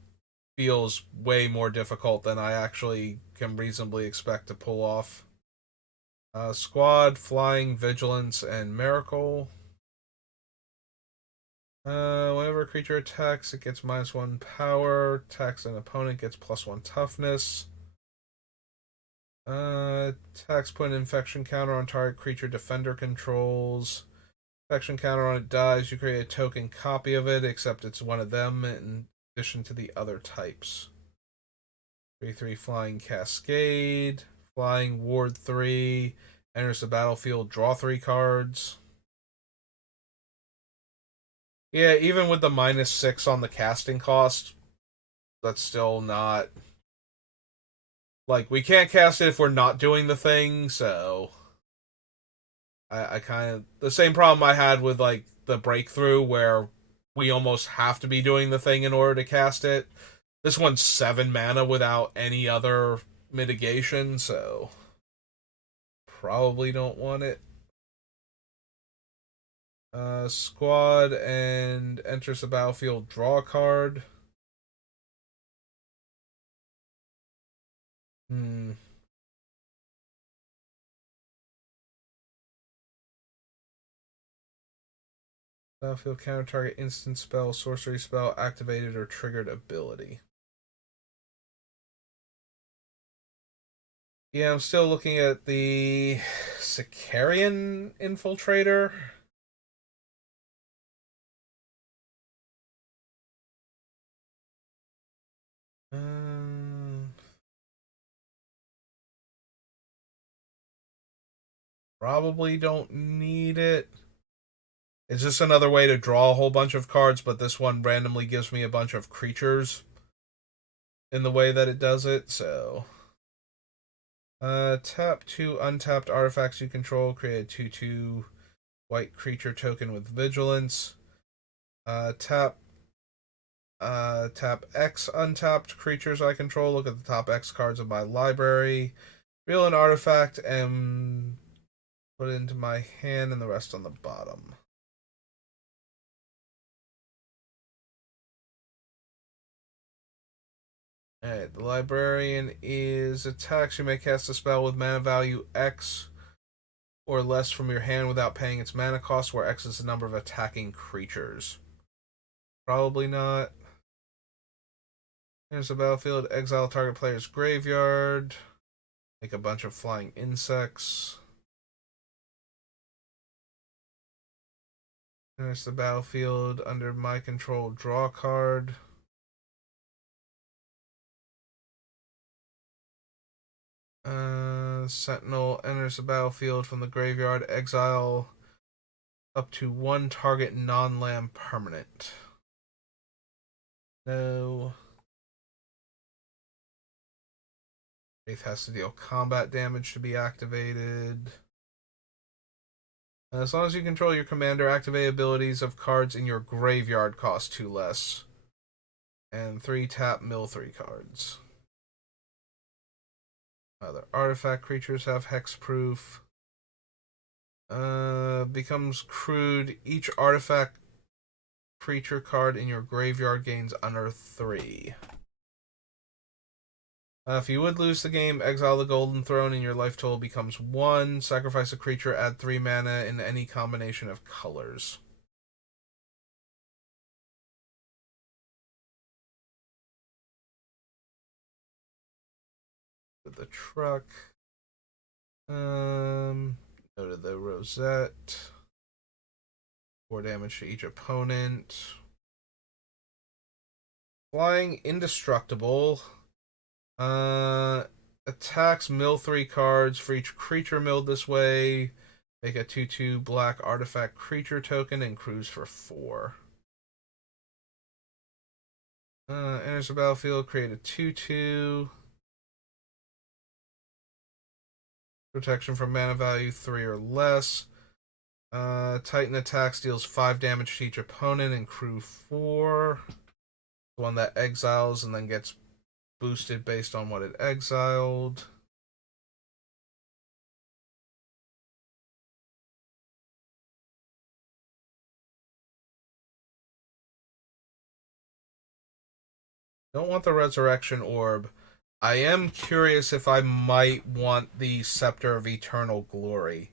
feels way more difficult than I actually can reasonably expect to pull off. Squad, Flying, Vigilance, and Miracle. Whenever a creature attacks, it gets -1 power. Attacks an opponent, gets +1 toughness. Attacks put an infection counter on target creature defender controls. Infection counter on it dies. You create a token copy of it, except it's one of them in addition to the other types. 3/3 Flying Cascade. Flying Ward 3. Enters the battlefield, draw 3 cards. Yeah, even with the -6 on the casting cost, that's still not. Like, we can't cast it if we're not doing the thing, so I kind of the same problem I had with like the breakthrough where we almost have to be doing the thing in order to cast it. This one's 7 mana without any other mitigation, so probably don't want it. Squad and enters the battlefield, draw a card. Hmm. Battlefield counter target instant spell, sorcery spell, activated or triggered ability. Yeah, I'm still looking at the Sicarian Infiltrator. Um, Probably don't need it. It's just another way to draw a whole bunch of cards, but this one randomly gives me a bunch of creatures in the way that it does it, so. Tap 2 untapped artifacts you control. Create a 2/2 white creature token with vigilance. Tap X untapped creatures I control. Look at the top X cards of my library. Reveal an artifact and put it into my hand and the rest on the bottom. Alright, the librarian is attacks. You may cast a spell with mana value X or less from your hand without paying its mana cost, where X is the number of attacking creatures. Probably not. There's the battlefield. Exile target player's graveyard. Make a bunch of flying insects. There's the battlefield. Under my control, draw a card. Sentinel enters the battlefield from the graveyard. Exile up to one target non-land permanent. No. Wraith has to deal combat damage to be activated. As long as you control your commander, activate abilities of cards in your graveyard cost 2 less. And 3 tap, mill 3 cards. Other artifact creatures have hexproof. Becomes crude. Each artifact creature card in your graveyard gains unearth 3. If you would lose the game, exile the Golden Throne and your life total becomes 1. Sacrifice a creature, add 3 mana in any combination of colors. With the truck. Go to the Rosette. 4 damage to each opponent. Flying Indestructible. Attacks, mill 3 cards for each creature milled this way. Make a 2/2 black artifact creature token and cruise for 4. Enters the battlefield, create a 2/2. Protection from mana value 3 or less. Titan attacks, deals 5 damage to each opponent and crew 4. The one that exiles and then gets boosted based on what it exiled. Don't want the Resurrection Orb. I am curious if I might want the Scepter of Eternal Glory.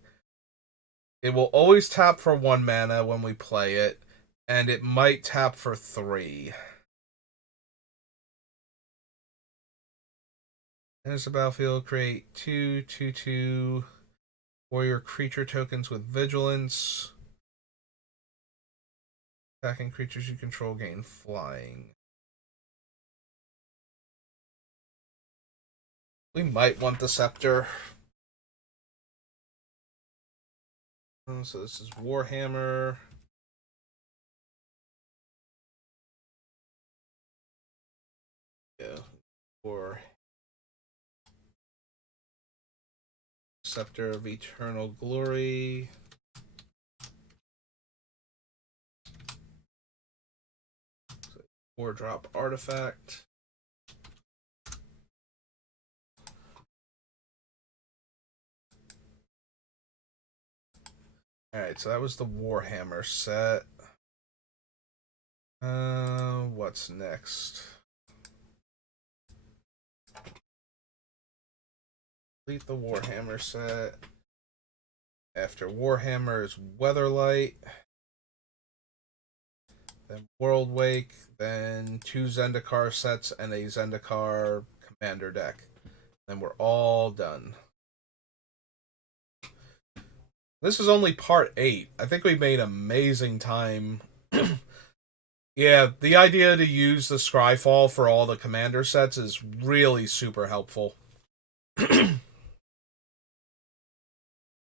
It will always tap for 1 mana when we play it, and it might tap for 3. Enters the battlefield, create 2/2/2 warrior creature tokens with vigilance. Attacking creatures you control gain flying. We might want the Scepter. So this is Warhammer. Yeah. Or Scepter of Eternal Glory. So 4-drop artifact. Alright, so that was the Warhammer set. What's next? Complete the Warhammer set. After Warhammer is Weatherlight. Then World Wake. Then 2 Zendikar sets and a Zendikar commander deck. Then we're all done. This is only part 8. I think we made amazing time. Yeah, the idea to use the Scryfall for all the commander sets is really super helpful.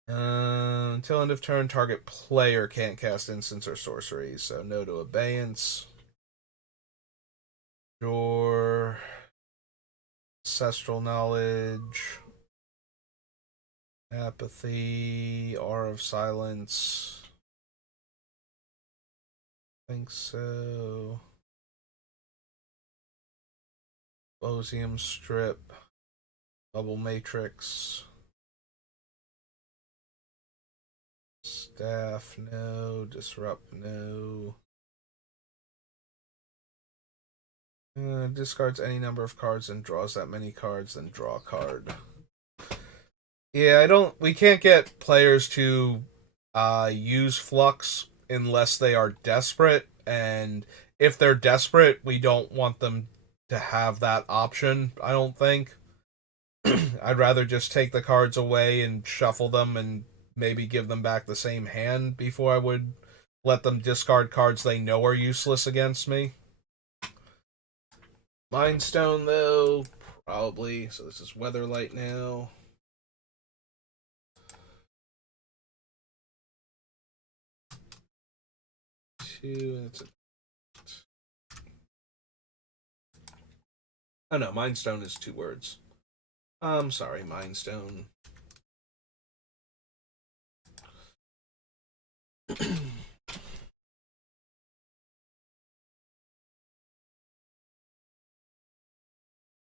Until end of turn, target player can't cast instants or sorceries, so no to Abeyance. Your Ancestral Knowledge. Apathy, Aura of Silence. I think so. Bosium Strip. Bubble Matrix. Staff, no. Disrupt, no. Discards any number of cards and draws that many cards, then draw a card. Yeah, I don't. We can't get players to use flux unless they are desperate, and if they're desperate, we don't want them to have that option. I don't think. I'd rather just take the cards away and shuffle them, and maybe give them back the same hand before I would let them discard cards they know are useless against me. Mind Stone, though, probably. So this is Weatherlight now. Two, and it's a. Oh no, Mind Stone is 2 words. I'm sorry, Mind Stone.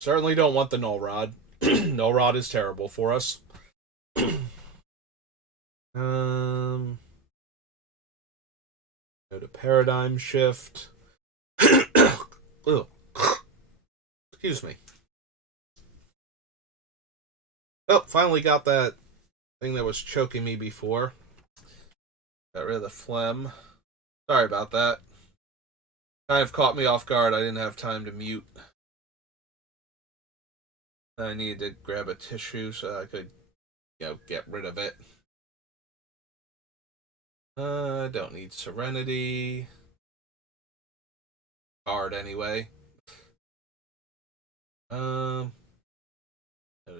Certainly don't want the Null Rod. Null Rod is terrible for us. um, Go to Paradigm Shift. Excuse me. Oh, finally got that thing that was choking me before. Got rid of the phlegm. Sorry about that. Kind of caught me off guard. I didn't have time to mute. I needed to grab a tissue so I could, get rid of it. Don't need Serenity. Hard anyway.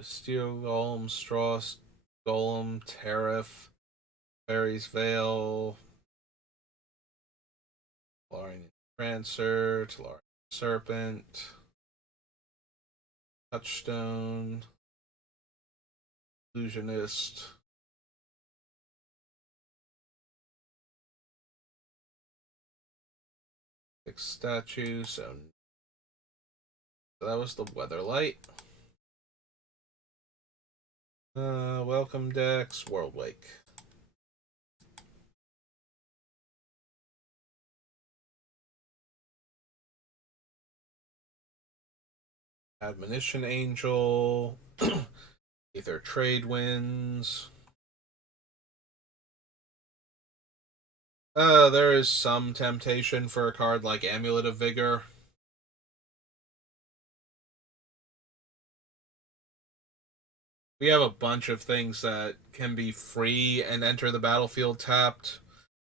Steel Golem, Straw Golem, Tariff, Fairy's Veil, Talarian Prancer, Talarian Serpent, Touchstone, Illusionist, Six Statue, so that was the Weatherlight. Welcome Decks, World Wake. Admonition Angel, Ether Trade Winds. There is some temptation for a card like Amulet of Vigor. We have a bunch of things that can be free and enter the battlefield tapped,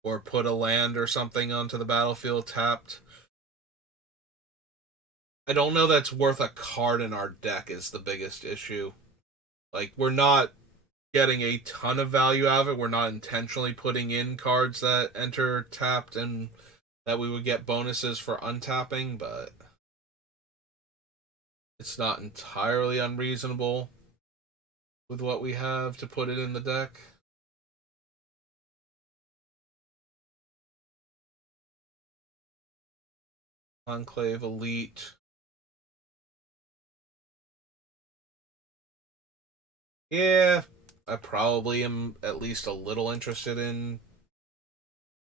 or put a land or something onto the battlefield tapped. I don't know that's worth a card in our deck is the biggest issue. Like, we're not getting a ton of value out of it. We're not intentionally putting in cards that enter tapped and that we would get bonuses for untapping, but it's not entirely unreasonable with what we have to put it in the deck. Enclave Elite. Yeah, I probably am at least a little interested in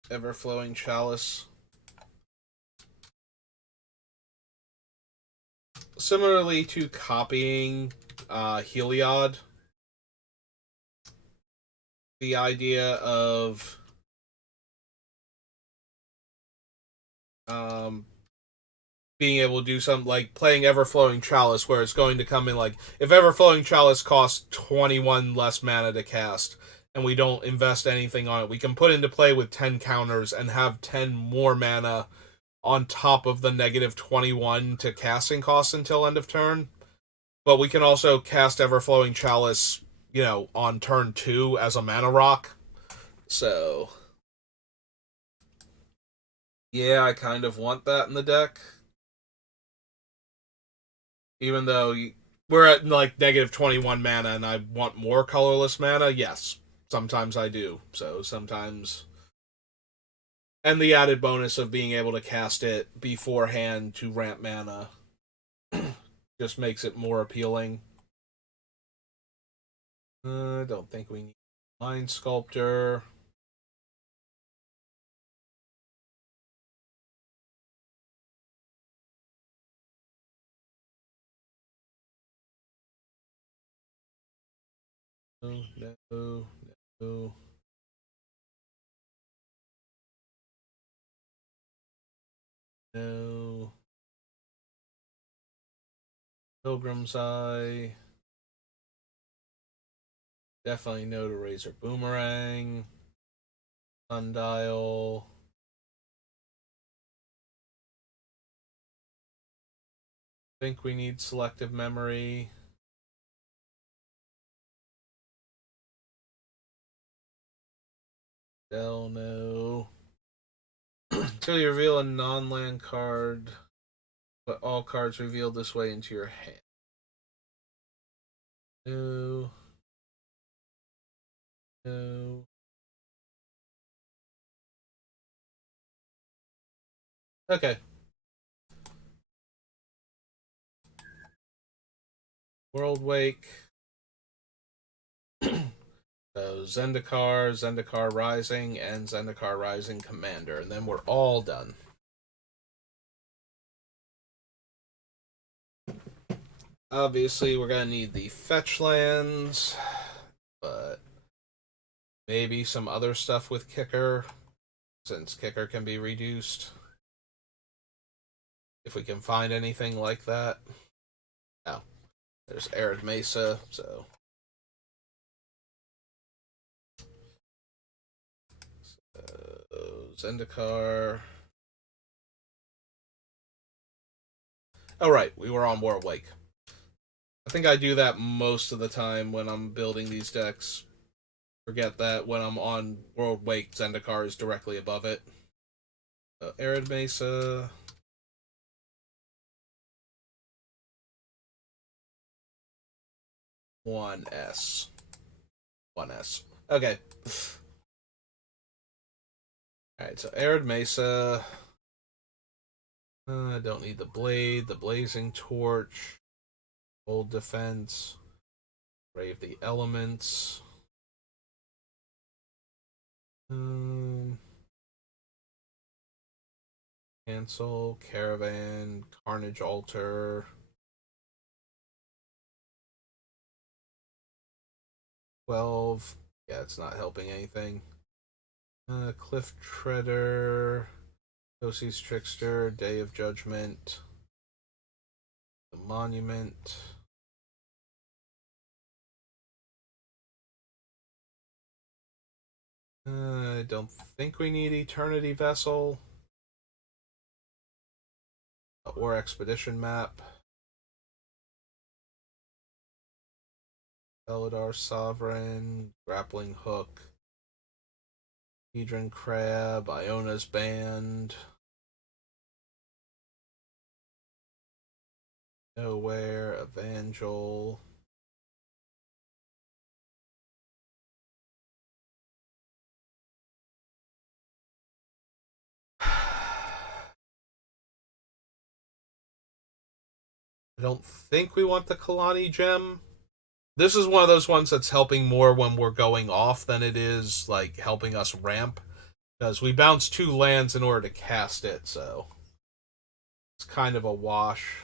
Everflowing Chalice. Similarly to copying Heliod, the idea of being able to do something like playing Everflowing Chalice, where it's going to come in like, if Everflowing Chalice costs 21 less mana to cast, and we don't invest anything on it, we can put into play with 10 counters and have 10 more mana on top of the negative 21 to casting costs until end of turn. But we can also cast Everflowing Chalice, on turn 2 as a mana rock. So, yeah, I kind of want that in the deck. Even though we're at like negative 21 mana and I want more colorless mana, yes, sometimes I do. So sometimes. And the added bonus of being able to cast it beforehand to ramp mana just makes it more appealing. I don't think we need Mind Sculptor. no, no. No. Pilgrim's Eye. Definitely no to Razor Boomerang. Sundial. Think we need selective memory. Hell no. Until you reveal a non-land card, put all cards revealed this way into your hand. No. No. Okay. World Wake. So Zendikar, Zendikar Rising, and Zendikar Rising Commander, and then we're all done. Obviously, we're gonna need the fetch lands, but maybe some other stuff with Kicker, since Kicker can be reduced. If we can find anything like that. Oh, there's Arid Mesa, so. Zendikar. Oh, right, we were on World Wake. I think I do that most of the time when I'm building these decks. Forget that when I'm on World Wake, Zendikar is directly above it. Arid Mesa. One S. Okay. Alright, so Arid Mesa. I don't need the Blade, the Blazing Torch, Old Defense, Brave the Elements. Cancel, Caravan, Carnage Altar. 12. Yeah, it's not helping anything. Cliff Treader, Koshi's Trickster, Day of Judgment, the Monument. I don't think we need Eternity Vessel or Expedition Map. Eladar Sovereign, Grappling Hook, Hedron Crab, Iona's Band. Nowhere, Evangel. I don't think we want the Kalani gem. This is one of those ones that's helping more when we're going off than it is like helping us ramp. Because we bounce 2 lands in order to cast it, so it's kind of a wash.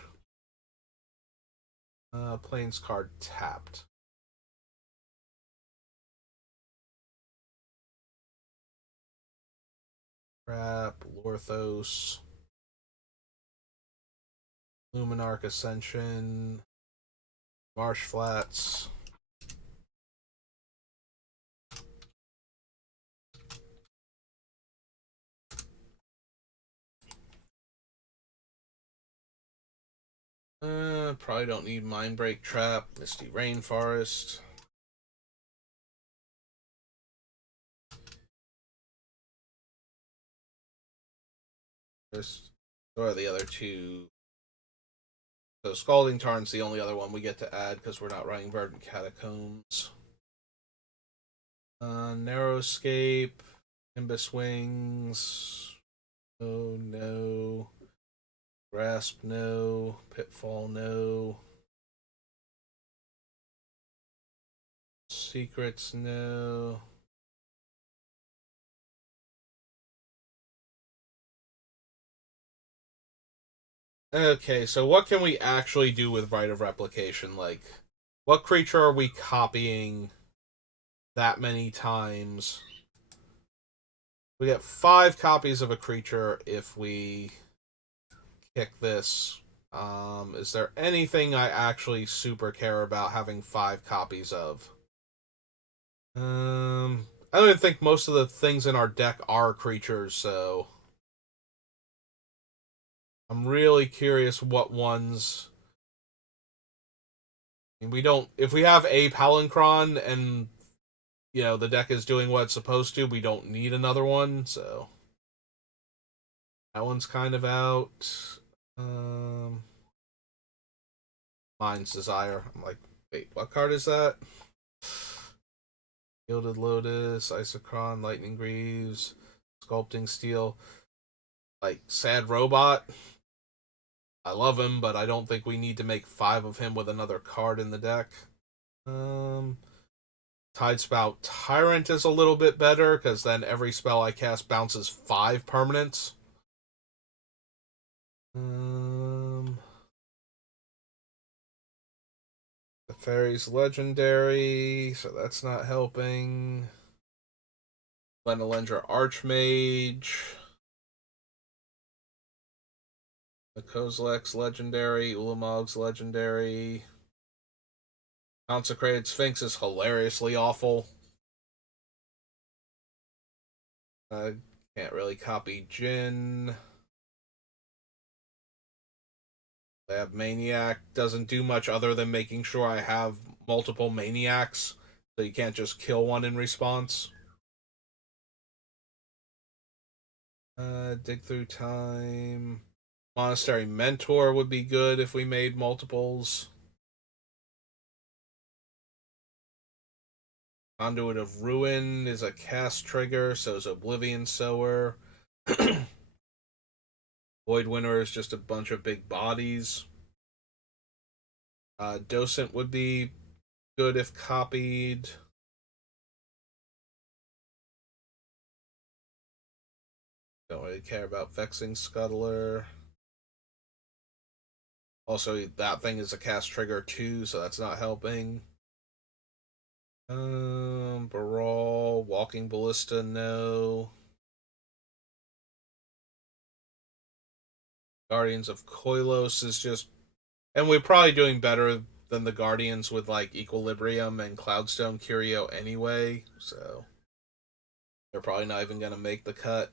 Plains card tapped. Crap, Lorthos. Luminarch Ascension. Marsh Flats. Probably don't need Mindbreak Trap. Misty Rainforest. Just what are the other 2? So Scalding Tarn's the only other one we get to add because we're not running Verdant Catacombs. Narrow Escape. Nimbus Wings. Oh no. Grasp no. Pitfall no. Secrets no. Okay, so what can we actually do with Rite of Replication? Like, what creature are we copying that many times. We get 5 copies of a creature if we kick this. Is there anything I actually super care about having 5 copies of? I don't even think most of the things in our deck are creatures, so I'm really curious what ones. I mean, we don't. If we have a Palancron and the deck is doing what it's supposed to, we don't need another one. So that one's kind of out. Um, Mind's Desire. I'm like, wait, what card is that? Gilded Lotus, Isochron, Lightning Greaves, Sculpting Steel. Like, Sad Robot. I love him, but I don't think we need to make 5 of him with another card in the deck. Um, Tidespout Tyrant is a little bit better, because then every spell I cast bounces 5 permanents. The Fairy's Legendary, so that's not helping. Lenalendra Archmage. The Kozilek's Legendary. Ulamog's Legendary. Consecrated Sphinx is hilariously awful. I can't really copy Jin. Lab Maniac doesn't do much other than making sure I have multiple Maniacs, so you can't just kill one in response. Dig Through Time. Monastery Mentor would be good if we made multiples. Conduit of Ruin is a cast trigger, so is Oblivion Sower. Void Winter is just a bunch of big bodies. Docent would be good if copied. Don't really care about Vexing Scuttler. Also, that thing is a cast trigger too, so that's not helping. Baral, Walking Ballista, no. Guardians of Koilos is just, and we're probably doing better than the Guardians with like Equilibrium and Cloudstone Curio anyway, so they're probably not even gonna make the cut.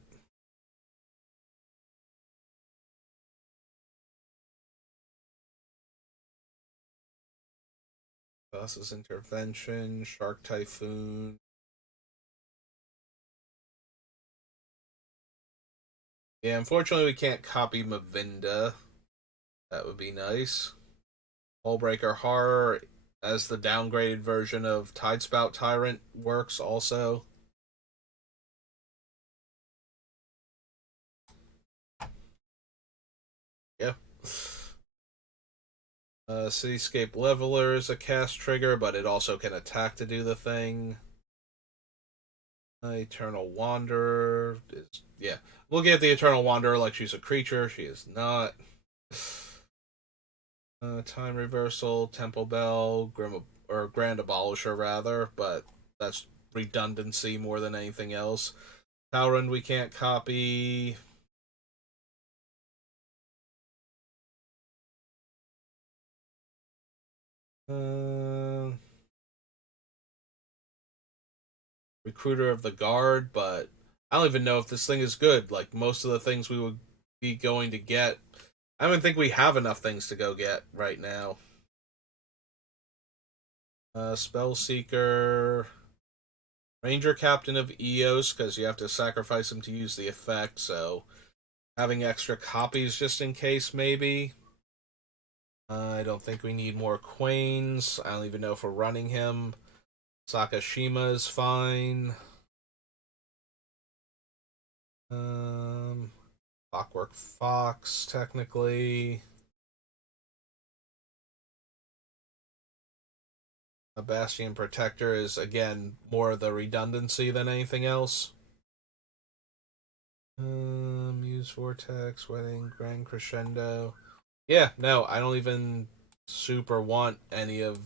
Boss's Intervention, Shark Typhoon. Yeah, unfortunately we can't copy Mavinda. That would be nice. Hullbreaker Horror as the downgraded version of Tidespout Tyrant works also. Yeah. Cityscape Leveler is a cast trigger, but it also can attack to do the thing. Eternal Wanderer is, yeah. We'll get the Eternal Wanderer like she's a creature. She is not. Time Reversal, Temple Bell, or Grand Abolisher rather, but that's redundancy more than anything else. Talrund we can't copy. Uh, Recruiter of the Guard, but I don't even know if this thing is good. Like most of the things we would be going to get, I don't think we have enough things to go get right now. Spellseeker, Ranger Captain of Eos, because you have to sacrifice him to use the effect, so having extra copies just in case, maybe. I don't think we need more Quains. I don't even know if we're running him. Sakashima is fine. Clockwork Fox, technically. A Bastion Protector is, again, more the redundancy than anything else. Muse Vortex, Wedding, Grand Crescendo. Yeah, no, I don't even super want any of.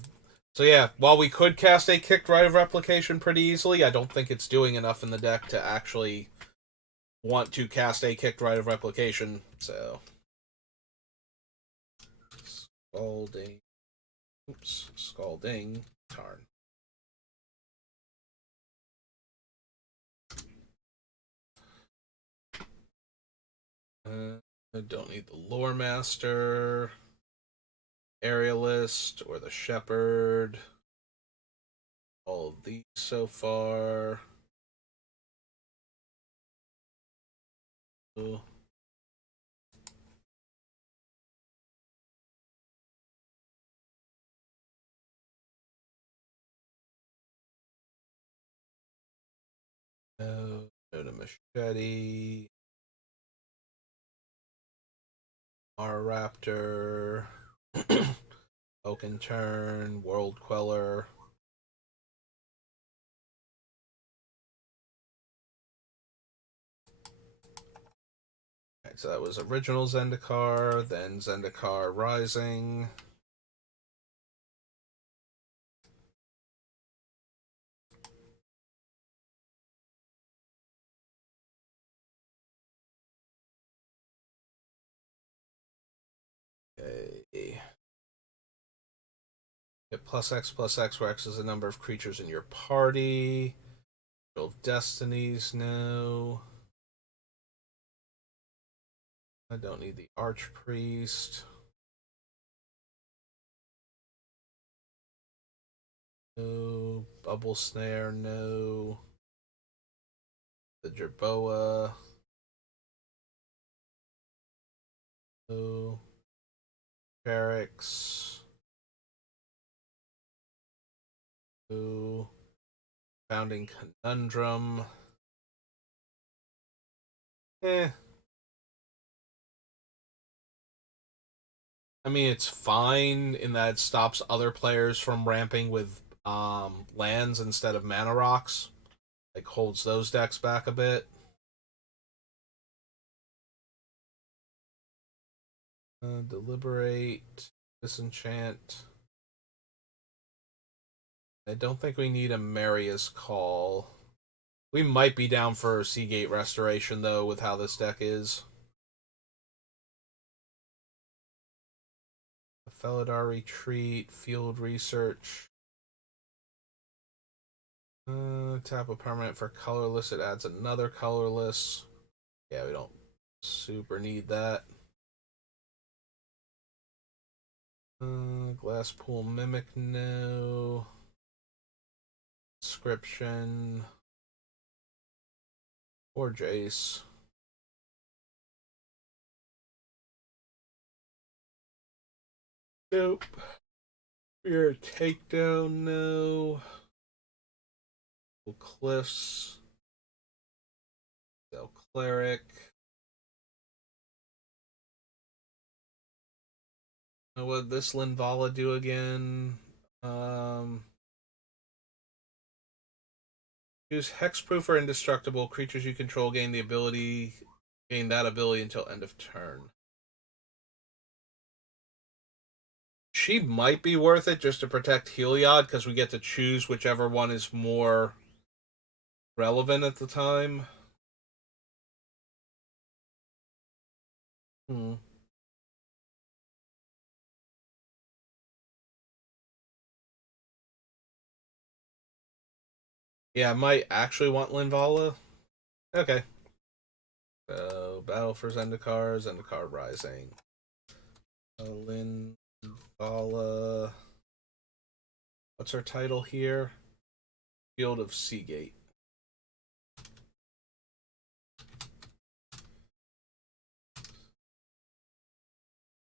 So yeah, while we could cast a kicked Rite of Replication pretty easily, I don't think it's doing enough in the deck to actually want to cast a kicked Rite of Replication. So Scalding. Oops, Scalding. Tarn. I don't need the Lore Master, Aerialist, or the Shepherd. All of these so far. Ooh. No, no to Machete. Mara Raptor. Oaken Turn. World Queller. Right, so that was original Zendikar, then Zendikar Rising. Okay. Get +X+X, where X is the number of creatures in your party. Build Destinies, no. I don't need the Archpriest. No. Bubble Snare, no. The Jerboa. No. Barracks. No. Founding Conundrum. Eh. I mean, it's fine in that it stops other players from ramping with lands instead of mana rocks. Like, holds those decks back a bit. Deliberate. Disenchant. I don't think we need a Maria's Call. We might be down for Seagate Restoration, though, with how this deck is. Felidar Retreat, Field Research. Tap a permanent for colorless. It adds another colorless. Yeah, we don't super need that. Glasspool Mimic, no. Inscription. Or Jace. Nope. Fear Takedown, no. Cliffs. Del Cleric. What did this Linvala do again? Use Hexproof or Indestructible. Creatures you control gain that ability until end of turn. She might be worth it just to protect Heliod because we get to choose whichever one is more relevant at the time. Hmm. Yeah, I might actually want Linvala. Okay. So, Battle for Zendikar, Zendikar Rising. Linvala. What's her title here? Field of Seagate.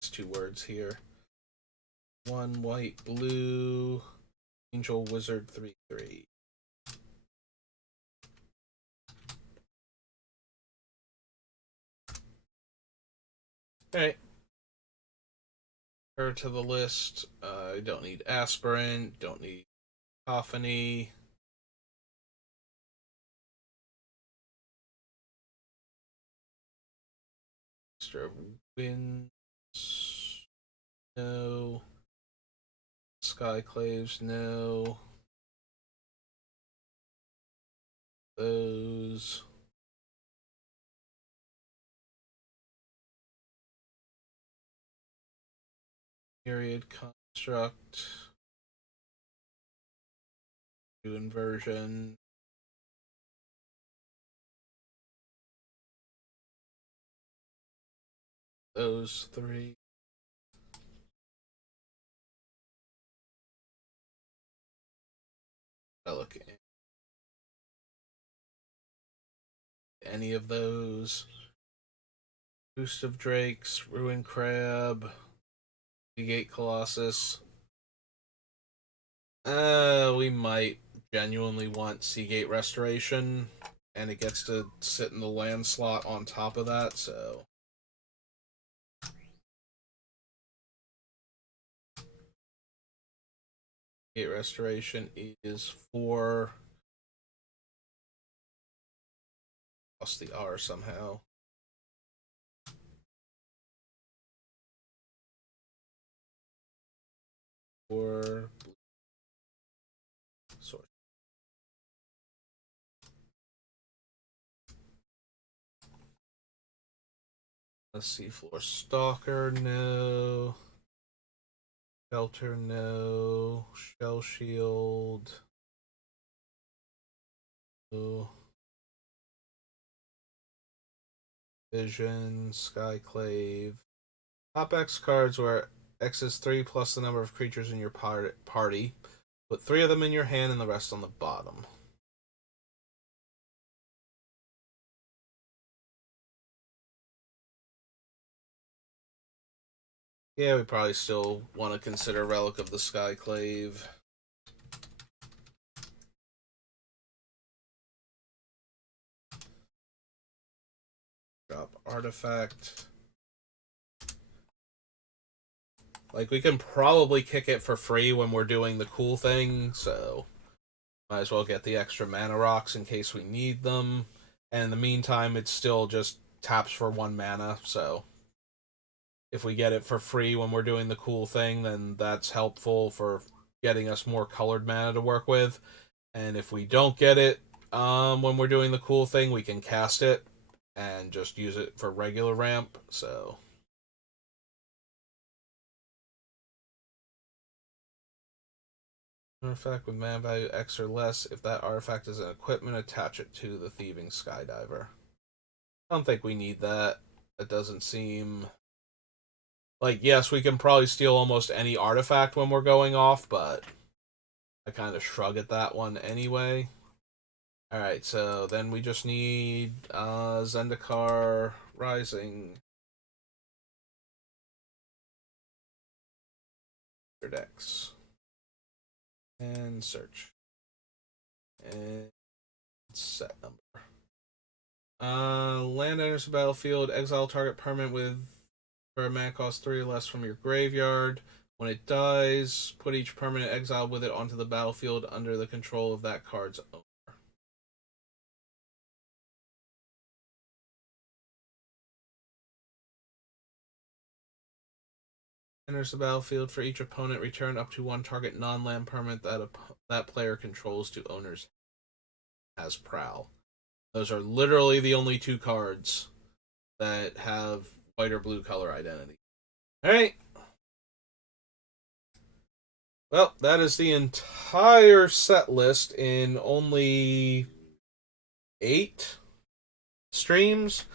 It's 2 words here. 1 white, blue. Angel Wizard 3/3. Alright. Her to the list. I don't need Aspirant. Don't need Cacophony. Master of Winds. No. Skyclaves, no. Those. Period construct. Do inversion. Those three. Look, any of those. Boost of Drakes, Ruin Crab, Seagate Colossus. We might genuinely want Seagate Restoration, and it gets to sit in the land slot on top of that, so. Seagate Restoration is 4. Lost the R somehow. Or sorry. Let's see, Floor Stalker, no. Shelter, no. Shell Shield, no. Vision, Skyclave. Top X cards where X is 3 plus the number of creatures in your party. Put 3 of them in your hand and the rest on the bottom. Yeah, we probably still want to consider Relic of the Skyclave. Drop Artifact. Like, we can probably kick it for free when we're doing the cool thing, so might as well get the extra mana rocks in case we need them. And in the meantime, it's still just taps for 1 mana, so if we get it for free when we're doing the cool thing, then that's helpful for getting us more colored mana to work with. And if we don't get it when we're doing the cool thing, we can cast it and just use it for regular ramp, so. Artifact with mana value X or less. If that artifact is an equipment, attach it to the Thieving Skydiver. I don't think we need that. It doesn't seem. Like, yes, we can probably steal almost any artifact when we're going off, but I kind of shrug at that one anyway. Alright, so then we just need Zendikar Rising. Decks. And search. And set number. Land enters the battlefield. Exile target permanent with for a mana cost 3 or less from your graveyard. When it dies, put each permanent exiled with it onto the battlefield under the control of that card's owner. Enters the battlefield. For each opponent, return up to 1 target non-land permanent that player controls to owners as Prowl. Those are literally the only 2 cards that have white or blue color identity. Alright. Well, that is the entire set list in only 8 streams.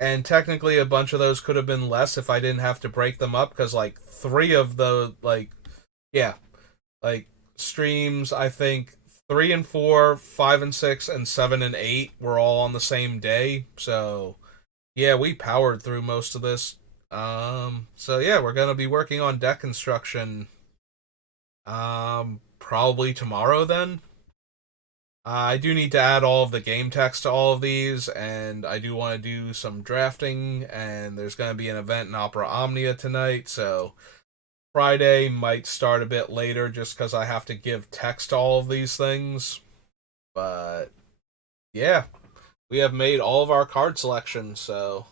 And technically a bunch of those could have been less if I didn't have to break them up, because like 3 of the streams, I think 3 and 4, 5 and 6, and 7 and 8 were all on the same day. So yeah, we powered through most of this. So yeah, we're gonna be working on deck construction probably tomorrow then. I do need to add all of the game text to all of these, and I do want to do some drafting, and there's going to be an event in Opera Omnia tonight, so Friday might start a bit later just because I have to give text to all of these things. But yeah, we have made all of our card selections, so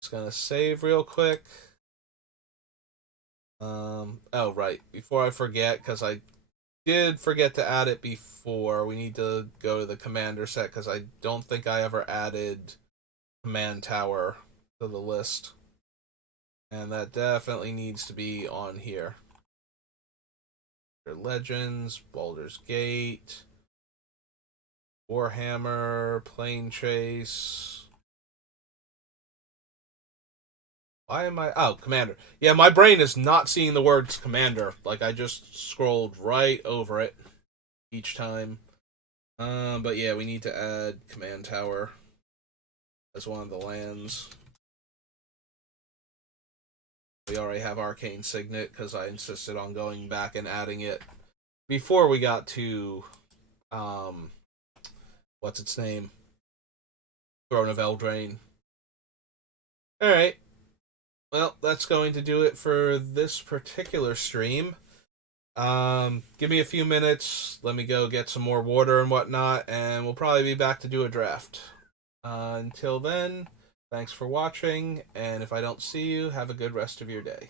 just going to save real quick. Oh, right. Before I forget, because I did forget to add it before, we need to go to the commander set, because I don't think I ever added command tower to the list. And that definitely needs to be on here. Legends, Baldur's Gate, Warhammer, Plane Chase. Why am I? Oh, Commander. Yeah, my brain is not seeing the words Commander. Like, I just scrolled right over it each time. But yeah, we need to add Command Tower as one of the lands. We already have Arcane Signet because I insisted on going back and adding it before we got to, um, what's its name? Throne of Eldraine. Alright. Well, that's going to do it for this particular stream. Give me a few minutes. Let me go get some more water and whatnot, and we'll probably be back to do a draft. Until then, thanks for watching, and if I don't see you, have a good rest of your day.